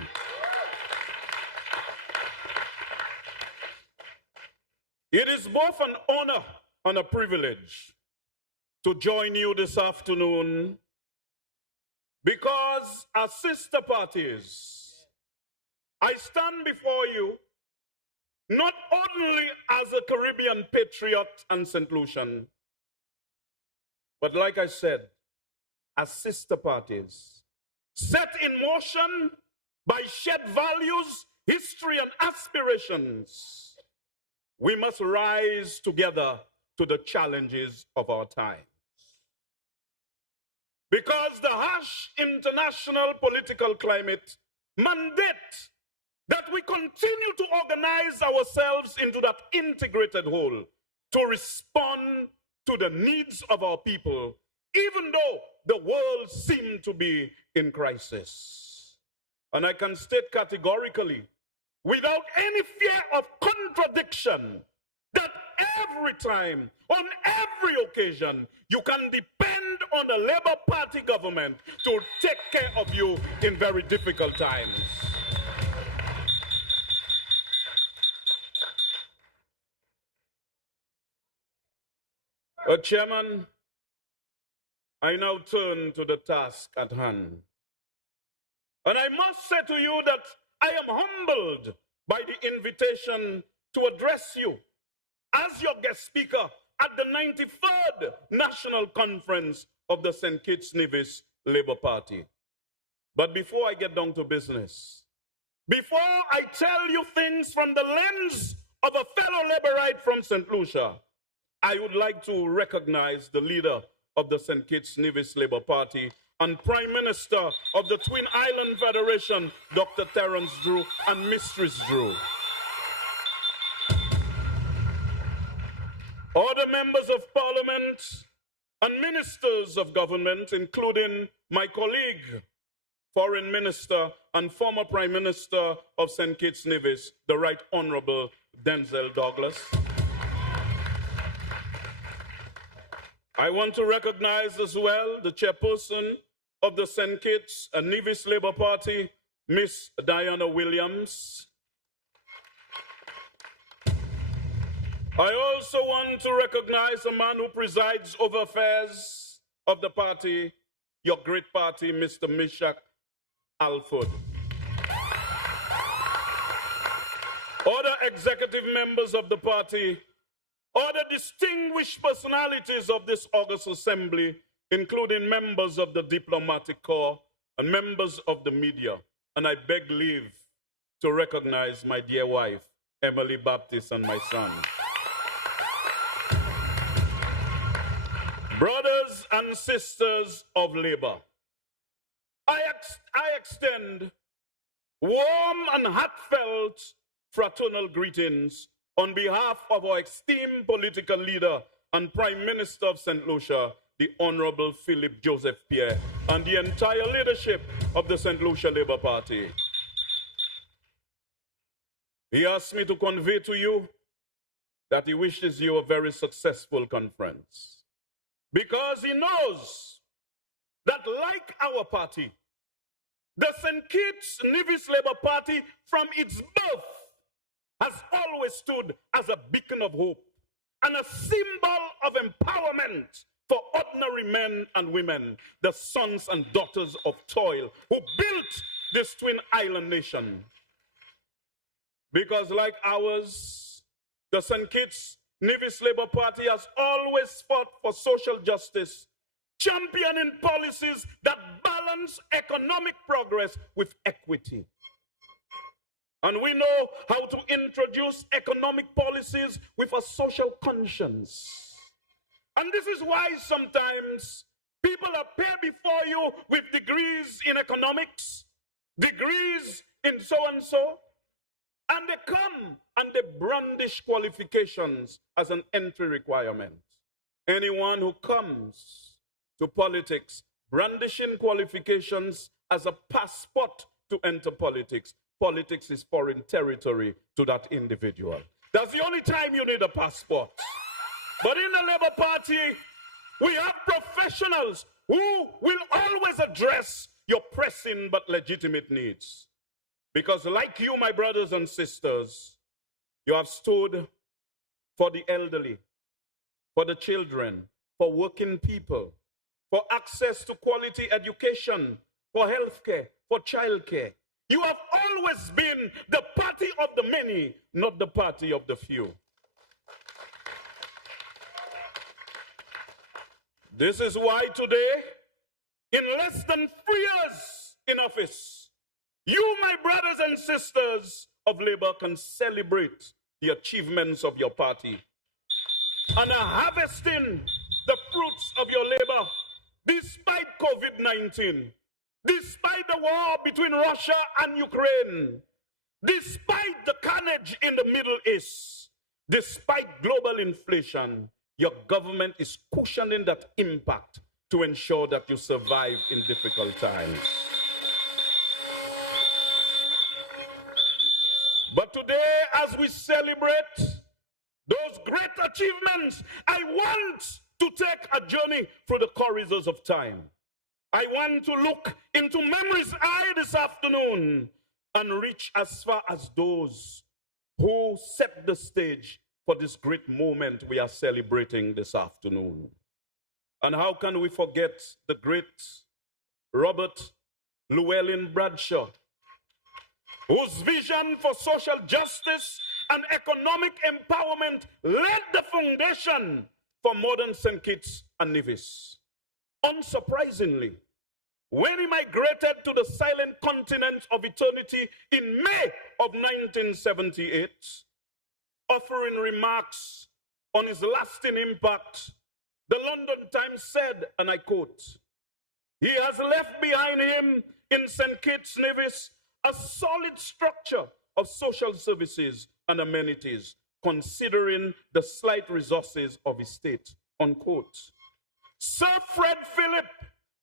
It is both an honor and a privilege to join you this afternoon because as sister parties, I stand before you not only as a Caribbean patriot and St. Lucian, but like I said, as sister parties, set in motion by shared values, history, and aspirations. We must rise together to the challenges of our times. Because the harsh international political climate mandate that we continue to organize ourselves into that integrated whole to respond to the needs of our people, even though the world seems to be in crisis. And I can state categorically, without any fear of contradiction, that every time, on every occasion, you can depend on the Labour Party government to take care of you in very difficult times. Chairman, I now turn to the task at hand. And I must say to you that I am humbled by the invitation to address you as your guest speaker at the 93rd National Conference of the St. Kitts-Nevis Labour Party. But before I get down to business, before I tell you things from the lens of a fellow Labourite from St. Lucia, I would like to recognize the leader of the St. Kitts-Nevis Labour Party and Prime Minister of the Twin Island Federation, Dr. Terence Drew and Mistress Drew. Other members of Parliament and ministers of government, including my colleague, Foreign Minister and former Prime Minister of St. Kitts-Nevis, the Right Honorable Denzel Douglas. I want to recognize as well the chairperson of the St. Kitts and Nevis Labour Party, Miss Diana Williams. I also want to recognize a man who presides over affairs of the party, your great party, Mr. Mishak Alford. Other executive members of the party, other distinguished personalities of this August Assembly, including members of the diplomatic corps and members of the media. And I beg leave to recognize my dear wife, Emily Baptist, and my son. Brothers and sisters of labor, I extend warm and heartfelt fraternal greetings on behalf of our esteemed political leader and Prime Minister of St. Lucia, the Honorable Philip Joseph Pierre, and the entire leadership of the St. Lucia Labour Party. He asked me to convey to you that he wishes you a very successful conference, because he knows that, like our party, the St. Kitts-Nevis Labour Party from its birth has always stood as a beacon of hope and a symbol of empowerment for ordinary men and women, the sons and daughters of toil who built this twin island nation. Because like ours, the St. Kitts-Nevis Labour Party has always fought for social justice, championing policies that balance economic progress with equity. And we know how to introduce economic policies with a social conscience. And this is why sometimes people appear before you with degrees in economics, degrees in so-and-so, and they come and they brandish qualifications as an entry requirement. Anyone who comes to politics brandishing qualifications as a passport to enter politics, politics is foreign territory to that individual. That's the only time you need a passport. But in the Labour Party, we have professionals who will always address your pressing but legitimate needs. Because like you, my brothers and sisters, you have stood for the elderly, for the children, for working people, for access to quality education, for healthcare, for childcare. You have always been the party of the many, not the party of the few. This is why today, in less than 3 years in office, you, my brothers and sisters of labor, can celebrate the achievements of your party and are harvesting the fruits of your labor despite COVID-19, despite the war between Russia and Ukraine, despite the carnage in the Middle East, despite global inflation. Your government is cushioning that impact to ensure that you survive in difficult times. But today, as we celebrate those great achievements, I want to take a journey through the corridors of time. I want to look into memory's eye this afternoon and reach as far as those who set the stage for this great moment we are celebrating this afternoon. And how can we forget the great Robert Llewellyn Bradshaw, whose vision for social justice and economic empowerment laid the foundation for modern St. Kitts and Nevis. Unsurprisingly, when he migrated to the silent continent of eternity in May of 1978, offering remarks on his lasting impact, the London Times said, and I quote, "He has left behind him in St. Kitts-Nevis a solid structure of social services and amenities, considering the slight resources of his state," unquote. Sir Fred Phillip,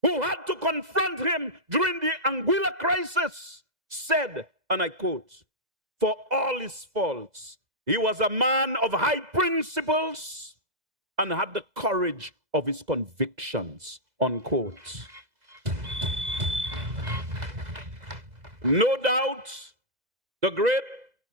who had to confront him during the Anguilla crisis, said, and I quote, "For all his faults, he was a man of high principles and had the courage of his convictions," unquote. No doubt, the great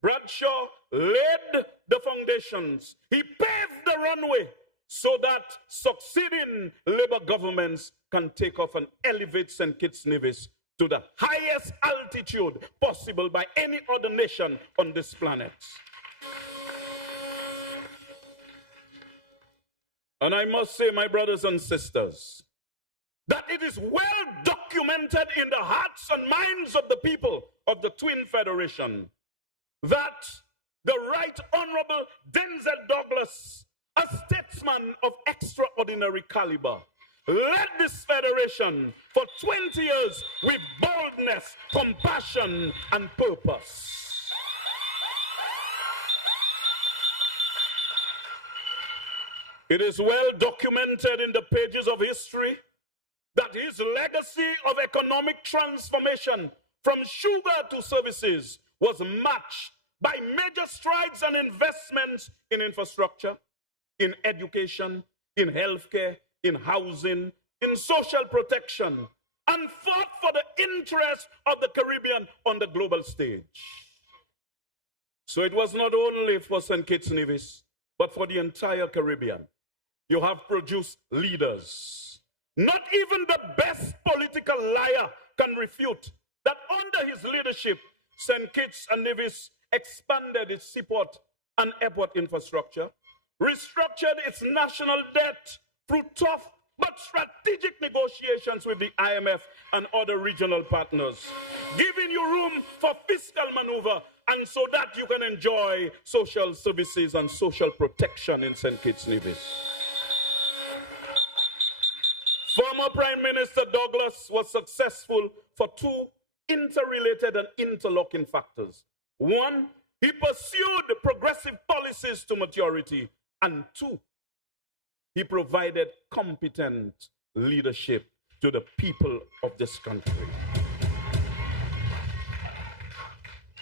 Bradshaw laid the foundations. He paved the runway so that succeeding Labour governments can take off and elevate St. Kitts-Nevis to the highest altitude possible by any other nation on this planet. And I must say, my brothers and sisters, that it is well documented in the hearts and minds of the people of the Twin Federation that the Right Honorable Denzel Douglas, a statesman of extraordinary caliber, led this federation for 20 years with boldness, compassion, and purpose. It is well documented in the pages of history that his legacy of economic transformation from sugar to services was matched by major strides and investments in infrastructure, in education, in healthcare, in housing, in social protection, and fought for the interest of the Caribbean on the global stage. So it was not only for St. Kitts-Nevis, but for the entire Caribbean. You have produced leaders. Not even the best political liar can refute that under his leadership, St. Kitts and Nevis expanded its seaport and airport infrastructure, restructured its national debt through tough but strategic negotiations with the IMF and other regional partners, giving you room for fiscal maneuver and so that you can enjoy social services and social protection in St. Kitts-Nevis. Former Prime Minister Douglas was successful for two interrelated and interlocking factors. One, he pursued progressive policies to maturity. And two, he provided competent leadership to the people of this country.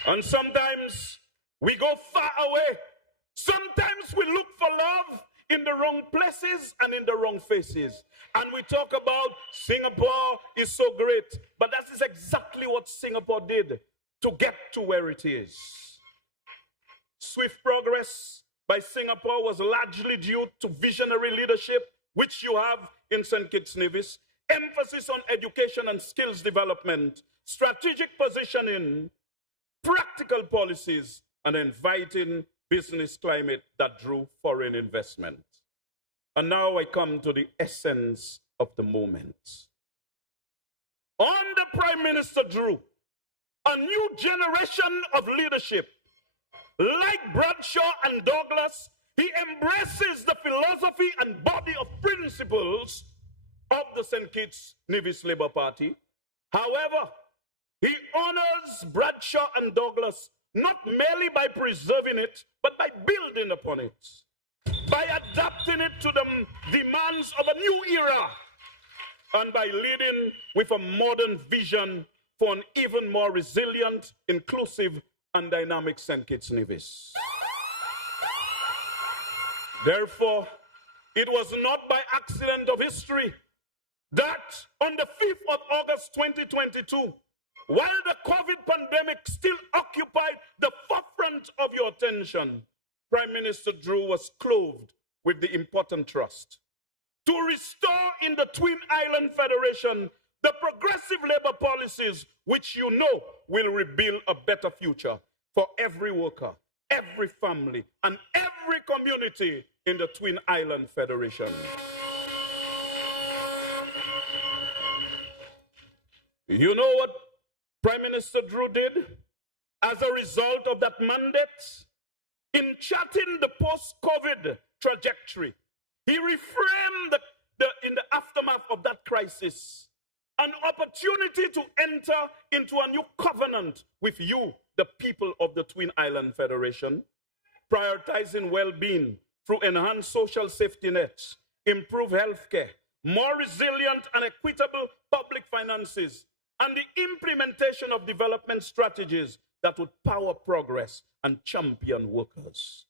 And sometimes we go far away. Sometimes we look for love in the wrong places and in the wrong faces. And we talk about Singapore is so great, but that is exactly what Singapore did to get to where it is. Swift progress by Singapore was largely due to visionary leadership, which you have in St. Kitts-Nevis, emphasis on education and skills development, strategic positioning, practical policies, and inviting business climate that drew foreign investment. And now I come to the essence of the moment. Under Prime Minister Drew, a new generation of leadership, like Bradshaw and Douglas, he embraces the philosophy and body of principles of the St. Kitts-Nevis Labour Party. However, he honors Bradshaw and Douglas not merely by preserving it, but by building upon it, by adapting it to the demands of a new era, and by leading with a modern vision for an even more resilient, inclusive, and dynamic St. Kitts-Nevis. Therefore, it was not by accident of history that on the 5th of August 2022, while the COVID pandemic still occupied the forefront of your attention, Prime Minister Drew was clothed with the important trust to restore in the Twin Island Federation the progressive labor policies which you know will rebuild a better future for every worker, every family, and every community in the Twin Island Federation. You know what Prime Minister Drew did as a result of that mandate? In charting the post-COVID trajectory, he reframed in the aftermath of that crisis an opportunity to enter into a new covenant with you, the people of the Twin Island Federation, prioritizing well-being through enhanced social safety nets, improved healthcare, more resilient and equitable public finances, and the implementation of development strategies that would power progress and champion workers.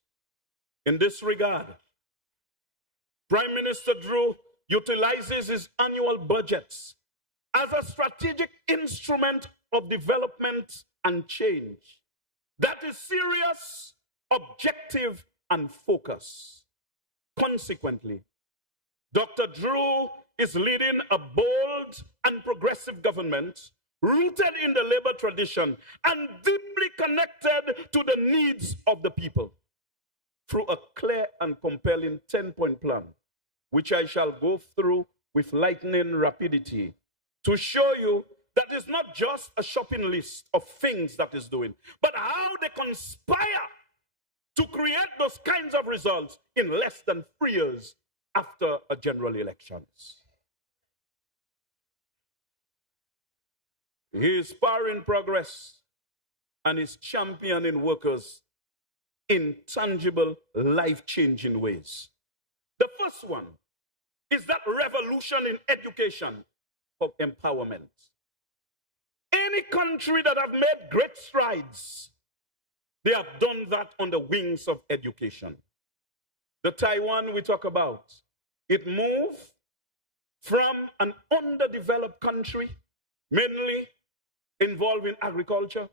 In this regard, Prime Minister Drew utilizes his annual budgets as a strategic instrument of development and change that is serious, objective, and focused. Consequently, Dr. Drew is leading a bold and progressive government rooted in the labor tradition and deeply connected to the needs of the people through a clear and compelling 10-point plan, which I shall go through with lightning rapidity to show you that it's not just a shopping list of things that is doing, but how they conspire to create those kinds of results in less than 3 years after a general elections. He is powering progress and is championing workers in tangible, life-changing ways. The first one is that revolution in education of empowerment. Any country that have made great strides, they have done that on the wings of education. The Taiwan we talk about, it moved from an underdeveloped country, mainly involved in agriculture,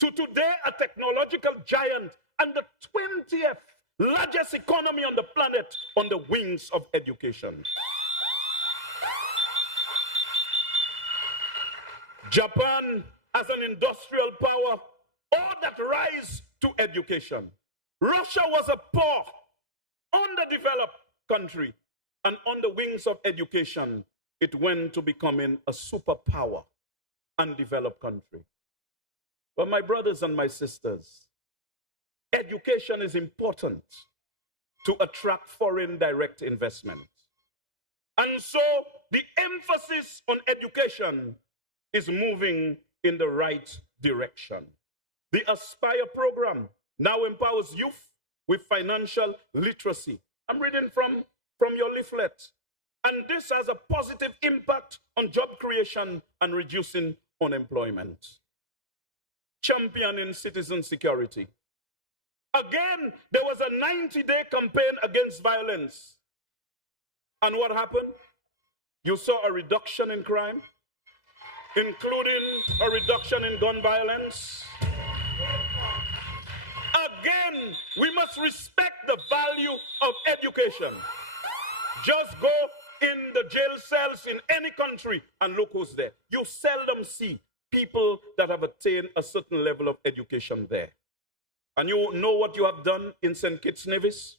to today a technological giant and the 20th largest economy on the planet on the wings of education. Japan as an industrial power, all that rise to education. Russia was a poor, underdeveloped country, and on the wings of education, it went to becoming a superpower, undeveloped country. But my brothers and my sisters, education is important to attract foreign direct investment. And so the emphasis on education is moving in the right direction. The Aspire program now empowers youth with financial literacy. I'm reading from your leaflet. And this has a positive impact on job creation and reducing unemployment. Championing citizen security. Again, there was a 90-day campaign against violence. And what happened? You saw a reduction in crime, including a reduction in gun violence. Again, we must respect the value of education. Just go in the jail cells in any country and look who's there. You seldom see people that have attained a certain level of education there. And you know what you have done in St. Kitts-Nevis?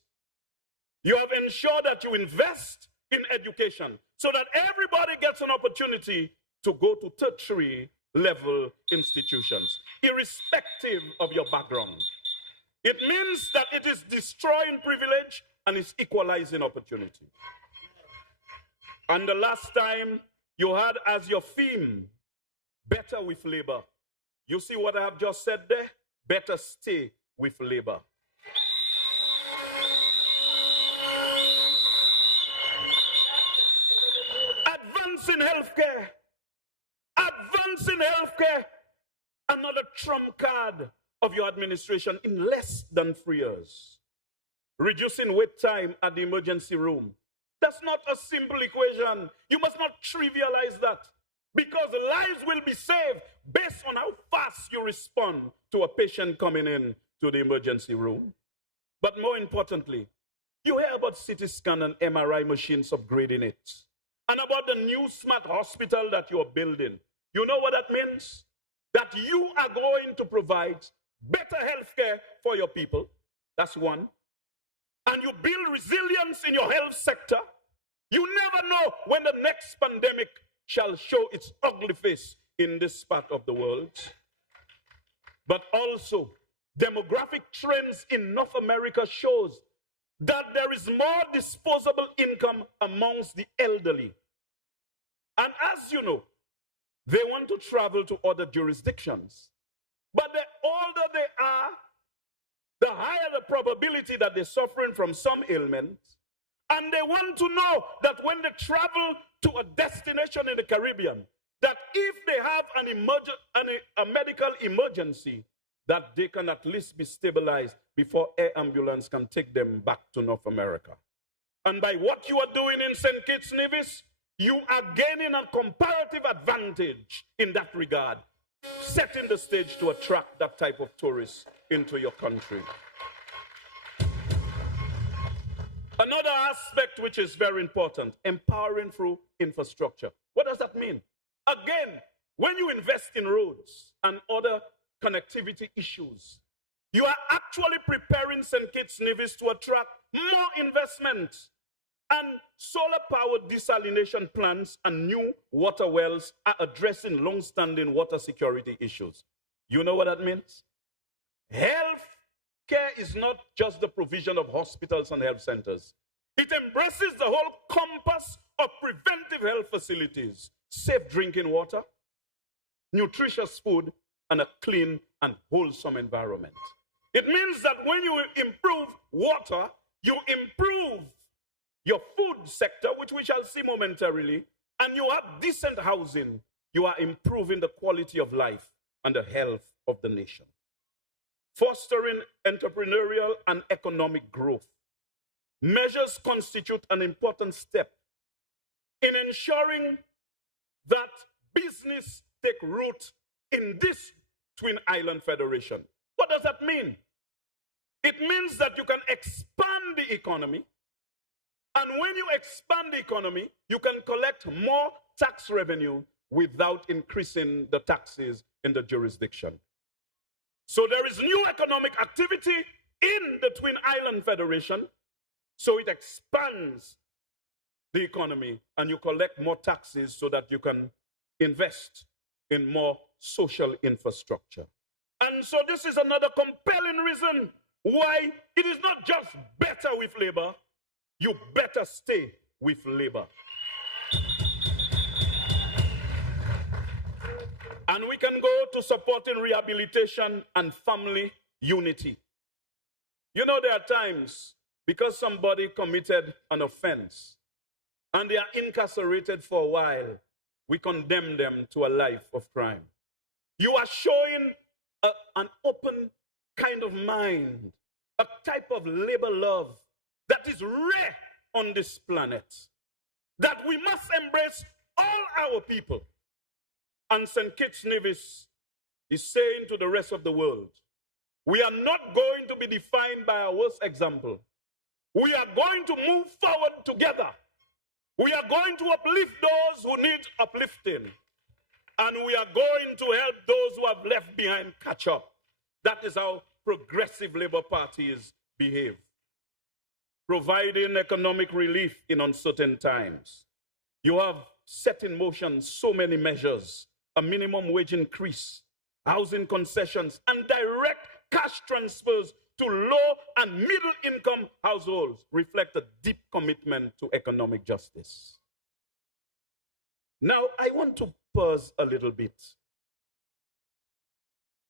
You have ensured that you invest in education so that everybody gets an opportunity to go to tertiary level institutions, irrespective of your background. It means that it is destroying privilege and is equalizing opportunity. And the last time you had as your theme, better with labor. You see what I have just said there? Better stay with labor. Advancing healthcare. Advancing healthcare. Another trump card of your administration in less than 3 years. Reducing wait time at the emergency room. That's not a simple equation. You must not trivialize that, because lives will be saved based on how fast you respond to a patient coming in to the emergency room. But more importantly, you hear about CT scan and MRI machines upgrading it, and about the new smart hospital that you're building. You know what that means? That you are going to provide better health care for your people. That's one. And you build resilience in your health sector. You never know when the next pandemic shall show its ugly face in this part of the world. But also, demographic trends in North America shows that there is more disposable income amongst the elderly. And as you know, they want to travel to other jurisdictions. But the older they are, the higher the probability that they're suffering from some ailment, And they want to know that when they travel to a destination in the Caribbean, that if they have a medical emergency, that they can at least be stabilized before air ambulance can take them back to North America. And by what you are doing in St. Kitts-Nevis, you are gaining a comparative advantage in that regard, setting the stage to attract that type of tourists into your country. Another aspect which is very important, empowering through infrastructure. What does that mean? Again, when you invest in roads and other connectivity issues, you are actually preparing St. Kitts-Nevis to attract more investment. And solar-powered desalination plants and new water wells are addressing long-standing water security issues. You know what that means? Health care is not just the provision of hospitals and health centers. It embraces the whole compass of preventive health facilities, safe drinking water, nutritious food, and a clean and wholesome environment. It means that when you improve water, you improve your food sector, which we shall see momentarily, and you have decent housing, you are improving the quality of life and the health of the nation. Fostering entrepreneurial and economic growth. Measures constitute an important step in ensuring that business take root in this Twin Island Federation. What does that mean? It means that you can expand the economy, and when you expand the economy, you can collect more tax revenue without increasing the taxes in the jurisdiction. So there is new economic activity in the Twin Island Federation, so it expands the economy and you collect more taxes so that you can invest in more social infrastructure. And so this is another compelling reason why it is not just better with labor, you better stay with labor. And we can go to supporting rehabilitation and family unity. You know, there are times, because somebody committed an offense and they are incarcerated for a while, we condemn them to a life of crime. You are showing an open kind of mind, a type of labor love that is rare on this planet, that we must embrace all our people. And St. Kitts-Nevis is saying to the rest of the world, we are not going to be defined by our worst example. We are going to move forward together. We are going to uplift those who need uplifting. And we are going to help those who have left behind catch up. That is how progressive Labour parties behave. Providing economic relief in uncertain times. You have set in motion so many measures, a minimum wage increase, housing concessions, and direct cash transfers to low and middle income households reflect a deep commitment to economic justice. Now, I want to pause a little bit.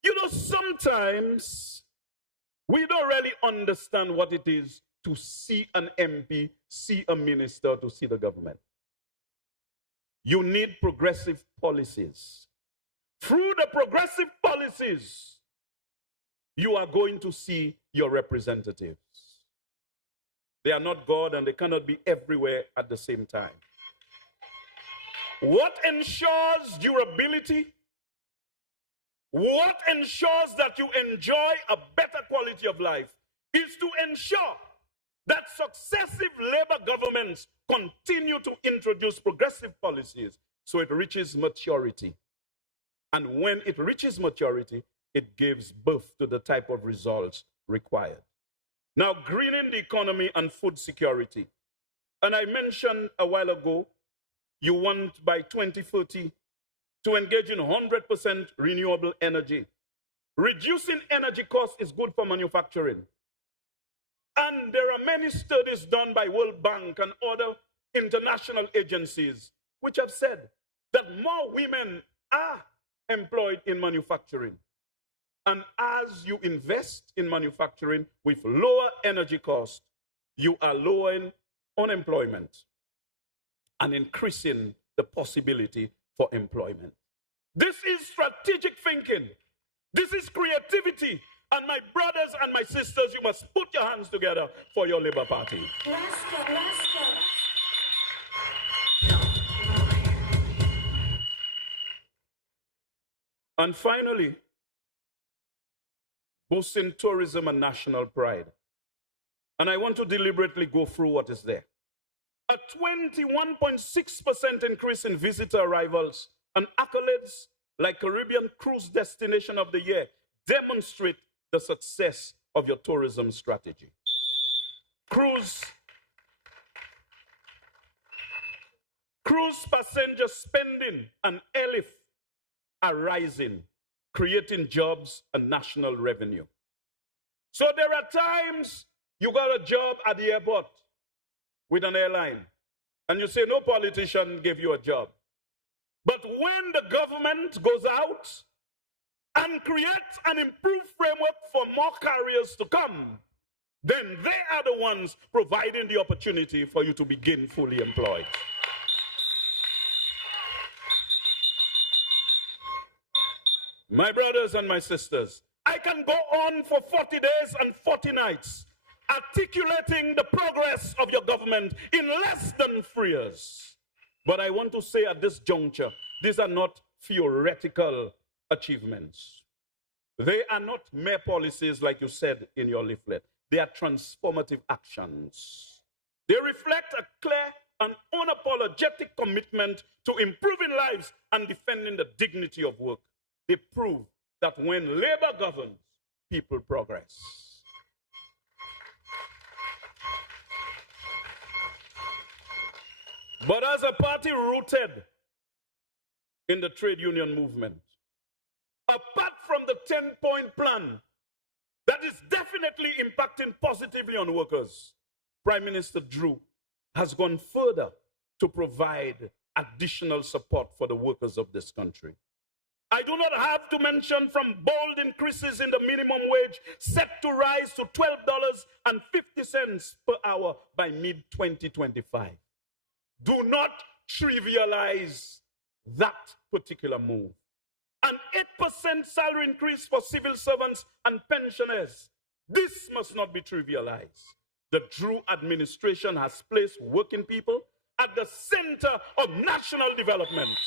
You know, sometimes we don't really understand what it is to see an MP, see a minister, to see the government. You need progressive policies. Through the progressive policies, you are going to see your representatives. They are not God and they cannot be everywhere at the same time. What ensures durability? What ensures that you enjoy a better quality of life is to ensure that successive Labour governments continue to introduce progressive policies so it reaches maturity. And when it reaches maturity, it gives birth to the type of results required. Now, greening the economy and food security. And I mentioned a while ago, you want by 2030 to engage in 100% renewable energy. Reducing energy costs is good for manufacturing. And there are many studies done by World Bank and other international agencies which have said that more women are employed in manufacturing. And as you invest in manufacturing with lower energy costs, you are lowering unemployment and increasing the possibility for employment. This is strategic thinking. This is creativity. And my brothers and my sisters, you must put your hands together for your Labour Party. And finally, boosting tourism and national pride. And I want to deliberately go through what is there. A 21.6% increase in visitor arrivals and accolades like Caribbean Cruise Destination of the Year demonstrate the success of your tourism strategy. Cruise passenger spending and ELIF are rising, creating jobs and national revenue. So there are times you got a job at the airport with an airline, and you say no politician gave you a job. But when the government goes out and creates an improved framework for more carriers to come, then they are the ones providing the opportunity for you to begin fully employed. My brothers and my sisters, I can go on for 40 days and 40 nights articulating the progress of your government in less than 3 years. But I want to say at this juncture, these are not theoretical achievements. They are not mere policies like you said in your leaflet. They are transformative actions. They reflect a clear and unapologetic commitment to improving lives and defending the dignity of work. They prove that when labor governs, people progress. But as a party rooted in the trade union movement, apart from the 10-point plan that is definitely impacting positively on workers, Prime Minister Drew has gone further to provide additional support for the workers of this country. I do not have to mention from bold increases in the minimum wage set to rise to $12.50 per hour by mid-2025. Do not trivialize that particular move. An 8% salary increase for civil servants and pensioners. This must not be trivialized. The Drew administration has placed working people at the center of national development.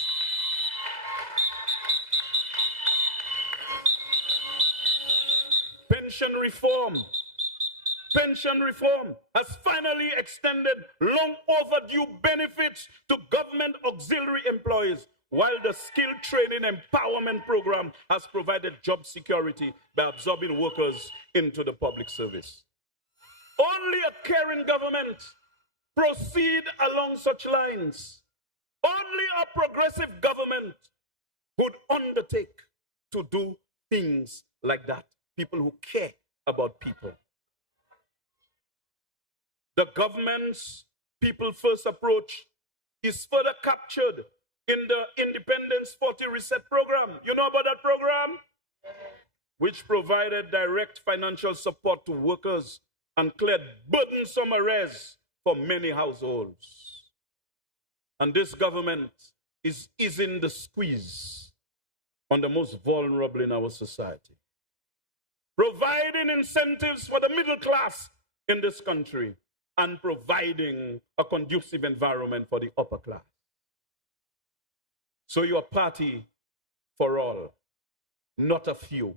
Pension reform has finally extended long overdue benefits to government auxiliary employees, while the skill training empowerment program has provided job security by absorbing workers into the public service. Only a caring government proceed along such lines. Only a progressive government would undertake to do things like that. People who care about people. The government's people-first approach is further captured in the Independence 40 Reset program. You know about that program? Which provided direct financial support to workers and cleared burdensome arrears for many households. And this government is easing the squeeze on the most vulnerable in our society, providing incentives for the middle class in this country, and providing a conducive environment for the upper class. So your party for all, not a few.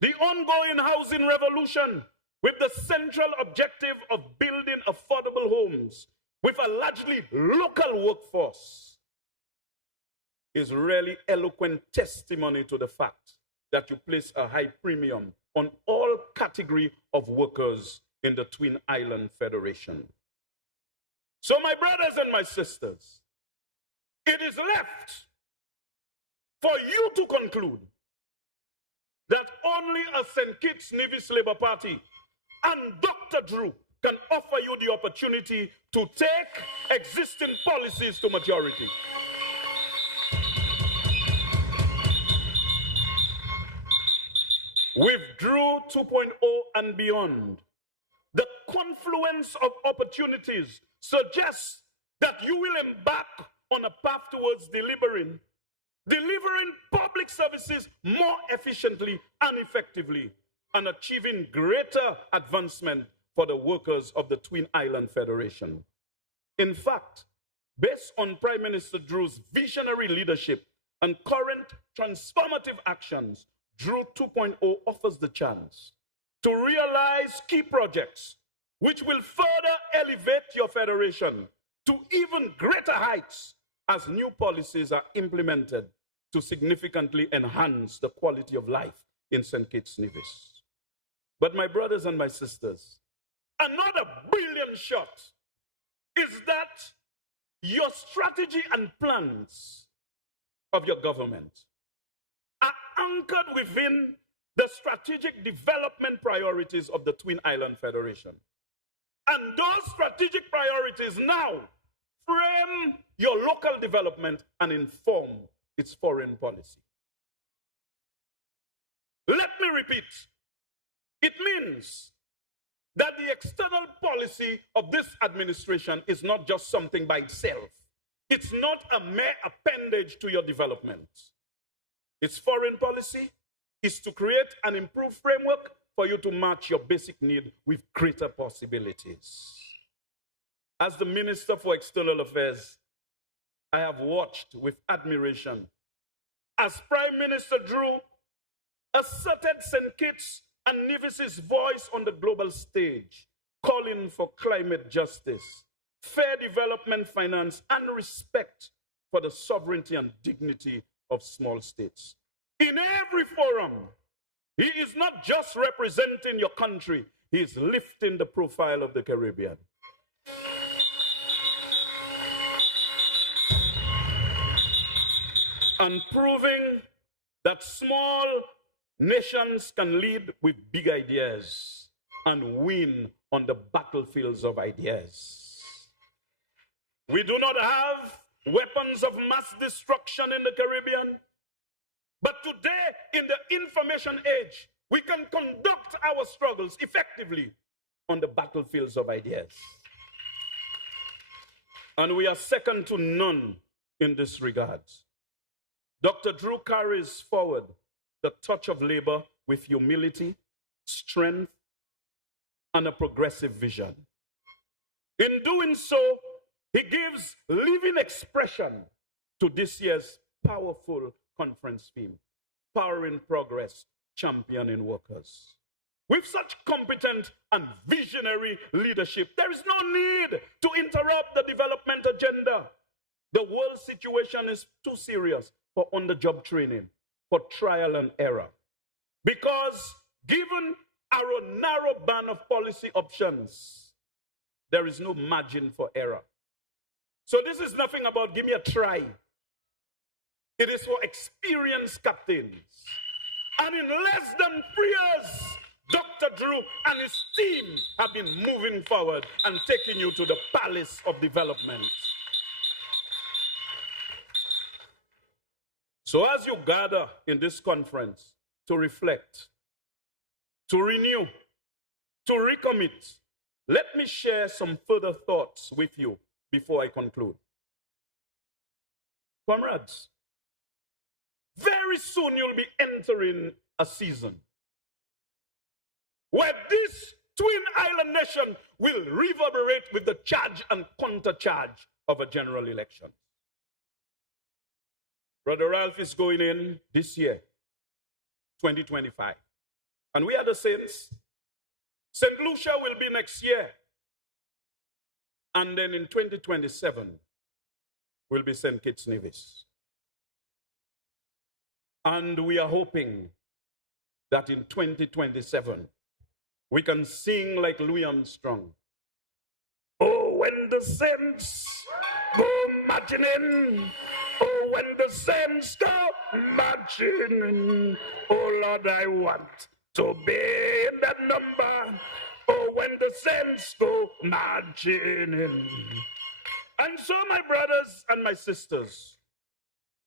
The ongoing housing revolution with the central objective of building affordable homes with a largely local workforce is really eloquent testimony to the fact that you place a high premium on all category of workers in the Twin Island Federation. So my brothers and my sisters, it is left for you to conclude that only a St. Kitts-Nevis Labour Party and Dr. Drew can offer you the opportunity to take existing policies to majority. With Drew 2.0 and beyond, the confluence of opportunities suggests that you will embark on a path towards delivering public services more efficiently and effectively, and achieving greater advancement for the workers of the Twin Island Federation. In fact, based on Prime Minister Drew's visionary leadership and current transformative actions, Drew 2.0 offers the chance to realize key projects which will further elevate your federation to even greater heights as new policies are implemented to significantly enhance the quality of life in St. Kitts-Nevis. But my brothers and my sisters, another brilliant shot is that your strategy and plans of your government are anchored within the strategic development priorities of the Twin Island Federation. And those strategic priorities now frame your local development and inform its foreign policy. Let me repeat. It means that the external policy of this administration is not just something by itself. It's not a mere appendage to your development. Its foreign policy is to create an improved framework for you to match your basic need with greater possibilities. As the Minister for External Affairs, I have watched with admiration as Prime Minister Drew asserted St. Kitts and Nevis's voice on the global stage, calling for climate justice, fair development finance, and respect for the sovereignty and dignity of small states. In every forum, he is not just representing your country, he is lifting the profile of the Caribbean. And proving that small nations can lead with big ideas and win on the battlefields of ideas. We do not have weapons of mass destruction in the Caribbean, but today, in the information age, we can conduct our struggles effectively on the battlefields of ideas. And we are second to none in this regard. Dr. Drew carries forward the touch of labor with humility, strength, and a progressive vision. In doing so, he gives living expression to this year's powerful conference theme, Powering Progress, Championing Workers. With such competent and visionary leadership, there is no need to interrupt the development agenda. The world situation is too serious for on-the-job training, for trial and error. Because given our narrow band of policy options, there is no margin for error. So this is nothing about give me a try. It is for experienced captains. And in less than 3 years, Dr. Drew and his team have been moving forward and taking you to the palace of development. So as you gather in this conference to reflect, to renew, to recommit, let me share some further thoughts with you before I conclude. Comrades, very soon you'll be entering a season where this Twin Island nation will reverberate with the charge and counter-charge of a general election. Brother Ralph is going in this year, 2025. And we are the Saints. St. Lucia will be next year. And then in 2027 will be St. Kitts-Nevis. And we are hoping that in 2027 we can sing like Louis Armstrong. Oh, when the saints go marching in. Oh, when the saints go marching in. Oh, Lord, I want to be in that number. Oh, when the saints go marching in. And so, my brothers and my sisters,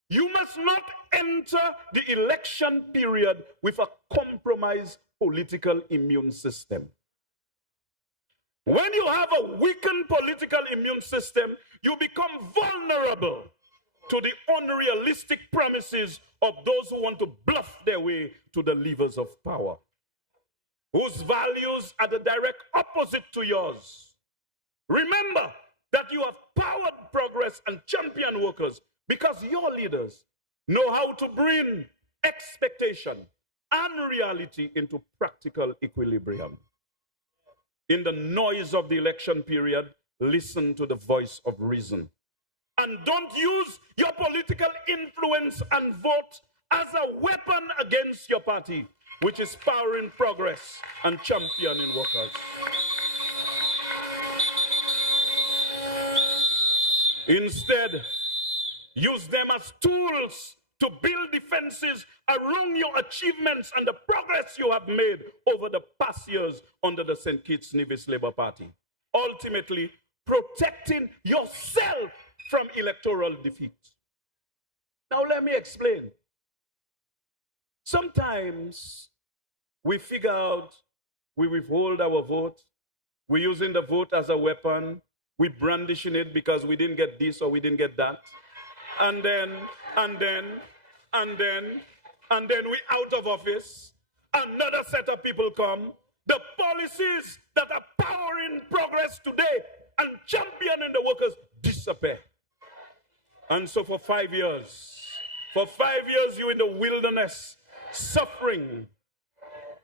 you must not enter the election period with a compromised political immune system. When you have a weakened political immune system, you become vulnerable to the unrealistic promises of those who want to bluff their way to the levers of power, whose values are the direct opposite to yours. Remember that you have powered progress and champion workers because your leaders know how to bring expectation and reality into practical equilibrium. In the noise of the election period, listen to the voice of reason. And don't use your political influence and vote as a weapon against your party, which is powering progress and championing workers. Instead, use them as tools to build defenses around your achievements and the progress you have made over the past years under the St. Kitts-Nevis Labour Party. Ultimately, protecting yourself from electoral defeat. Now let me explain. Sometimes we figure out we withhold our vote, we're using the vote as a weapon, we brandishing it because we didn't get this or we didn't get that. And then we out of office, another set of people come. The policies that are powering progress today and championing the workers disappear. And so for 5 years, you're in the wilderness, suffering.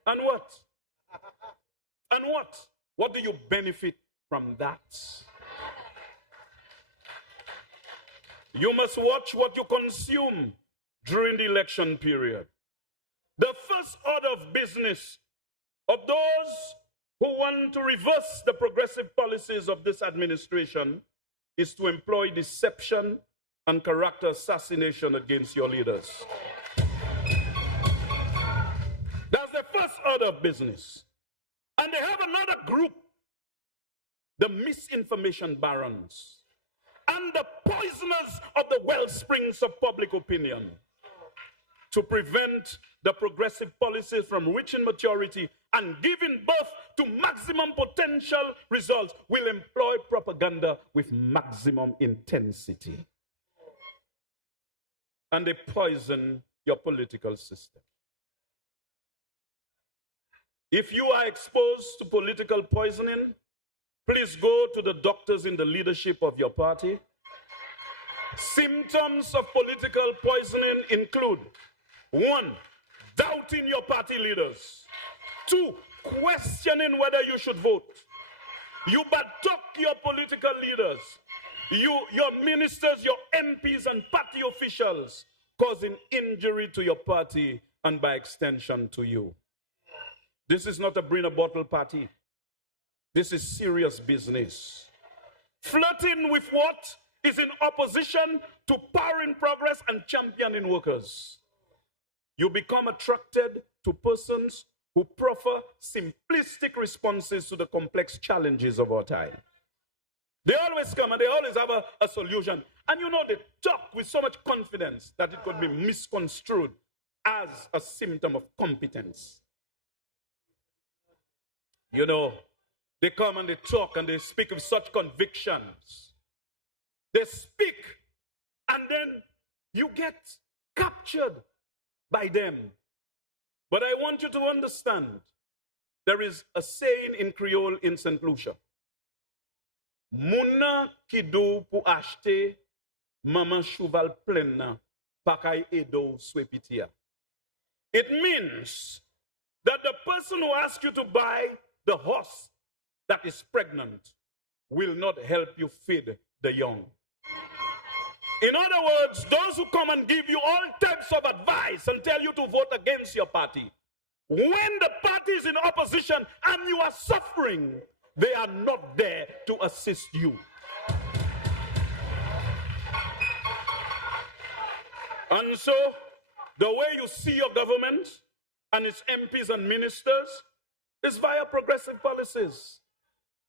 And what? And what? What do you benefit from that? You must watch what you consume during the election period. The first order of business of those who want to reverse the progressive policies of this administration is to employ deception and character assassination against your leaders. That's the first order of business. And they have another group, the misinformation barons and the poisoners of the well springs of public opinion. To prevent the progressive policies from reaching maturity and giving birth to maximum potential results, will employ propaganda with maximum intensity. And they poison your political system. If you are exposed to political poisoning, please go to the doctors in the leadership of your party. Symptoms of political poisoning include: 1, doubting your party leaders. 2, questioning whether you should vote. You talk your political leaders, your ministers, your MPs and party officials, causing injury to your party and by extension to you. This is not a bring a bottle party. This is serious business. Flirting with what is in opposition to powering progress and championing workers. You become attracted to persons who proffer simplistic responses to the complex challenges of our time. They always come and they always have a solution. And you know, they talk with so much confidence that it could be misconstrued as a symptom of competence. You know, they come and they talk and they speak with such convictions. They speak and then you get captured by them. But I want you to understand, there is a saying in Creole in St. Lucia. Muna kido pou achete, maman cheval plena, pakay edo swepitia. It means that the person who asks you to buy the horse that is pregnant will not help you feed the young. In other words, those who come and give you all types of advice and tell you to vote against your party, when the party is in opposition and you are suffering, they are not there to assist you. And so, the way you see your government and its MPs and ministers is via progressive policies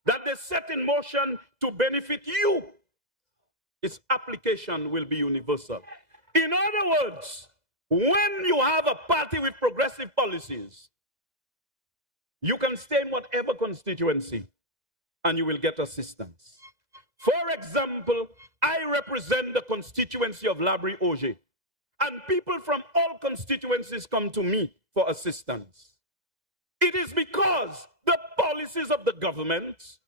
that they set in motion to benefit you. Its application will be universal. In other words, when you have a party with progressive policies, you can stay in whatever constituency. and you will get assistance. For example, I represent the constituency of Labrie Auger, and people from all constituencies come to me for assistance. It is because the policies of the government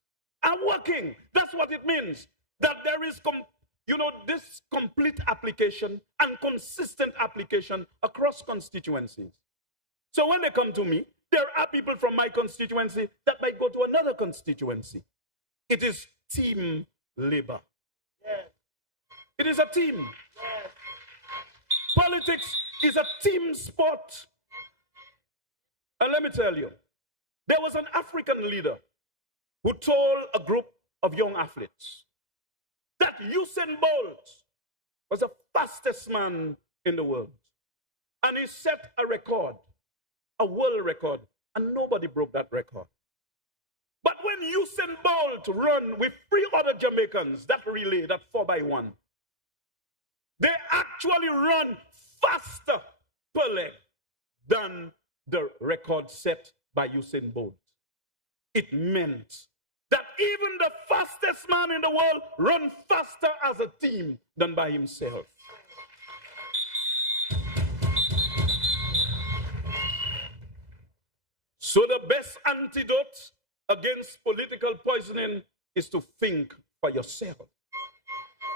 are working. That's what it means. That there is, this complete application and consistent application across constituencies. So when they come to me, there are people from my constituency that might go to another constituency. It is team labor. Yes. It is a team. Yes. Politics is a team sport. And let me tell you, there was an African leader who told a group of young athletes that Usain Bolt was the fastest man in the world. And he set a record, a world record, and nobody broke that record. But when Usain Bolt ran with 3 other Jamaicans, that relay, that 4x1, they actually run faster per leg than the record set by Usain Bolt. It meant that even the fastest man in the world run faster as a team than by himself. So the best antidote against political poisoning is to think for yourself.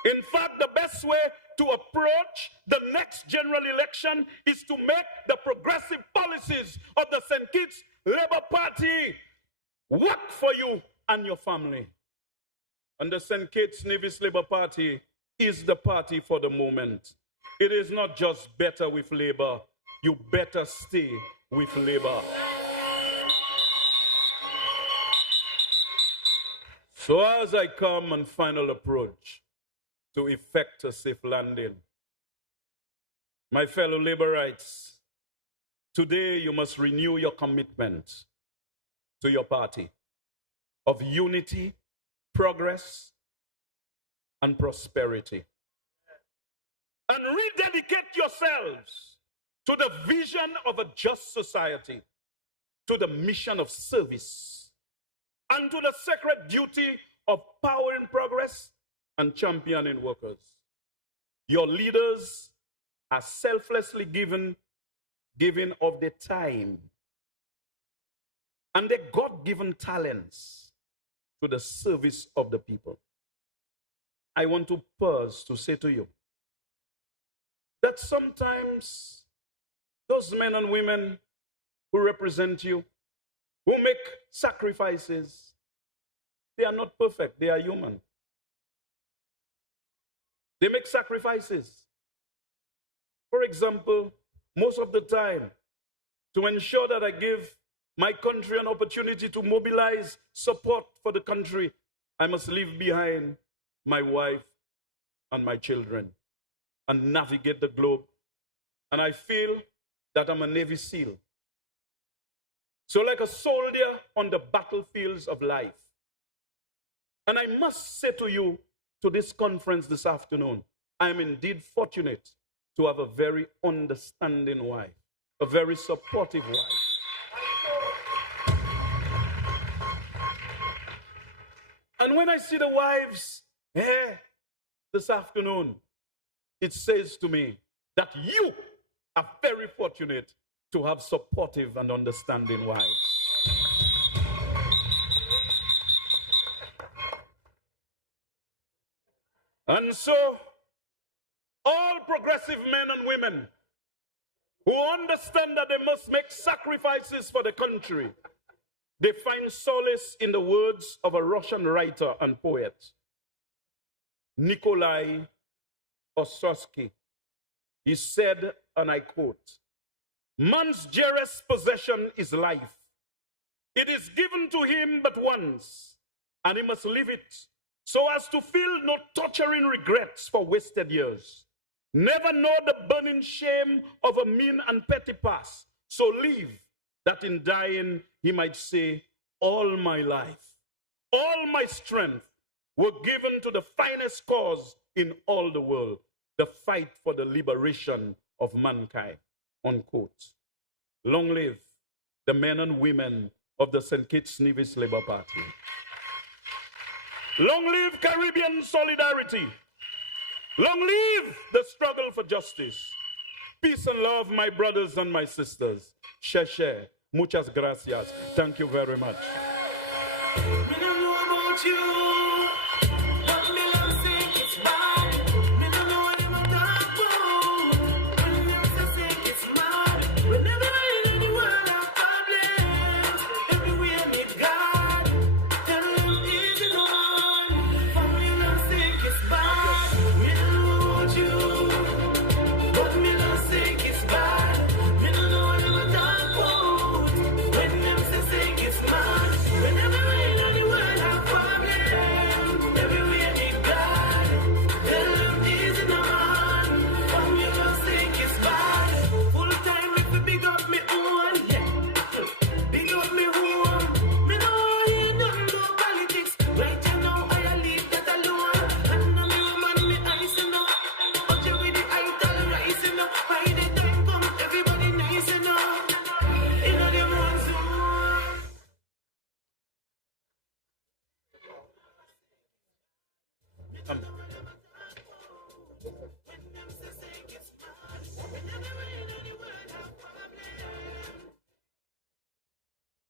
In fact, the best way to approach the next general election is to make the progressive policies of the St. Kitts Labour Party work for you and your family. And the St. Kitts-Nevis Labour Party is the party for the moment. It is not just better with Labour, you better stay with Labour. So as I come on final approach to effect a safe landing, my fellow Labourites, today you must renew your commitment to your party of unity, progress, and prosperity. And rededicate yourselves to the vision of a just society, to the mission of service, and to the sacred duty of powering progress and championing workers. Your leaders are selflessly giving of their time and their God-given talents to the service of the people. I want to pause to say to you that sometimes those men and women who represent you, who make sacrifices, they are not perfect, they are human. They make sacrifices. For example, most of the time, to ensure that I give my country an opportunity to mobilize support for the country, I must leave behind my wife and my children and navigate the globe. And I feel that I'm a Navy SEAL. So like a soldier on the battlefields of life. And I must say to you, to this conference this afternoon, I am indeed fortunate to have a very understanding wife, a very supportive wife. And when I see the wives here this afternoon, it says to me that you are very fortunate to have supportive and understanding wives. And so, all progressive men and women who understand that they must make sacrifices for the country, they find solace in the words of a Russian writer and poet, Nikolai Ostrowski. He said, and I quote, "Man's dearest possession is life. It is given to him but once, and he must live it so as to feel no torturing regrets for wasted years. Never know the burning shame of a mean and petty past. So live, that in dying he might say, all my life, all my strength were given to the finest cause in all the world, the fight for the liberation of mankind," unquote. Long live the men and women of the St. Kitts-Nevis Labour Party. Long live Caribbean solidarity. Long live the struggle for justice. Peace and love, my brothers and my sisters. Sheshe. Muchas gracias. Thank you very much.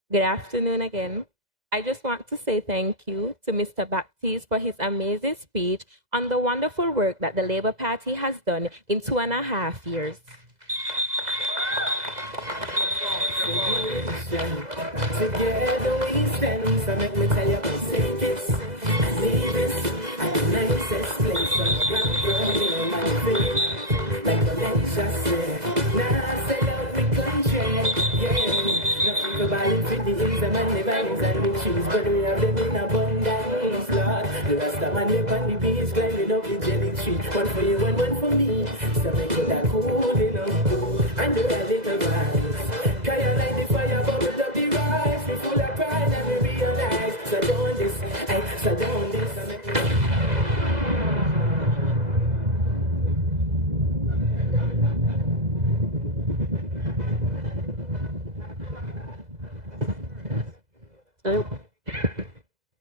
Good afternoon again. I just want to say thank you to Mr. Baptiste for his amazing speech on the wonderful work that the Labour Party has done in 2.5 years. Together we stand, so make me tell you about this. I need this, I the nicest place. Black girl in my face, like the lecture said. Now I sell out the country, yeah. Nothing to buy it with the hills, the money, vines and the trees, but we have them in abundance, Lord. The rest of my neighbor on the beach, climbing up the jelly tree. One for you and one for me, so make it that cool enough, and do a little vibes. Can you light the fire, bubble up the rise? We full of pride and we realize. So don't this, so don't this.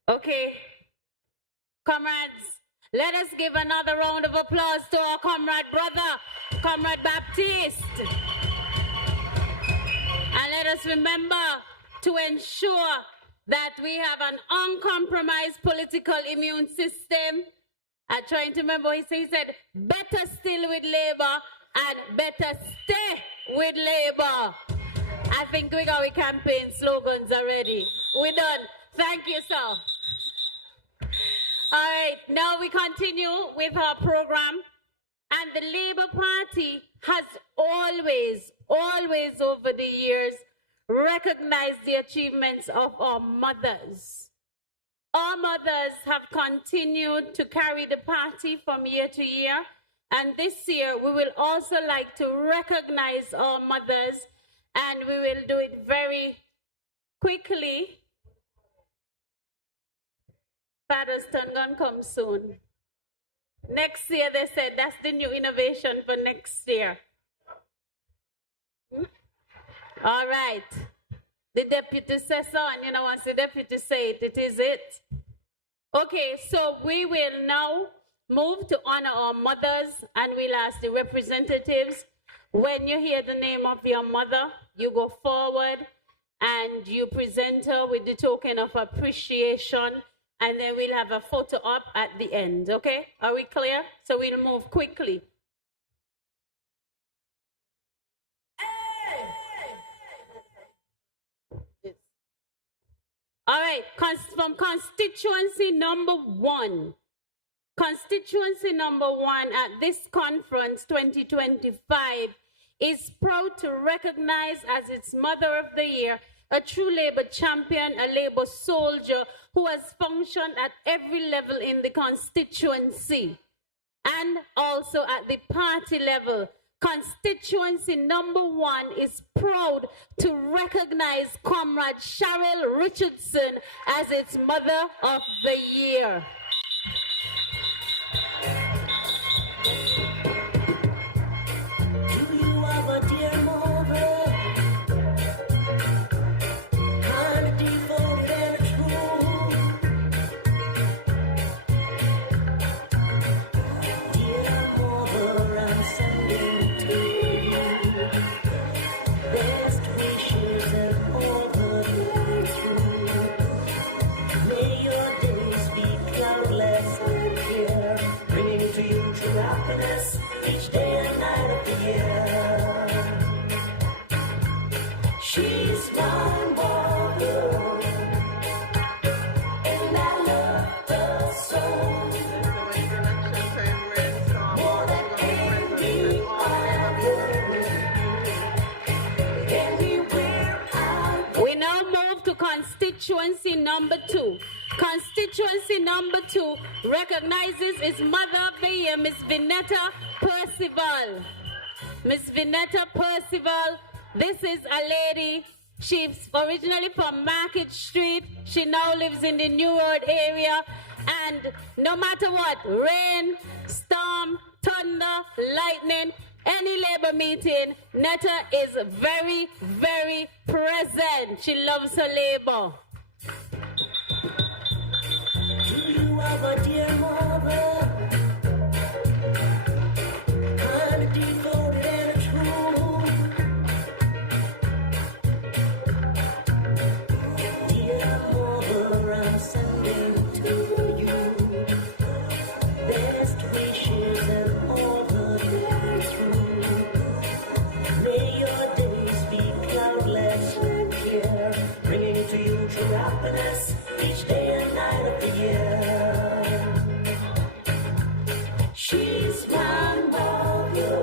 Okay, comrades, let us give another round of applause to our comrade brother, Comrade Baptiste. And let us remember to ensure that we have an uncompromised political immune system. I'm trying to remember what he said. He said, better still with Labour and better stay with Labour. I think we got our campaign slogans already. We're done. Thank you, sir. All right, now we continue with our program. And the Labour Party has always over the years recognized the achievements of our mothers. Our mothers have continued to carry the party from year to year. And this year, we will also like to recognize our mothers, and we will do it very quickly. Father's turn gonna come soon. Next year, they said that's the new innovation for next year. All right. The deputy says so, and you know, once the deputy say it, it is it. Okay, so we will now move to honor our mothers, and we'll ask the representatives, when you hear the name of your mother, you go forward and you present her with the token of appreciation, and then we'll have a photo up at the end, okay? Are we clear? So we'll move quickly. All right, from constituency number 1. Constituency number 1 at this conference 2025 is proud to recognize as its Mother of the Year a true Labour champion, a Labour soldier who has functioned at every level in the constituency and also at the party level. Constituency number 1 is proud to recognize Comrade Cheryl Richardson as its Mother of the Year. Do you have a dear mother? And devoted and true. happiness each day and night of the year. She's my mother, and I love her so. More than any other. We now move to constituency number 2. Constituency number 2 recognizes its Mother of the Year, Miss Vinetta Percival. Miss Vinetta Percival, this is a lady. She's originally from Market Street. She now lives in the New Road area. And no matter what, rain, storm, thunder, lightning, any labor meeting, Netta is very, very present. She loves her labor. Do you have a dear mother? Kind of devoted and true. Dear mother, I'm sending to you best wishes and all the day through. May your days be cloudless and clear, bringing to you true happiness each day and night of the year. She's my mother,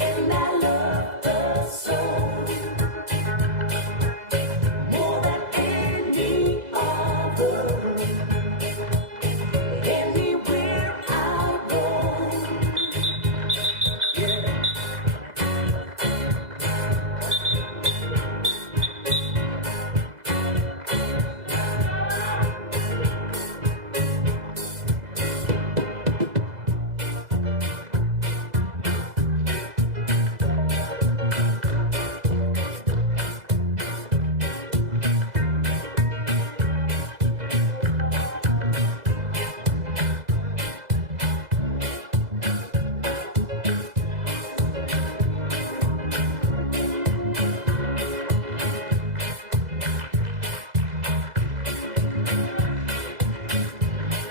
and I love her so. More than any other. Anywhere I go. Yeah.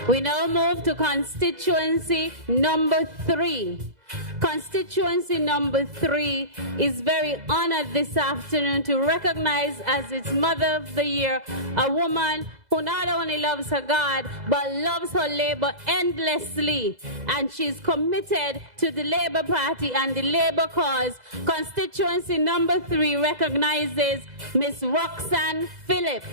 We now move to constituency number 3. Constituency number 3 is very honored this afternoon to recognize as its Mother of the Year a woman who not only loves her God but loves her labor endlessly, and she's committed to the Labour Party and the Labour cause. Constituency number 3 recognizes Miss Roxanne Phillip.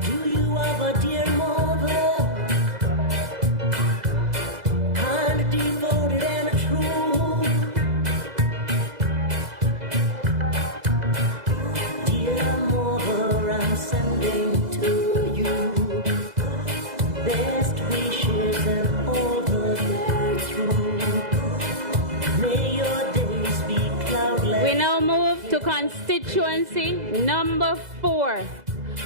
Do you have a dear mother? Kind of devoted and true. Dear mother, I'm sending to you best wishes and all the day through. May your days be cloudless. We now move to constituency number 4.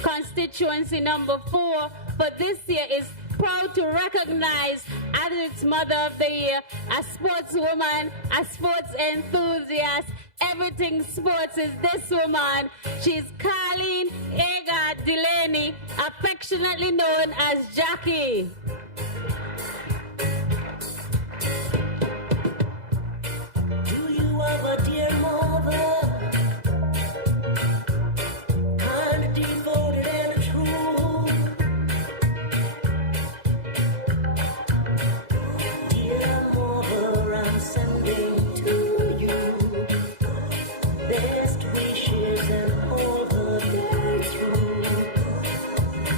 Constituency number 4 for this year is proud to recognize as its Mother of the Year a sportswoman, a sports enthusiast. Everything sports is this woman. She's Colleen Agar Delaney, affectionately known as Jackie. Do you have a dear mother? Kind of devoted and true. Dear mother, I'm sending to you best wishes and all the day through.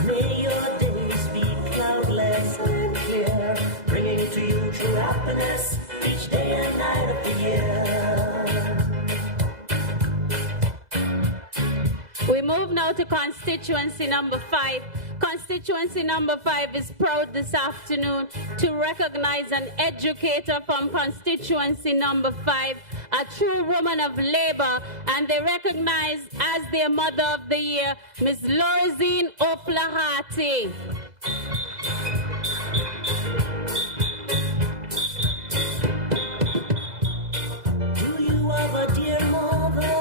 May your days be cloudless and clear, bringing to you true happiness each day and night of the year. We move now to constituency number 5. Constituency number 5 is proud this afternoon to recognize an educator from constituency number 5, a true woman of labor, and they recognize as their Mother of the Year, Miss Lorizine Oplahati. Do you have a dear mother?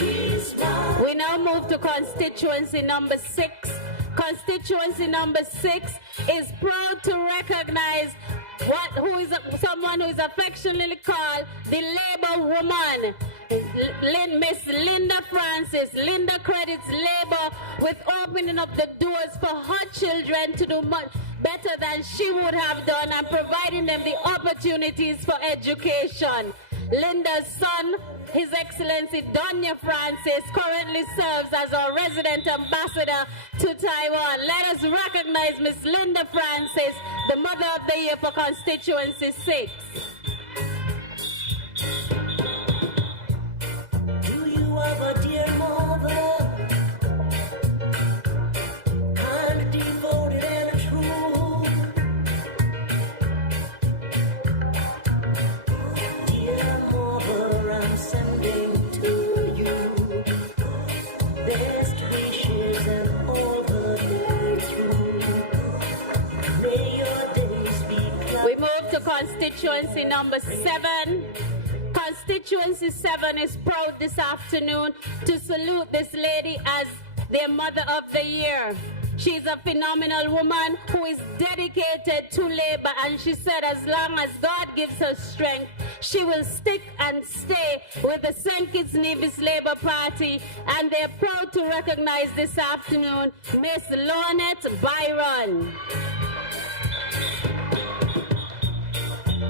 We now move to constituency number 6. Constituency number 6 is proud to recognize someone who is affectionately called the Labour woman, Miss Linda Francis. Linda credits Labour with opening up the doors for her children to do much better than she would have done and providing them the opportunities for education. Linda's son, His Excellency Donya Francis, currently serves as our resident ambassador to Taiwan. Let us recognize Miss Linda Francis, the Mother of the Year for Constituency 6. Do you have a dear mother? Kind of devoted and true. Dear mother, I'm sending to you best wishes and all the day through. May your days be We move to constituency number 7. Constituency 7 is proud this afternoon to salute this lady as their Mother of the Year. She's a phenomenal woman who is dedicated to labor, and she said as long as God gives her strength, she will stick and stay with the St. Kitts-Nevis Labour Party, and they're proud to recognize this afternoon Miss Lornette Byron.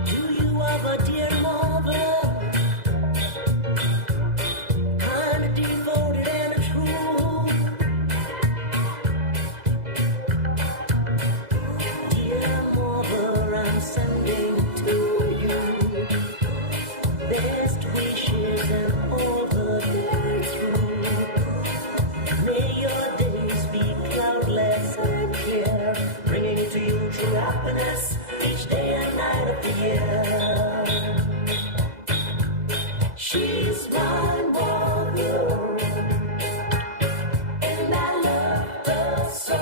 Do you have a dear mother? Kind of devoted and true. Dear mother, I'm sending to you best wishes and all the day through. May your days be cloudless and clear, bringing to you true happiness each day and night of the year. She's my mother, and I love her so.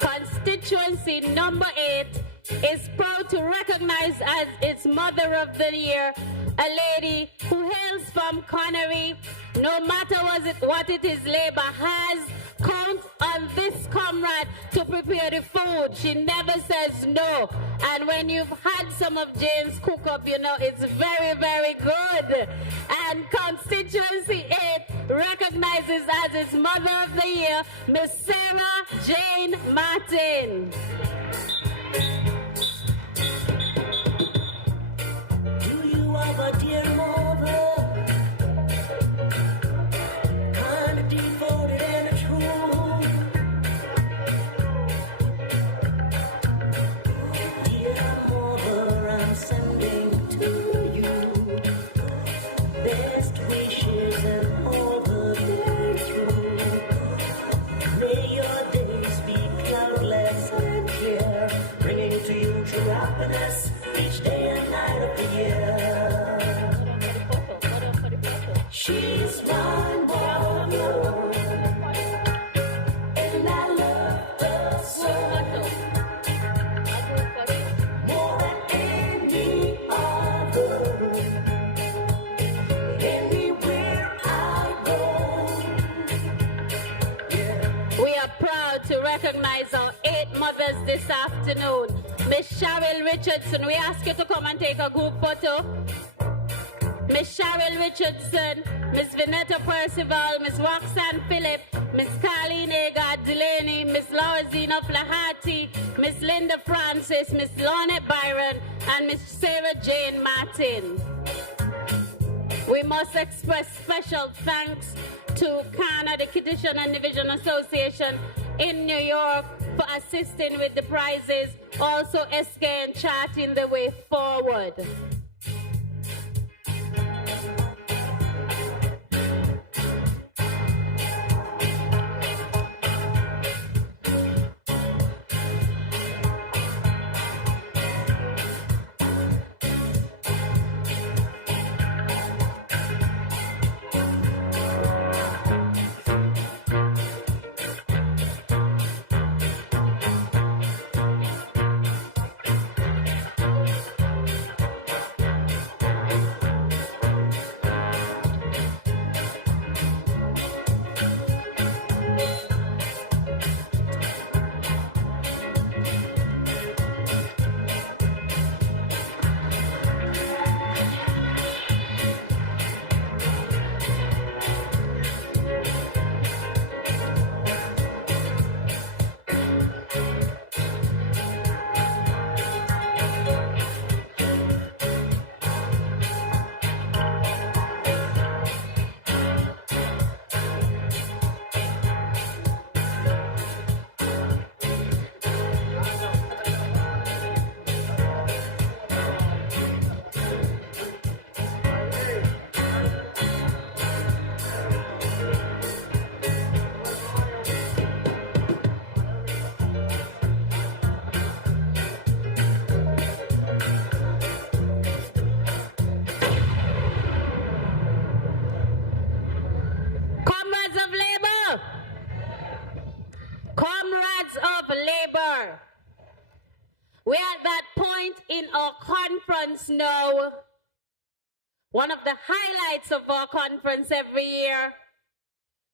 Constituency number 8 is proud to recognize as its Mother of the Year a lady who hails from Connery. No matter what it is Labour has, count on this comrade to prepare the food. She never says no. And when you've had some of Jane's cook-up, you know it's very, very good. And Constituency 8 recognizes as its Mother of the Year, Miss Sarah Jane Martin. Do you have a dear mother? Kind of devoted and true. Dear mother, I'm sending to you best wishes and all the day through. May your days be cloudless and clear, bringing to you true happiness each day and night of the year. She's my mother, and I love her so. More than any other, anywhere I go. We are proud to recognize our 8 mothers this afternoon. Miss Cheryl Richardson, we ask you to come and take a group photo. Miss Cheryl Richardson, Miss Vinetta Percival, Miss Roxanne Phillip, Miss Carleen Agard Delaney, Miss Laurazina Flaherty, Miss Linda Francis, Miss Lornette Byron, and Miss Sarah Jane Martin. We must express special thanks to CANA, the Kittition and Division Association in New York, for assisting with the prizes, also SK and charting the way forward. Labour. We're at that point in our conference now. One of the highlights of our conference every year,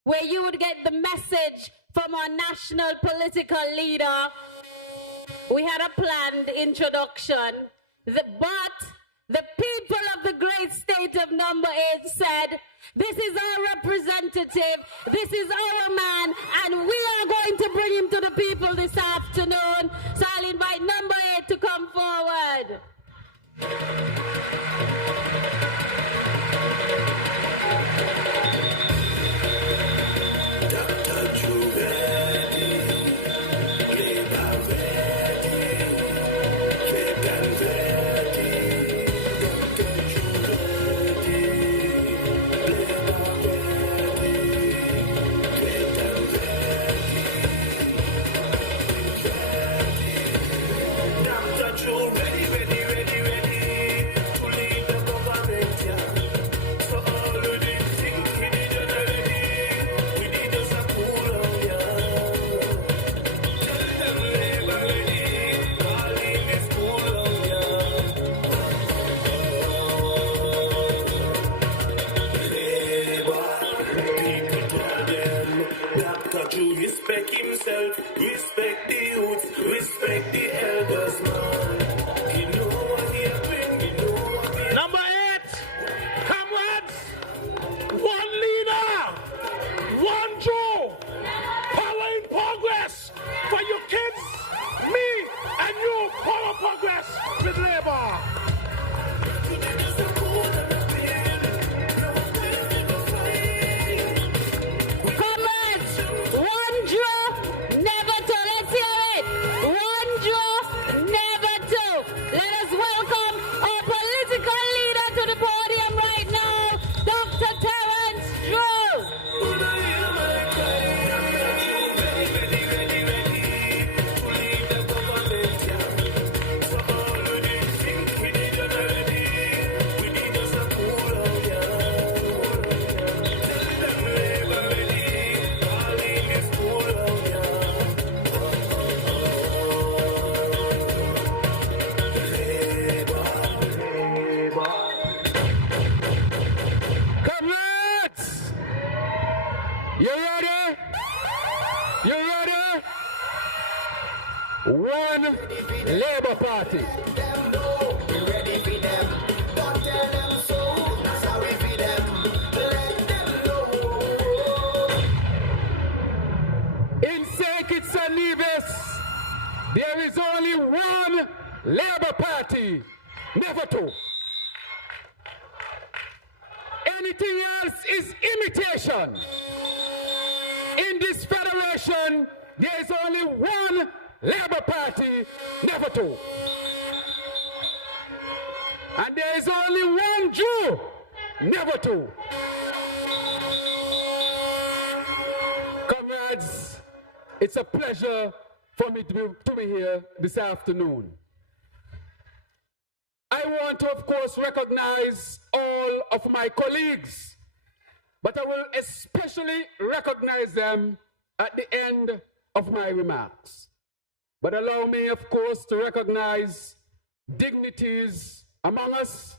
where you would get the message from our national political leader. We had a planned introduction, but the people of the great state of number 8 said, this is our representative, this is our man, and we are going to bring him to the people this afternoon. So I'll invite number 8 to come forward. Respect himself, respect the youth, respect the elders, man. You know what he bring, you know what he Number 8, comrades, one leader, one Joe, power in progress for your kids, me, and you, power progress with Labour. Labour Party. In St. Kitts-Nevis, there is only one Labour Party, never two. Anything else is imitation. In this federation, there is only one Labour Party, never two. And there is only one Jew, never two. Comrades, it's a pleasure for me to be here this afternoon. I want to, of course, recognize all of my colleagues, but I will especially recognize them at the end of my remarks. But allow me, of course, to recognize dignities among us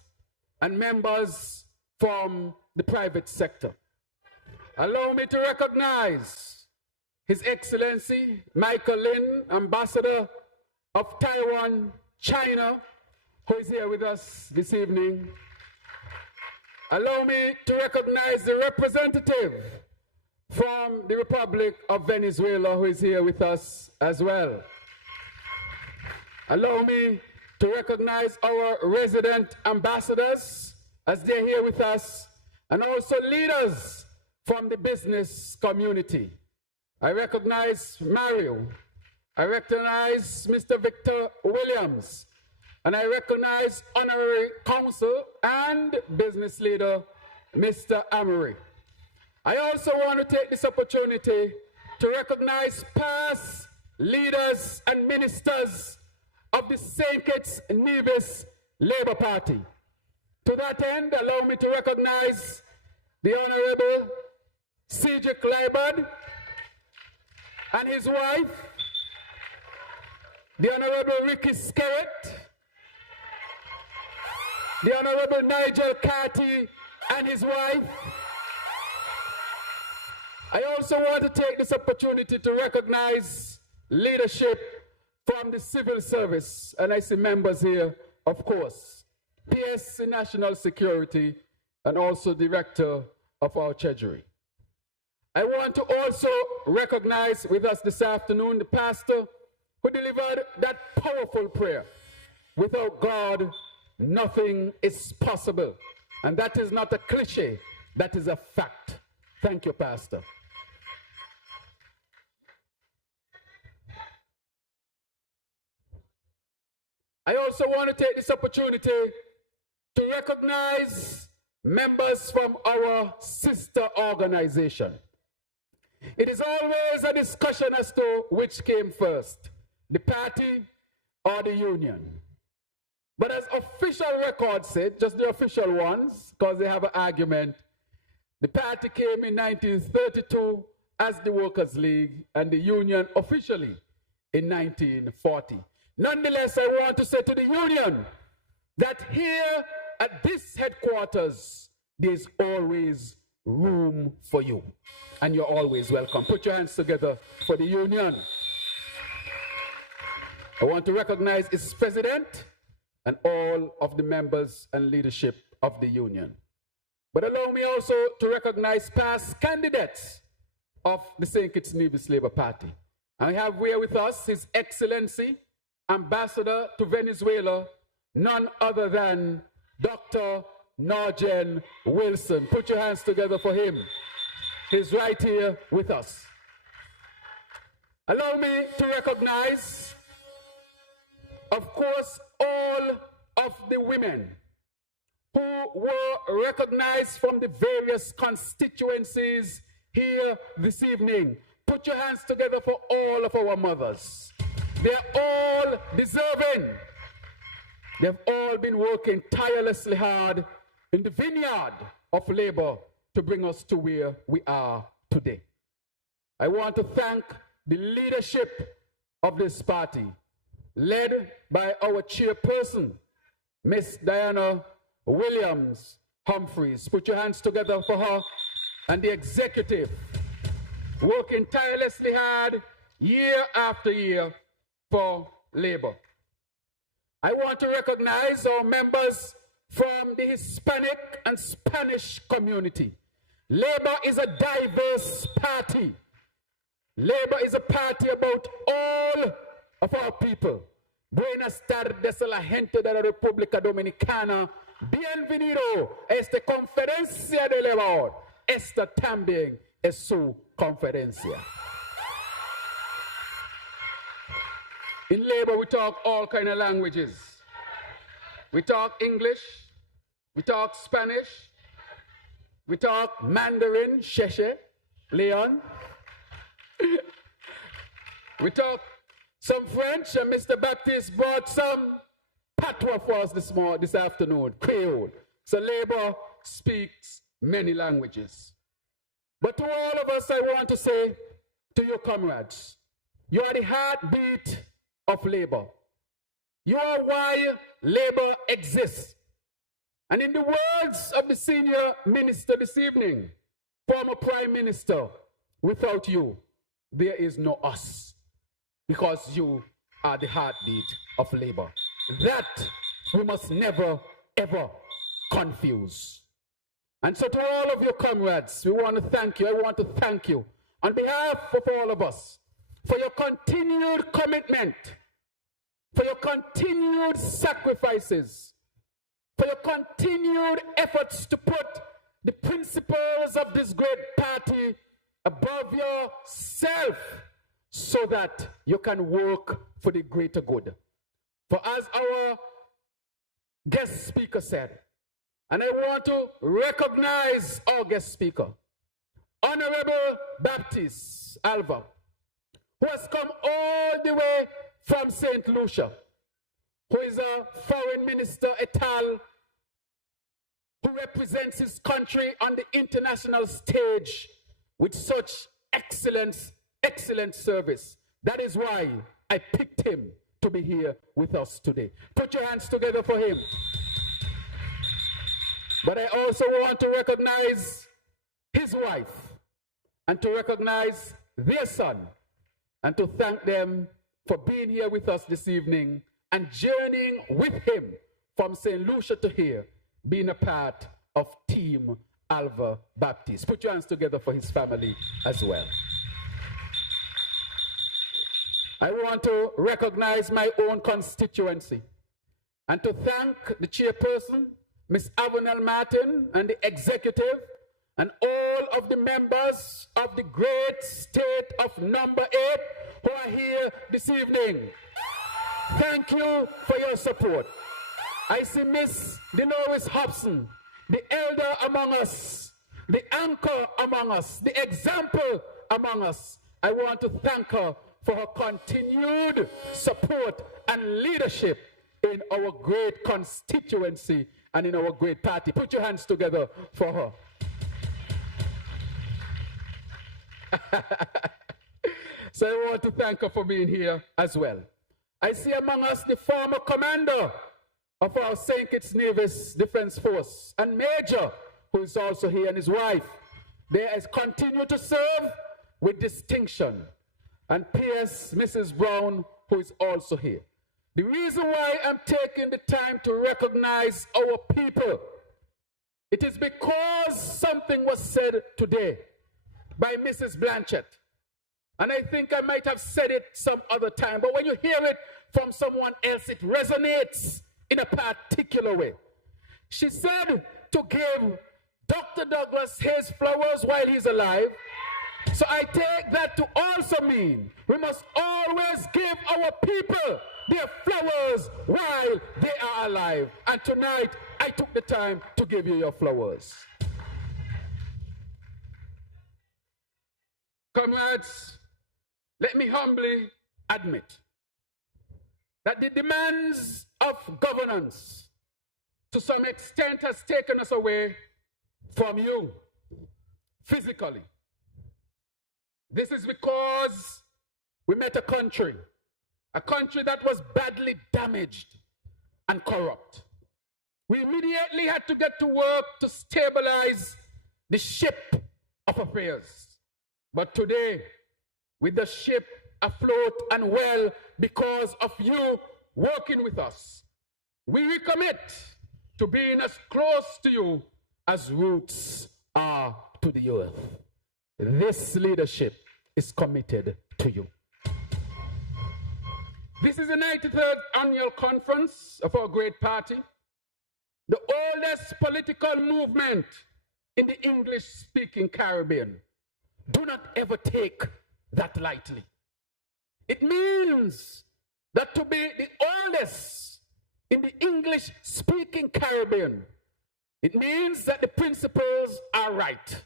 and members from the private sector. Allow me to recognize His Excellency Michael Lin, Ambassador of Taiwan, China, who is here with us this evening. Allow me to recognize the representative from the Republic of Venezuela, who is here with us as well. Allow me to recognize our resident ambassadors as they're here with us, and also leaders from the business community. I recognize Mario, I recognize Mr. Victor Williams, and I recognize Honorary Counsel and Business Leader, Mr. Amory. I also want to take this opportunity to recognize past leaders and ministers of the St. Kitts-Nevis Labour Party. To that end, allow me to recognize the Honorable Cedric Liebard and his wife, the Honorable Ricky Skerritt, the Honorable Nigel Carty and his wife. I also want to take this opportunity to recognize leadership from the civil service, and I see members here, of course, PSC National Security, and also Director of our Treasury. I want to also recognize with us this afternoon the pastor who delivered that powerful prayer. Without God, nothing is possible. And that is not a cliche, that is a fact. Thank you, Pastor. I also want to take this opportunity to recognize members from our sister organization. It is always a discussion as to which came first, the party or the union. But as official records say, just the official ones, because they have an argument, the party came in 1932 as the Workers' League and the union officially in 1940. Nonetheless, I want to say to the union that here at this headquarters, there's always room for you. And you're always welcome. Put your hands together for the union. I want to recognize its president and all of the members and leadership of the union. But allow me also to recognize past candidates of the St. Kitts-Nevis Labour Party. And we have here with us His Excellency, Ambassador to Venezuela, none other than Dr. Norgen Wilson. Put your hands together for him. He's right here with us. Allow me to recognize, of course, all of the women who were recognized from the various constituencies here this evening. Put your hands together for all of our mothers. They're all deserving. They've all been working tirelessly hard in the vineyard of labor to bring us to where we are today. I want to thank the leadership of this party, led by our chairperson, Miss Diana Williams Humphreys. Put your hands together for her and the executive, working tirelessly hard year after year for labor. I want to recognize our members from the Hispanic and Spanish community. Labor is a diverse party. Labor is a party about all of our people. Buenas tardes a la gente de la República Dominicana. Bienvenido a esta conferencia de labor. Esta también es su conferencia. In labor, we talk all kinds of languages. We talk English, we talk Spanish, we talk Mandarin, Sheshe, Leon. We talk some French, and Mr. Baptiste brought some patois for us this afternoon, Creole. So labor speaks many languages. But to all of us, I want to say to your comrades, you are the heartbeat of labor. You are why labor exists. And in the words of the senior minister this evening, former prime minister, without you, there is no us. Because you are the heartbeat of labor. That we must never, ever confuse. And so to all of your comrades, we want to thank you. I want to thank you on behalf of all of us for your continued commitment, for your continued sacrifices, for your continued efforts to put the principles of this great party above yourself so that you can work for the greater good. For as our guest speaker said, and I want to recognize our guest speaker, Honorable Baptiste Alva, who has come all the way from St. Lucia, who is a foreign minister et al., who represents his country on the international stage with such excellent service. That is why I picked him to be here with us today. Put your hands together for him. But I also want to recognize his wife and to recognize their son and to thank them for being here with us this evening and journeying with him from St. Lucia to here, being a part of Team Alva Baptist. Put your hands together for his family as well. I want to recognize my own constituency and to thank the chairperson, Ms. Avenel Martin, and the executive, and all of the members of the great state of number 8 who are here this evening. Thank you for your support. I see Miss Dolores Hobson, the elder among us, the anchor among us, the example among us. I want to thank her for her continued support and leadership in our great constituency and in our great party. Put your hands together for her. So I want to thank her for being here as well. I see among us the former commander of our St. Kitts-Nevis Defense Force and Major, who is also here, and his wife. They has continued to serve with distinction. And P.S. Mrs. Brown, who is also here. The reason why I'm taking the time to recognize our people, it is because something was said today by Mrs. Blanchett. And I think I might have said it some other time, but when you hear it from someone else, it resonates in a particular way. She said to give Dr. Douglas his flowers while he's alive. So I take that to also mean we must always give our people their flowers while they are alive. And tonight, I took the time to give you your flowers. Comrades, let me humbly admit that the demands of governance to some extent has taken us away from you physically. This is because we met a country that was badly damaged and corrupt. We immediately had to get to work to stabilize the ship of affairs. But today, with the ship afloat and well because of you working with us, we recommit to being as close to you as roots are to the earth. This leadership is committed to you. This is the 93rd annual conference of our great party, the oldest political movement in the English-speaking Caribbean. Do not ever take that lightly. It means that to be the oldest in the English-speaking Caribbean, it means that the principles are right.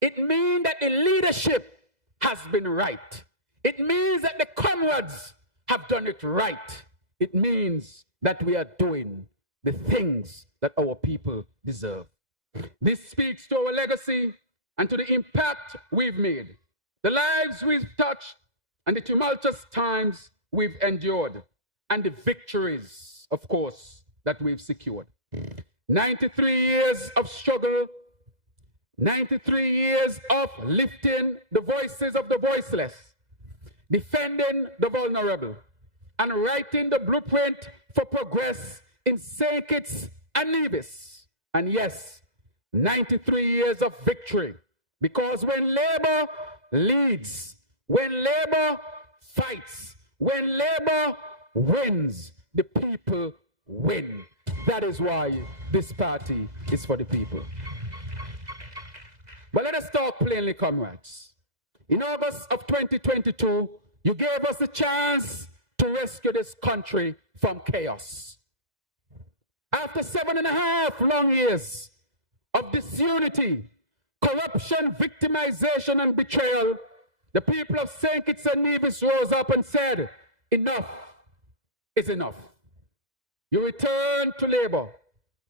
It means that the leadership has been right. It means that the comrades have done it right. It means that we are doing the things that our people deserve. This speaks to our legacy and to the impact we've made, the lives we've touched, and the tumultuous times we've endured, and the victories, of course, that we've secured. 93 years of struggle, 93 years of lifting the voices of the voiceless, defending the vulnerable, and writing the blueprint for progress in St. Kitts and Nevis. And yes, 93 years of victory, because when labor leads, when labor fights, when labor wins, the people win. That is why this party is for the people. But let us talk plainly, comrades. In August of 2022, you gave us a chance to rescue this country from chaos. After 7.5 long years of disunity, corruption, victimization, and betrayal, the people of St. Kitts and Nevis rose up and said, enough is enough. You return to labor,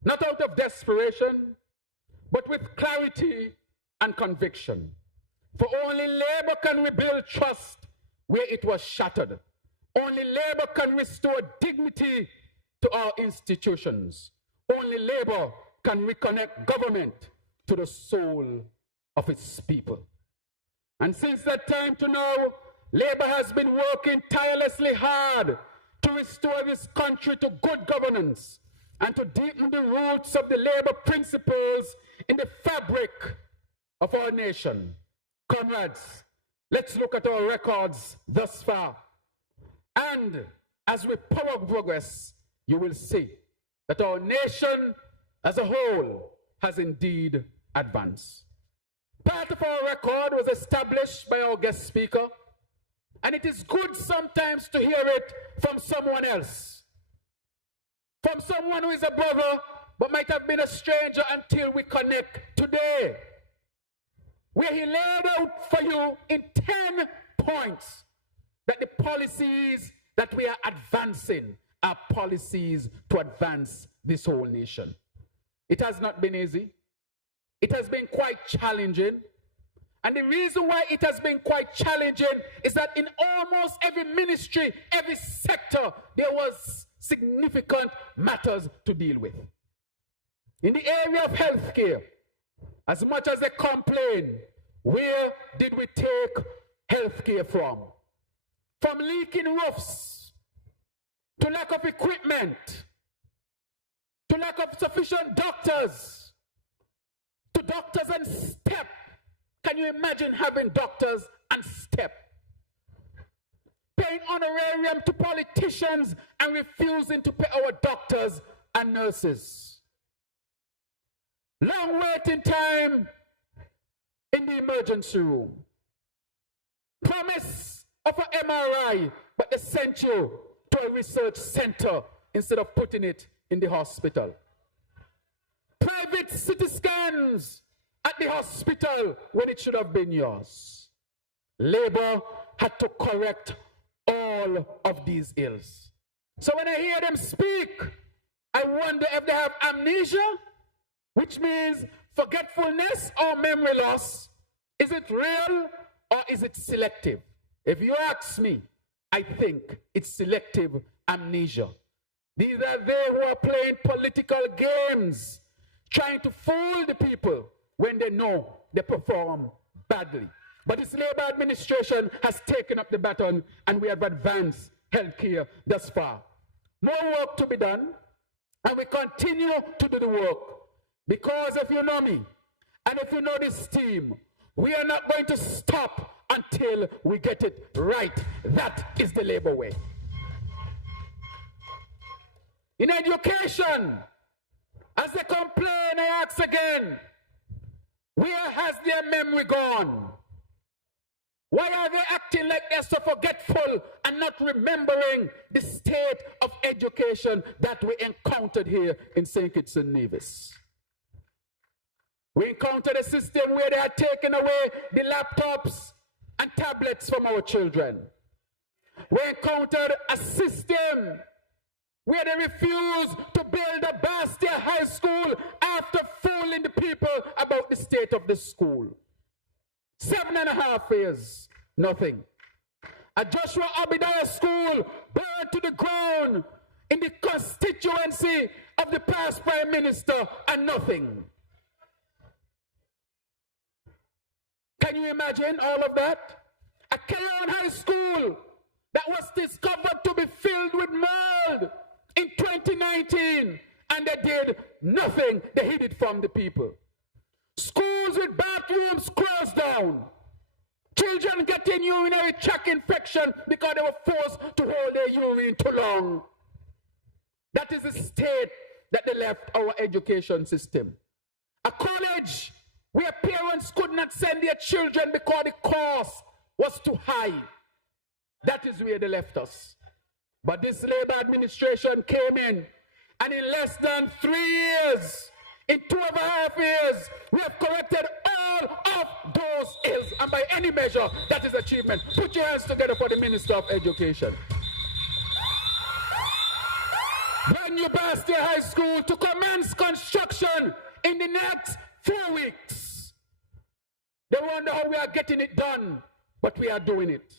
not out of desperation, but with clarity and conviction. For only labor can rebuild trust where it was shattered. Only labor can restore dignity to our institutions. Only labor can reconnect government to the soul of its people. And since that time to now, labor has been working tirelessly hard to restore this country to good governance and to deepen the roots of the labor principles in the fabric of our nation. Comrades, let's look at our records thus far. And as we power progress, you will see that our nation as a whole has indeed advanced. Part of our record was established by our guest speaker, and it is good sometimes to hear it from someone else. From someone who is a brother, but might have been a stranger until we connect today. Where he laid out for you in 10 points that the policies that we are advancing are policies to advance this whole nation. It has not been easy. It has been quite challenging. And the reason why it has been quite challenging is that in almost every ministry, every sector, there was significant matters to deal with. In the area of healthcare, as much as they complain, where did we take healthcare from? From leaking roofs, to lack of equipment, to lack of sufficient doctors, to doctors on step. Can you imagine having doctors on step? Paying honorarium to politicians and refusing to pay our doctors and nurses. Long waiting time in the emergency room. Promise of an MRI, but they sent you to a research center instead of putting it in the hospital. Private CT scans at the hospital when it should have been yours. Labor had to correct all of these ills. So when I hear them speak, I wonder if they have amnesia, which means forgetfulness or memory loss. Is it real or is it selective? If you ask me, I think it's selective amnesia. These are they who are playing political games, trying to fool the people when they know they perform badly. But this Labour administration has taken up the baton and we have advanced healthcare thus far. More work to be done, and we continue to do the work. Because if you know me, and if you know this team, we are not going to stop until we get it right. That is the Labour way. In education, as they complain, I ask again, where has their memory gone? Why are they acting like they're so forgetful and not remembering the state of education that we encountered here in St. Kitts-Nevis? We encountered a system where they had taken away the laptops and tablets from our children. We encountered a system where they refused to build a Bastia High School after fooling the people about the state of the school. 7.5 years, nothing. A Joshua Abediah school burned to the ground in the constituency of the past Prime Minister, and nothing. Can you imagine all of that? A Keyon High School that was discovered to be filled with mold in 2019, and they did nothing. They hid it from the people. Schools with bathrooms closed down. Children getting urinary tract infection because they were forced to hold their urine too long. That is the state that they left our education system. A college where parents could not send their children because the cost was too high. That is where they left us. But this Labour administration came in, and in less than 3 years, in 2.5 years, we have corrected all of those ills. And by any measure, that is achievement. Put your hands together for the Minister of Education. Brand new Bastia High School to commence construction in the next 4 weeks. They wonder how we are getting it done, but we are doing it.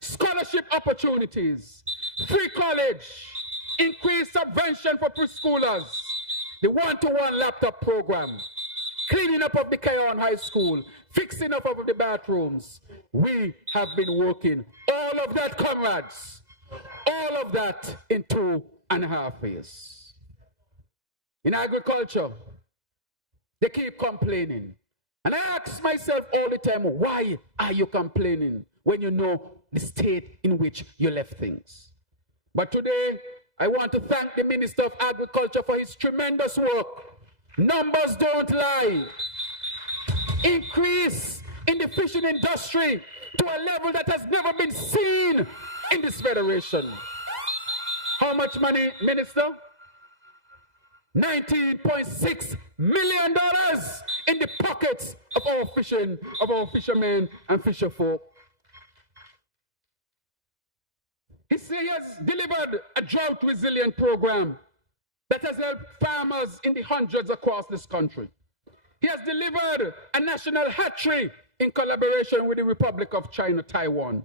scholarship opportunities, free college, increased subvention for preschoolers, the one-to-one laptop program, cleaning up of the Keyon High School, fixing up of the bathrooms. We have been working all of that, comrades, all of that in 2.5 years. In agriculture, they keep complaining. And I ask myself all the time, why are you complaining when you know the state in which you left things? But today, I want to thank the Minister of Agriculture for his tremendous work. Numbers don't lie. Increase in the fishing industry to a level that has never been seen in this federation. How much money, Minister? $19.6 million in the pockets of our fishermen and fisherfolk. He has delivered a drought-resilient program that has helped farmers in the hundreds across this country. He has delivered a national hatchery in collaboration with the Republic of China, Taiwan.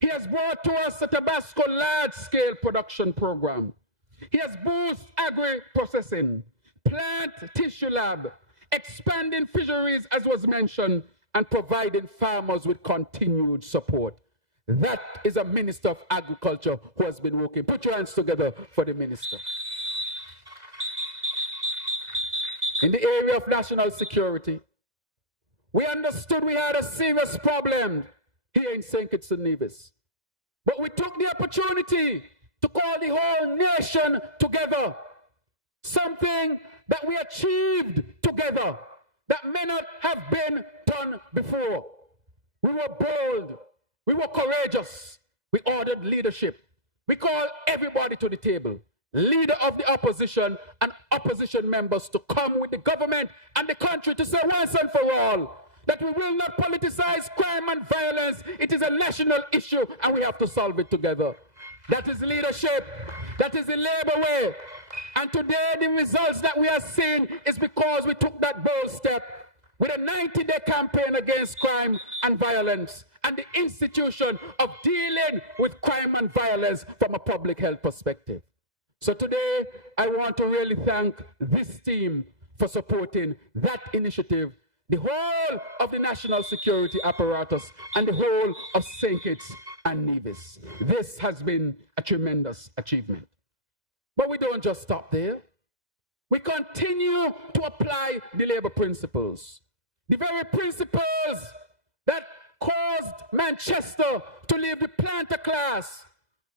He has brought to us a Tabasco large-scale production program. He has boosted agri-processing, plant tissue lab, expanding fisheries, as was mentioned, and providing farmers with continued support. That is a Minister of Agriculture who has been working. Put your hands together for the minister. In the area of national security, we understood we had a serious problem here in St. Kitts-Nevis. But we took the opportunity to call the whole nation together. Something that we achieved together that may not have been done before. We were bold. We were courageous. We ordered leadership. We called everybody to the table. Leader of the opposition and opposition members to come with the government and the country to say once and for all that we will not politicize crime and violence. It is a national issue and we have to solve it together. That is leadership. That is the labor way. And today the results that we are seeing is because we took that bold step with a 90-day campaign against crime and violence and the institution of dealing with crime and violence from a public health perspective. So today, I want to really thank this team for supporting that initiative, the whole of the national security apparatus, and the whole of St. Kitts and Nevis. This has been a tremendous achievement. But we don't just stop there. We continue to apply the labor principles. The very principles that caused Manchester to leave the planter class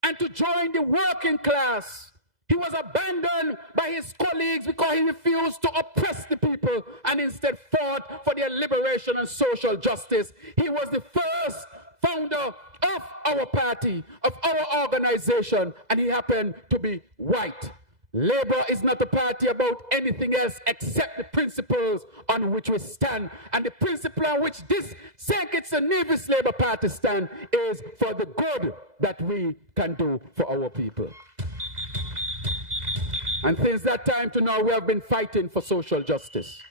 and to join the working class. He was abandoned by his colleagues because he refused to oppress the people and instead fought for their liberation and social justice. He was the first founder of our party, of our organization, and he happened to be white. Labour is not a party about anything else except the principles on which we stand. And the principle on which this St. Kitts-Nevis Labour Party stand is for the good that we can do for our people. And since that time to now, we have been fighting for social justice.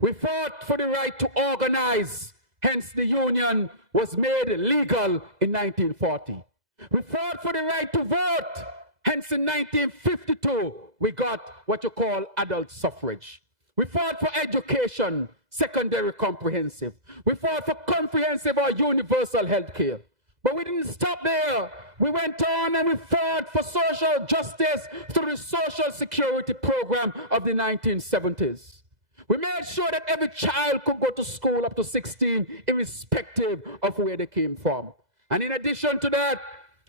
We fought for the right to organize, hence the union was made legal in 1940. We fought for the right to vote, hence in 1952, we got what you call adult suffrage. We fought for education, secondary comprehensive. We fought for comprehensive or universal health care. But we didn't stop there. We went on and we fought for social justice through the Social Security Program of the 1970s. We made sure that every child could go to school up to 16, irrespective of where they came from. And in addition to that,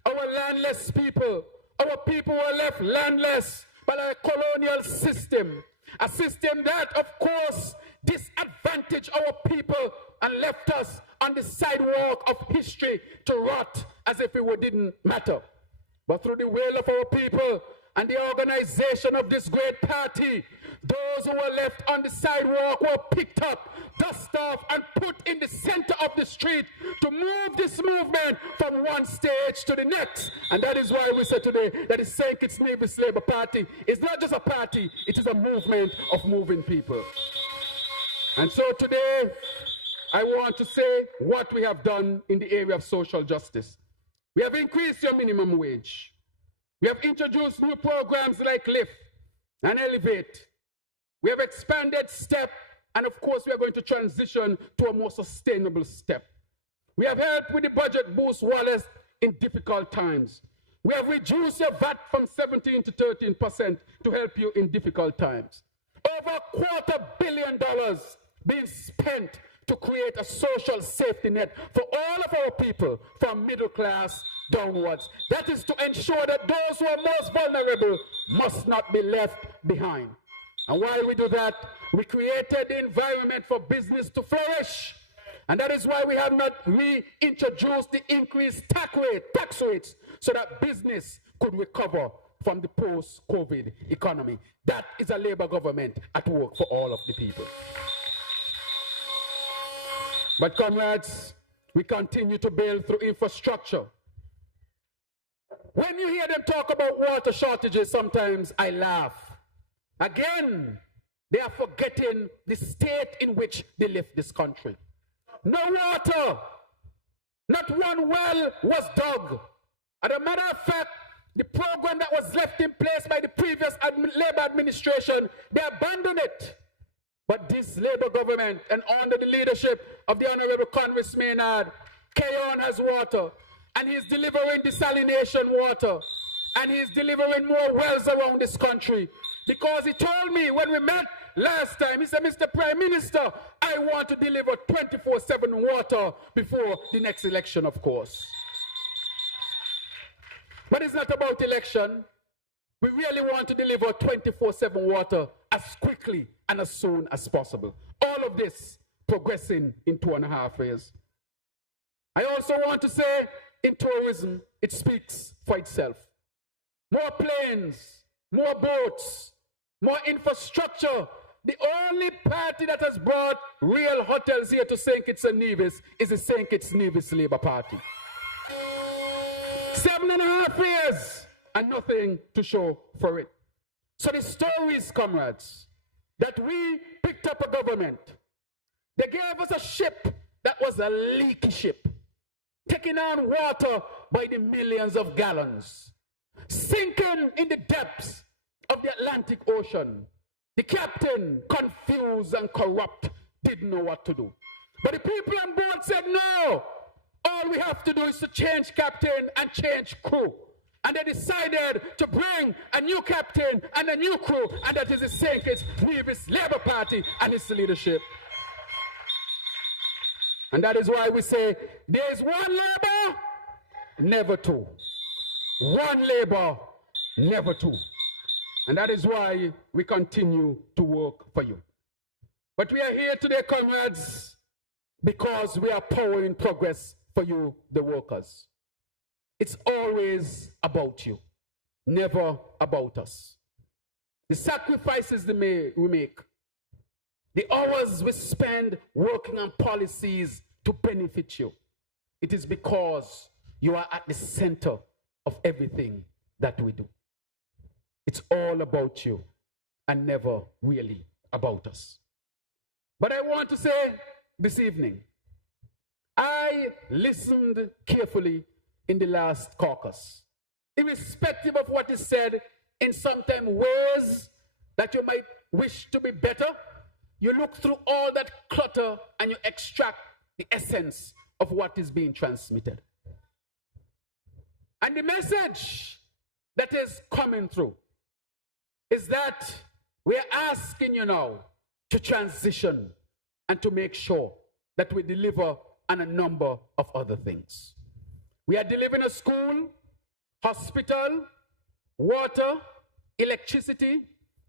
our landless people, our people were left landless by a colonial system. A system that, of course, disadvantaged our people and left us on the sidewalk of history to rot as if it didn't matter. But through the will of our people and the organization of this great party, those who were left on the sidewalk were picked up, dusted off, and put in the center of the street to move this movement from one stage to the next. And that is why we say today that the St. Kitts-Nevis Labour Party is not just a party, it is a movement of moving people. And so today, I want to say what we have done in the area of social justice. We have increased your minimum wage. We have introduced new programs like Lift and Elevate. We have expanded STEP, and of course, we are going to transition to a more sustainable STEP. We have helped with the budget boost Wallace in difficult times. We have reduced your VAT from 17 to 13% to help you in difficult times. Over $250 million being spent to create a social safety net for all of our people from middle class downwards. That is to ensure that those who are most vulnerable must not be left behind. And while we do that, we created the environment for business to flourish. And that is why we have not reintroduced the increased tax rates so that business could recover from the post-COVID economy. That is a Labour government at work for all of the people. But comrades, we continue to build through infrastructure. When you hear them talk about water shortages, sometimes I laugh. Again, they are forgetting the state in which they live this country. No water. Not one well was dug. As a matter of fact, the program that was left in place by the previous Labour administration, they abandoned it. But this Labour government, and under the leadership of the Honourable Congress Maynard, Keon has water, and he's delivering desalination water, and he's delivering more wells around this country. Because he told me when we met last time, he said, Mr. Prime Minister, I want to deliver 24/7 water before the next election, of course. But it's not about election. We really want to deliver 24/7 water as quickly and as soon as possible. All of this progressing in 2.5 years. I also want to say, in tourism, it speaks for itself. More planes, more boats, more infrastructure. The only party that has brought real hotels here to St. Kitts-Nevis is the St. Kitts-Nevis Labour Party. 7.5 years and nothing to show for it. So the stories, comrades, that we picked up a government. They gave us a ship that was a leaky ship, taking on water by the millions of gallons, sinking in the depths of the Atlantic Ocean. The captain, confused and corrupt, didn't know what to do. But the people on board said, no, all we have to do is to change captain and change crew. And they decided to bring a new captain and a new crew, and that is the St. Kitts-Nevis Labour Party and its leadership. And that is why we say, there is one Labour, never two. One Labour, never two. And that is why we continue to work for you. But we are here today, comrades, because we are powering progress for you, the workers. It's always about you, never about us. The sacrifices we make, the hours we spend working on policies to benefit you, it is because you are at the center of everything that we do. It's all about you and never really about us. But I want to say this evening, I listened carefully in the last caucus, irrespective of what is said in sometimes ways that you might wish to be better. You look through all that clutter and you extract the essence of what is being transmitted. And the message that is coming through is that we are asking you now to transition and to make sure that we deliver on a number of other things. We are delivering a school, hospital, water, electricity,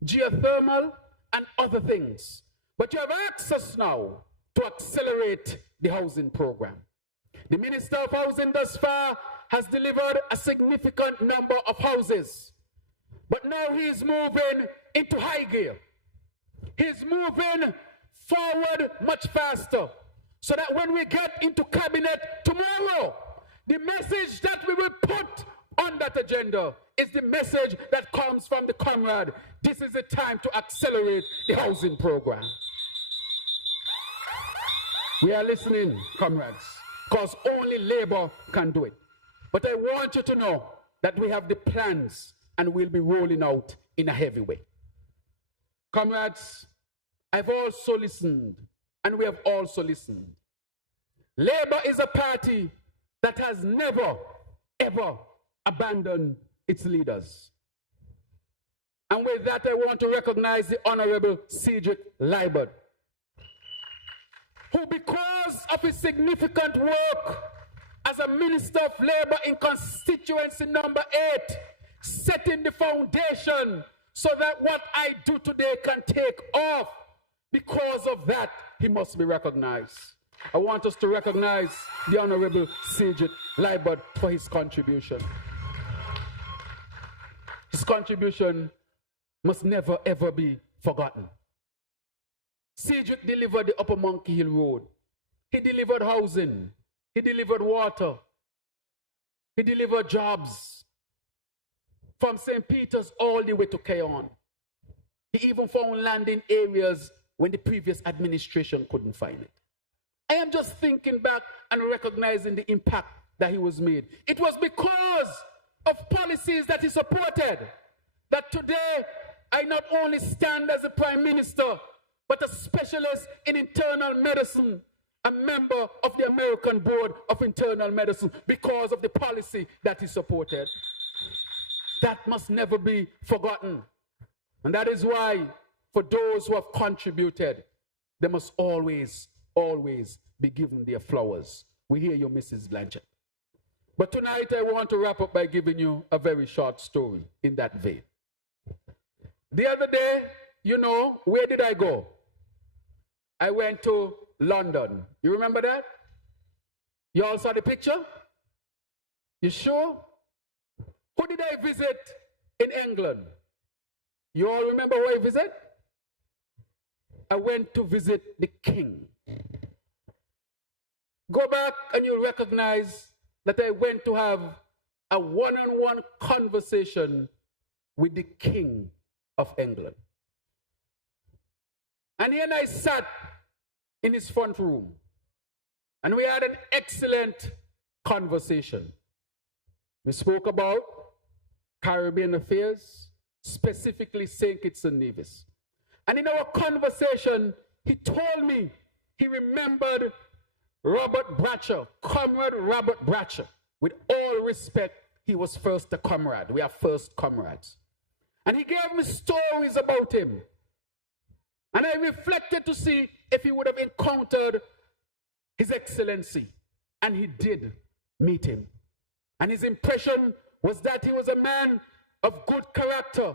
geothermal, and other things. But you have asked us now to accelerate the housing program. The Minister of Housing thus far has delivered a significant number of houses. But now he's moving into high gear. He's moving forward much faster, so that when we get into cabinet tomorrow, the message that we will put on that agenda is the message that comes from the comrade. This is the time to accelerate the housing program. We are listening, comrades, because only Labour can do it. But I want you to know that we have the plans and we'll be rolling out in a heavy way. Comrades, I've also listened, and we have also listened. Labour is a party that has never, ever abandoned its leaders. And with that, I want to recognize the Honorable Cedric Liebert, who, because of his significant work as a Minister of Labour in Constituency number 8, setting the foundation so that what I do today can take off. Because of that, he must be recognized. I want us to recognize the Honorable Cedric Liebert for his contribution. His contribution must never ever be forgotten. Cedric delivered the Upper Monkey Hill Road. He delivered housing. He delivered water. He delivered jobs from St. Peter's all the way to Keyon. He even found land in areas when the previous administration couldn't find it. I am just thinking back and recognizing the impact that he was made. It was because of policies that he supported that today I not only stand as a Prime Minister, but a specialist in internal medicine, a member of the American Board of Internal Medicine, because of the policy that he supported. That must never be forgotten. And that is why, for those who have contributed, they must always, always be given their flowers. We hear you, Mrs. Blanchett. But tonight I want to wrap up by giving you a very short story in that vein. The other day, you know, where did I go? I went to London. You remember that? You all saw the picture? You sure? Who did I visit in England? You all remember who I visited? I went to visit the King. Go back and you'll recognize that I went to have a one-on-one conversation with the King of England. And he and I sat in his front room, and we had an excellent conversation. We spoke about Caribbean affairs, specifically St. Kitts-Nevis. And in our conversation, he told me he remembered Robert Bratcher, Comrade Robert Bratcher. With all respect, he was first a comrade. We are first comrades. And he gave me stories about him. And I reflected to see if he would have encountered His Excellency. And he did meet him. And his impression was that he was a man of good character,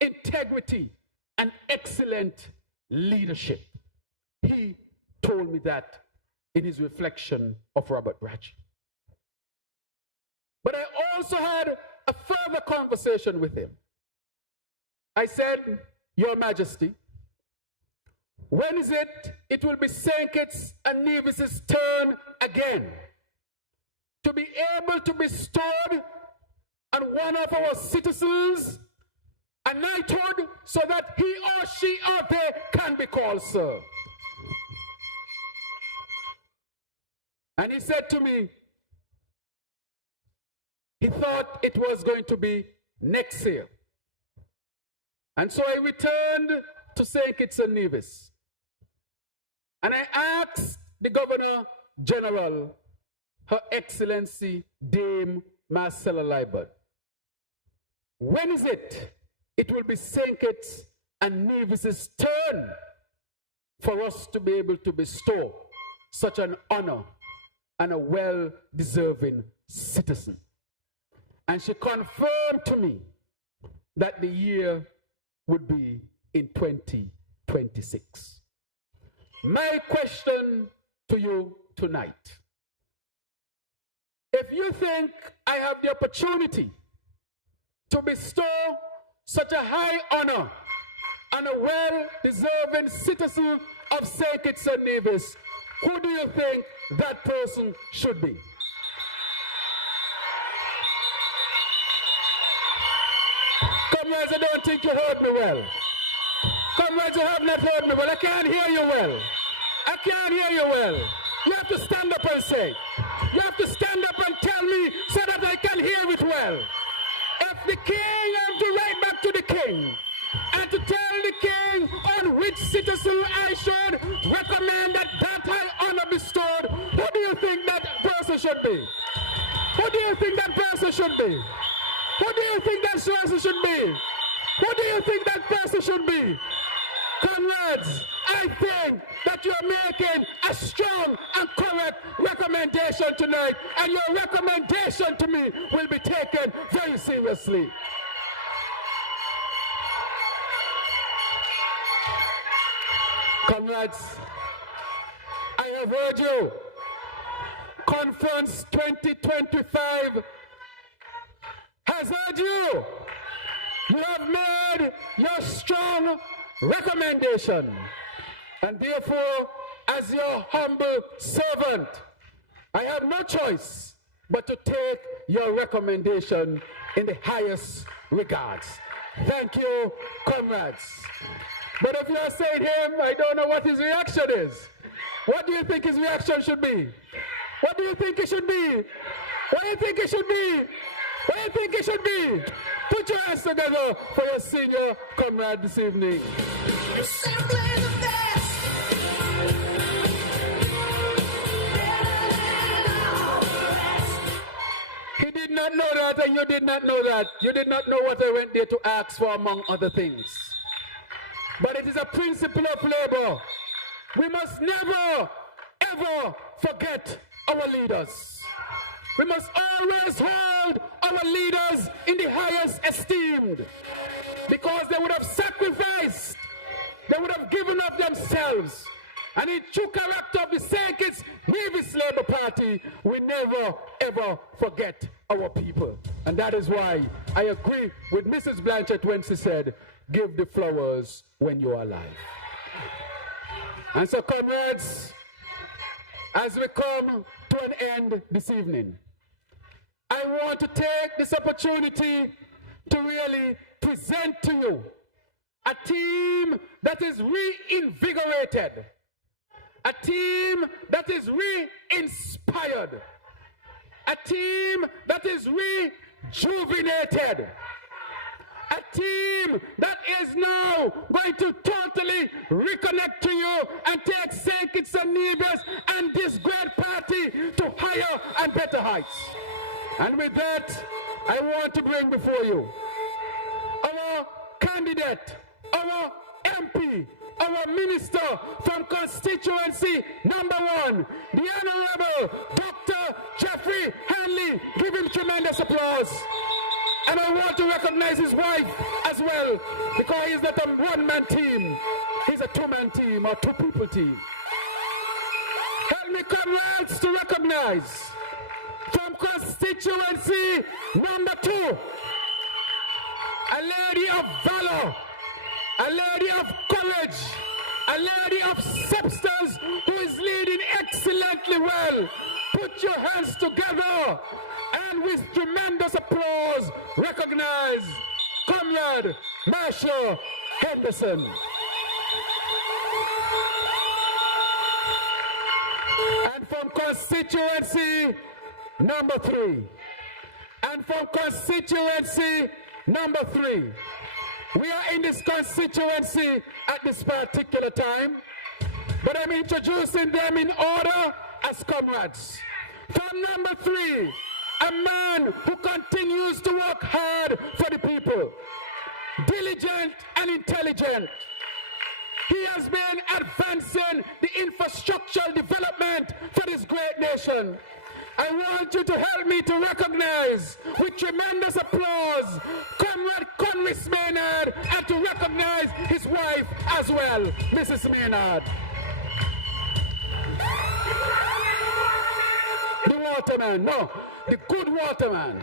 integrity, and excellent leadership. He told me that in his reflection of Robert Bratcher. But I also had a further conversation with him. I said, Your Majesty, when is it will be St. Kitts and Nevis's turn again to be able to bestow on one of our citizens a knighthood so that he or she or they can be called sir? And he said to me, he thought it was going to be next year. And so I returned to St. Kitts and Nevis. And I asked the Governor General, Her Excellency Dame Marcella Liebert, when is it will be St. Kitts and Nevis's turn for us to be able to bestow such an honor and a well-deserving citizen? And she confirmed to me that the year would be in 2026. My question to you tonight, if you think I have the opportunity to bestow such a high honor on a well-deserving citizen of St. Kitts and Nevis, who do you think that person should be? Comrades, I don't think you heard me well. Comrades, you have not heard me well. I can't hear you well. I can't hear you well. You have to stand up and say. You have to stand up and tell me so that I well. If the king have to write back to the king and to tell the king on which citizen I should recommend that high honor bestowed, who do you think that person should be? Who do you think that person should be? Who do you think that person should be? Who do you think that person should be? Comrades, I think that you're making a strong and correct recommendation tonight, and your recommendation to me will be taken very seriously. Comrades, I have heard you. Conference 2025 has heard you. You have made your strong recommendation. And therefore, as your humble servant, I have no choice but to take your recommendation in the highest regards. Thank you, comrades. But if you are saying him, I don't know what his reaction is. What do you think his reaction should be? What do you think it should be? What do you think it should be? What do you think it should be? Put your hands together for your senior comrade this evening. You're simply the best. He did not know that, and you did not know that. You did not know what I went there to ask for, among other things. But it is a principle of labor. We must never, ever forget our leaders. We must always hold our leaders in the highest esteem, because they would have sacrificed, they would have given up themselves. And in true character of the St. Kitts-Nevis Labour Party, we never ever forget our people. And that is why I agree with Mrs. Blanchett when she said, give the flowers when you are alive. And so, comrades, as we come to an end this evening, I want to take this opportunity to really present to you a team that is reinvigorated, a team that is re-inspired, a team that is rejuvenated, a team that is now going to totally reconnect to you and take St. Kitts-Nevis and this great party to higher and better heights. And with that, I want to bring before you our candidate, our MP, our minister from constituency number 1, the Honorable Dr. Jeffrey Hanley. Give him tremendous applause. And I want to recognize his wife as well, because he's not a one-man team. He's a two-man team or two-people team. Help me, comrades, to recognize from constituency number 2, a lady of valor, a lady of courage, a lady of substance who is leading excellently well. Put your hands together and with tremendous applause recognize Comrade Marsha Henderson. And from constituency number 3, and from constituency number 3, we are in this constituency at this particular time, but I'm introducing them in order as comrades. From number 3, a man who continues to work hard for the people, diligent and intelligent. He has been advancing the infrastructural development for this great nation. I want you to help me to recognize with tremendous applause Comrade Conris Maynard, and to recognize his wife as well, Mrs. Maynard. The waterman, no, the good waterman.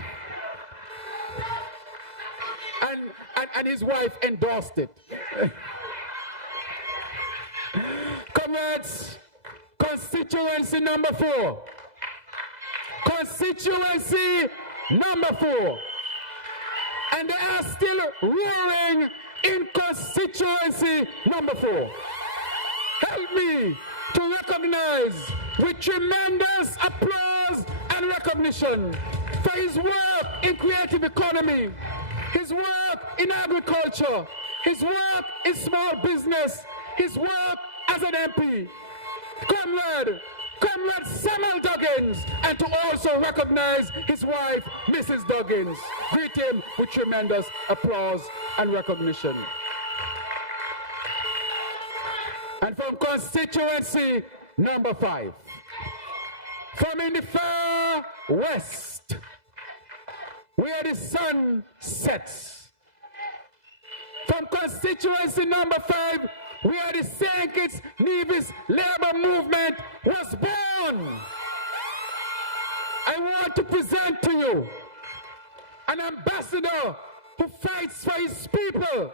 And his wife endorsed it. Comrades, constituency number 4. Constituency number 4. And they are still roaring in constituency number 4. Help me to recognize with tremendous applause and recognition for his work in creative economy, his work in agriculture, his work in small business, his work as an MP. Comrade Samuel Duggins, and to also recognize his wife, Mrs. Duggins. Greet him with tremendous applause and recognition. And from constituency number 5, from in the far west, where the sun sets, from constituency number 5, where the St. Kitts-Nevis labor movement was born, I want to present to you an ambassador who fights for his people.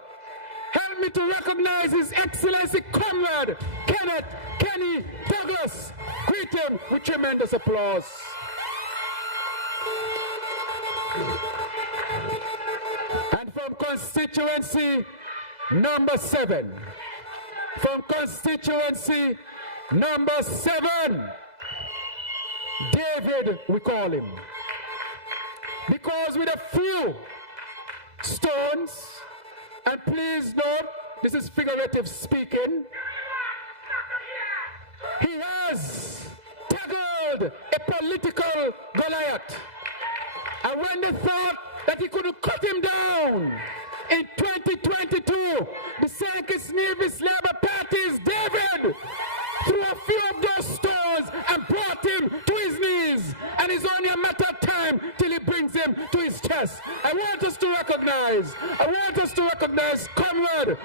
Help me to recognize His Excellency Comrade Kenny Douglas. Greet him with tremendous applause. And from constituency number 7, from constituency number 7, David, we call him. Because with a few stones, and please note, this is figurative speaking, he has tackled a political Goliath. And when they thought that he could cut him down, in 2022, the St. Kitts-Nevis Labour Party's David threw a few of those stones and brought him to his knees. And it's only a matter of time till he brings him to his chest. I want us to recognize Comrade,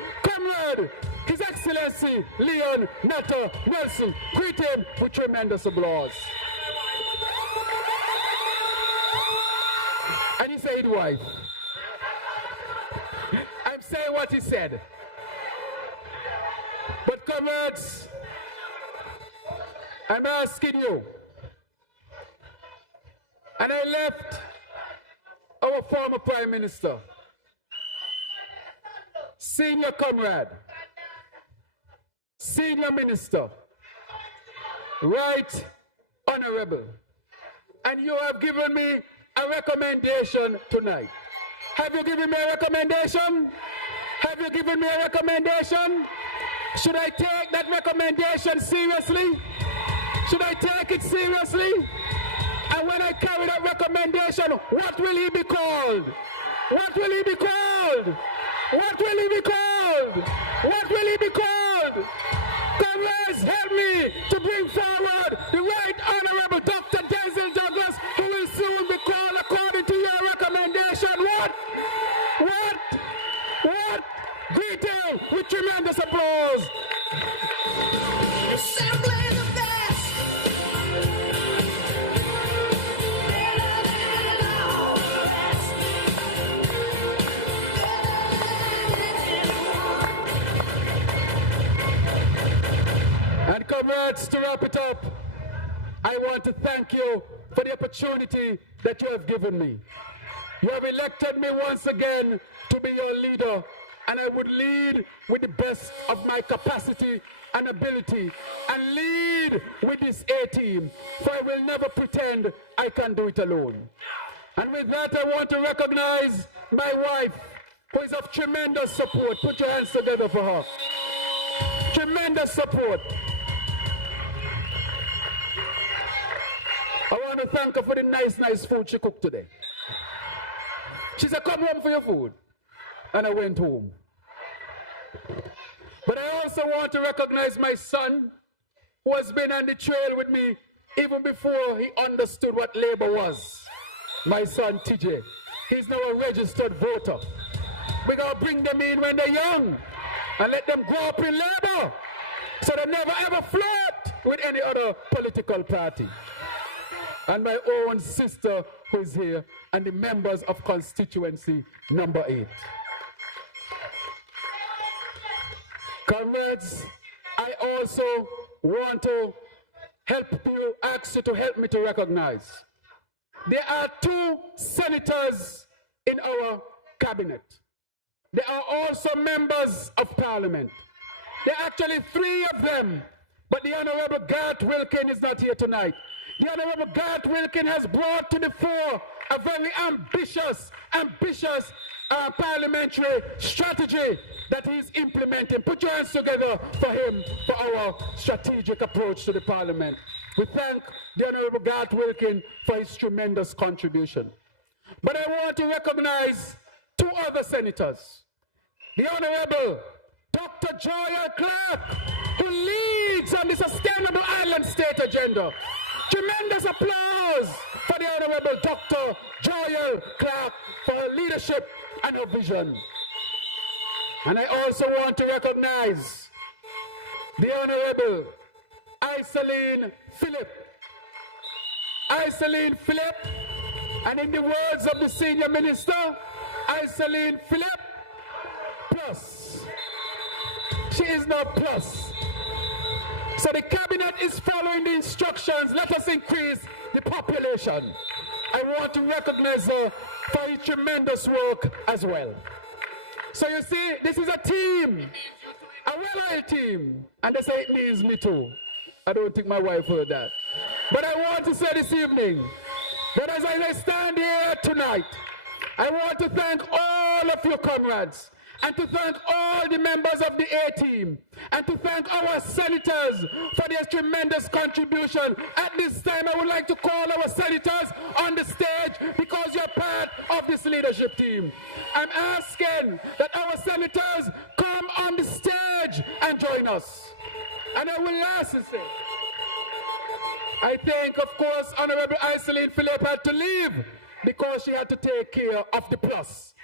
His Excellency Leon Nato Nelson. Greet him with tremendous applause. And he said, wife, I'm saying what he said. But comrades, I'm asking you, and I left our former Prime Minister, senior comrade, senior minister, right honorable, and you have given me a recommendation tonight. Have you given me a recommendation? Have you given me a recommendation? Should I take that recommendation seriously? Should I take it seriously? And when I carry that recommendation, what will he be called? What will he be called? What will he be called? What will he be called? Comrades, help me to bring forward the Right Honorable Dr. Denzel Douglas, who will soon be called according to your recommendation. What? Greet him with tremendous applause. Assembly the best. And comrades, to wrap it up, I want to thank you for the opportunity that you have given me. You have elected me once again to be your leader, and I would lead with the best of my capacity and ability, and lead with this A-team, for I will never pretend I can do it alone. And with that, I want to recognize my wife, who is of tremendous support. Put your hands together for her. Tremendous support. I want to thank her for the nice food she cooked today. She said, come home for your food. And I went home. But I also want to recognize my son, who has been on the trail with me even before he understood what labor was. My son, TJ. He's now a registered voter. We're going to bring them in when they're young and let them grow up in labor, so they never ever flirt with any other political party. And my own sister who is here, and the members of constituency number 8. Comrades, I also want to ask you to help me to recognize. There are 2 senators in our cabinet. There are also members of parliament. There are actually 3 of them, but the Honorable Garth Wilkin is not here tonight. The Honorable Garth Wilkin has brought to the fore a very ambitious parliamentary strategy that he's implementing. Put your hands together for him, for our strategic approach to the parliament. We thank the Honorable Garth Wilkin for his tremendous contribution. But I want to recognize two other senators. The Honorable Dr. Joel Clark, who leads on the Sustainable Island State agenda. Tremendous applause for the Honorable Dr. Joel Clark for her leadership and her vision. And I also want to recognize the Honorable Iseline Phillip. Iseline Phillip, and in the words of the Senior Minister, Iseline Phillip plus. She is now plus. So the cabinet is following the instructions. Let us increase the population. I want to recognize her for her tremendous work as well. So you see, this is a team, a well-oiled team. And they say it means me too. I don't think my wife heard that. But I want to say this evening that as I stand here tonight, I want to thank all of your comrades, and to thank all the members of the A-team, and to thank our senators for their tremendous contribution. At this time, I would like to call our senators on the stage because you're part of this leadership team. I'm asking that our senators come on the stage and join us. And I will lastly say, I think, of course, Honorable Iseline Phillip had to leave because she had to take care of the plus.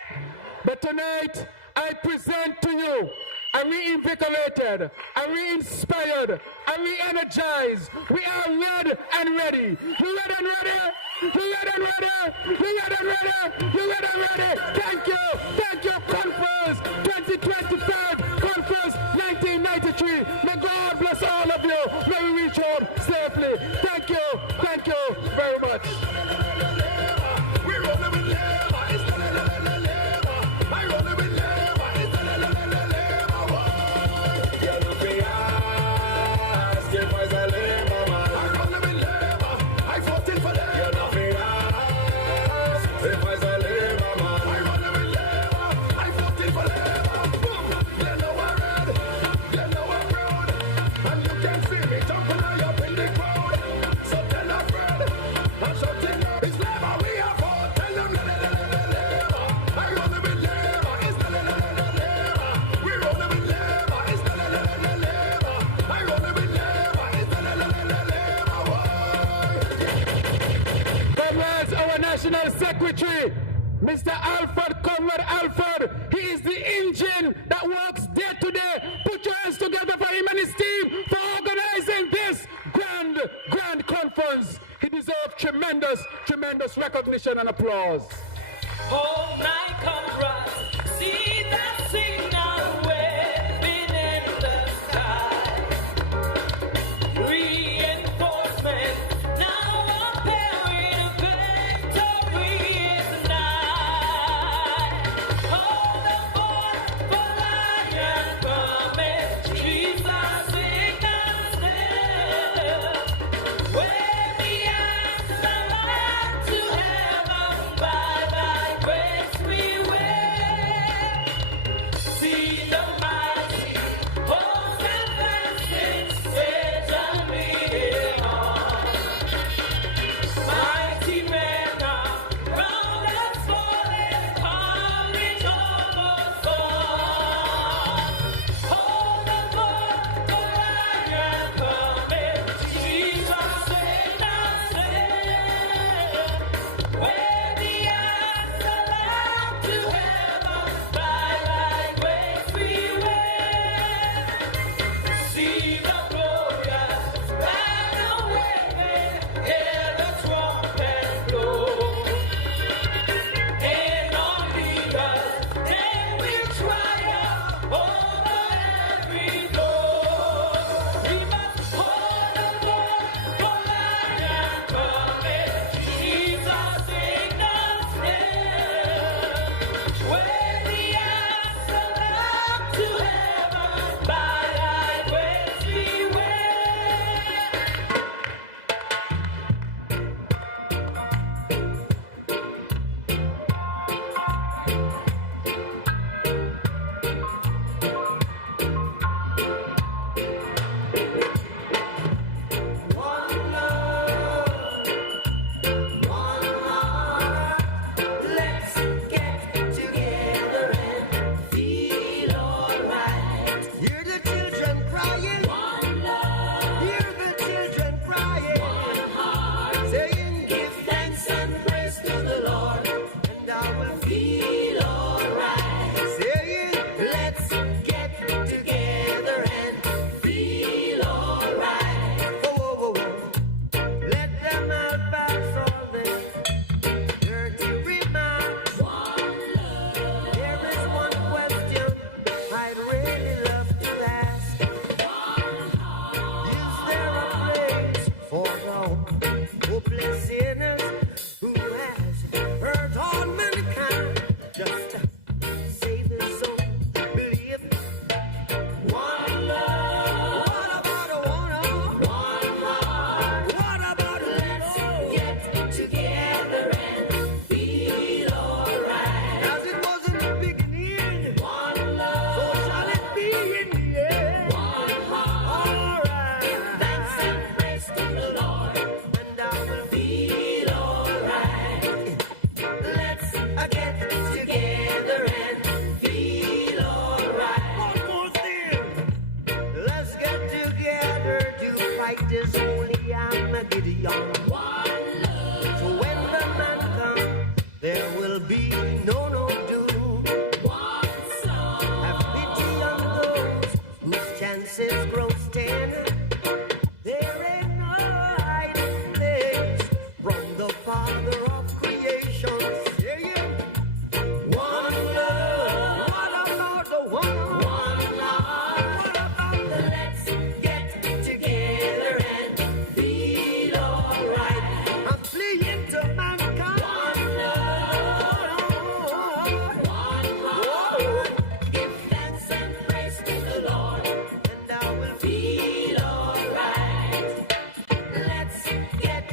But tonight, I present to you a reinvigorated, a re-inspired, a re-energized. We are red and ready. You red and ready? You red and ready? You red and ready? You red and ready? Thank you. Thank you, Conference 2025, Conference 1993. May God bless all of you. May we reach home safely. Thank you. Thank you very much. National Secretary, Mr. Alfred Conrad Alfred. He is the engine that works day to day. Put your hands together for him and his team for organizing this grand conference. He deserves tremendous recognition and applause. Oh, my comrades, see that signal waving in the sky. Reinforcement now appearing, victory is nigh. Oh, the fort for lion promise, Jesus in us still. Where the answer lies to heaven by thy grace we will. hopeless sinners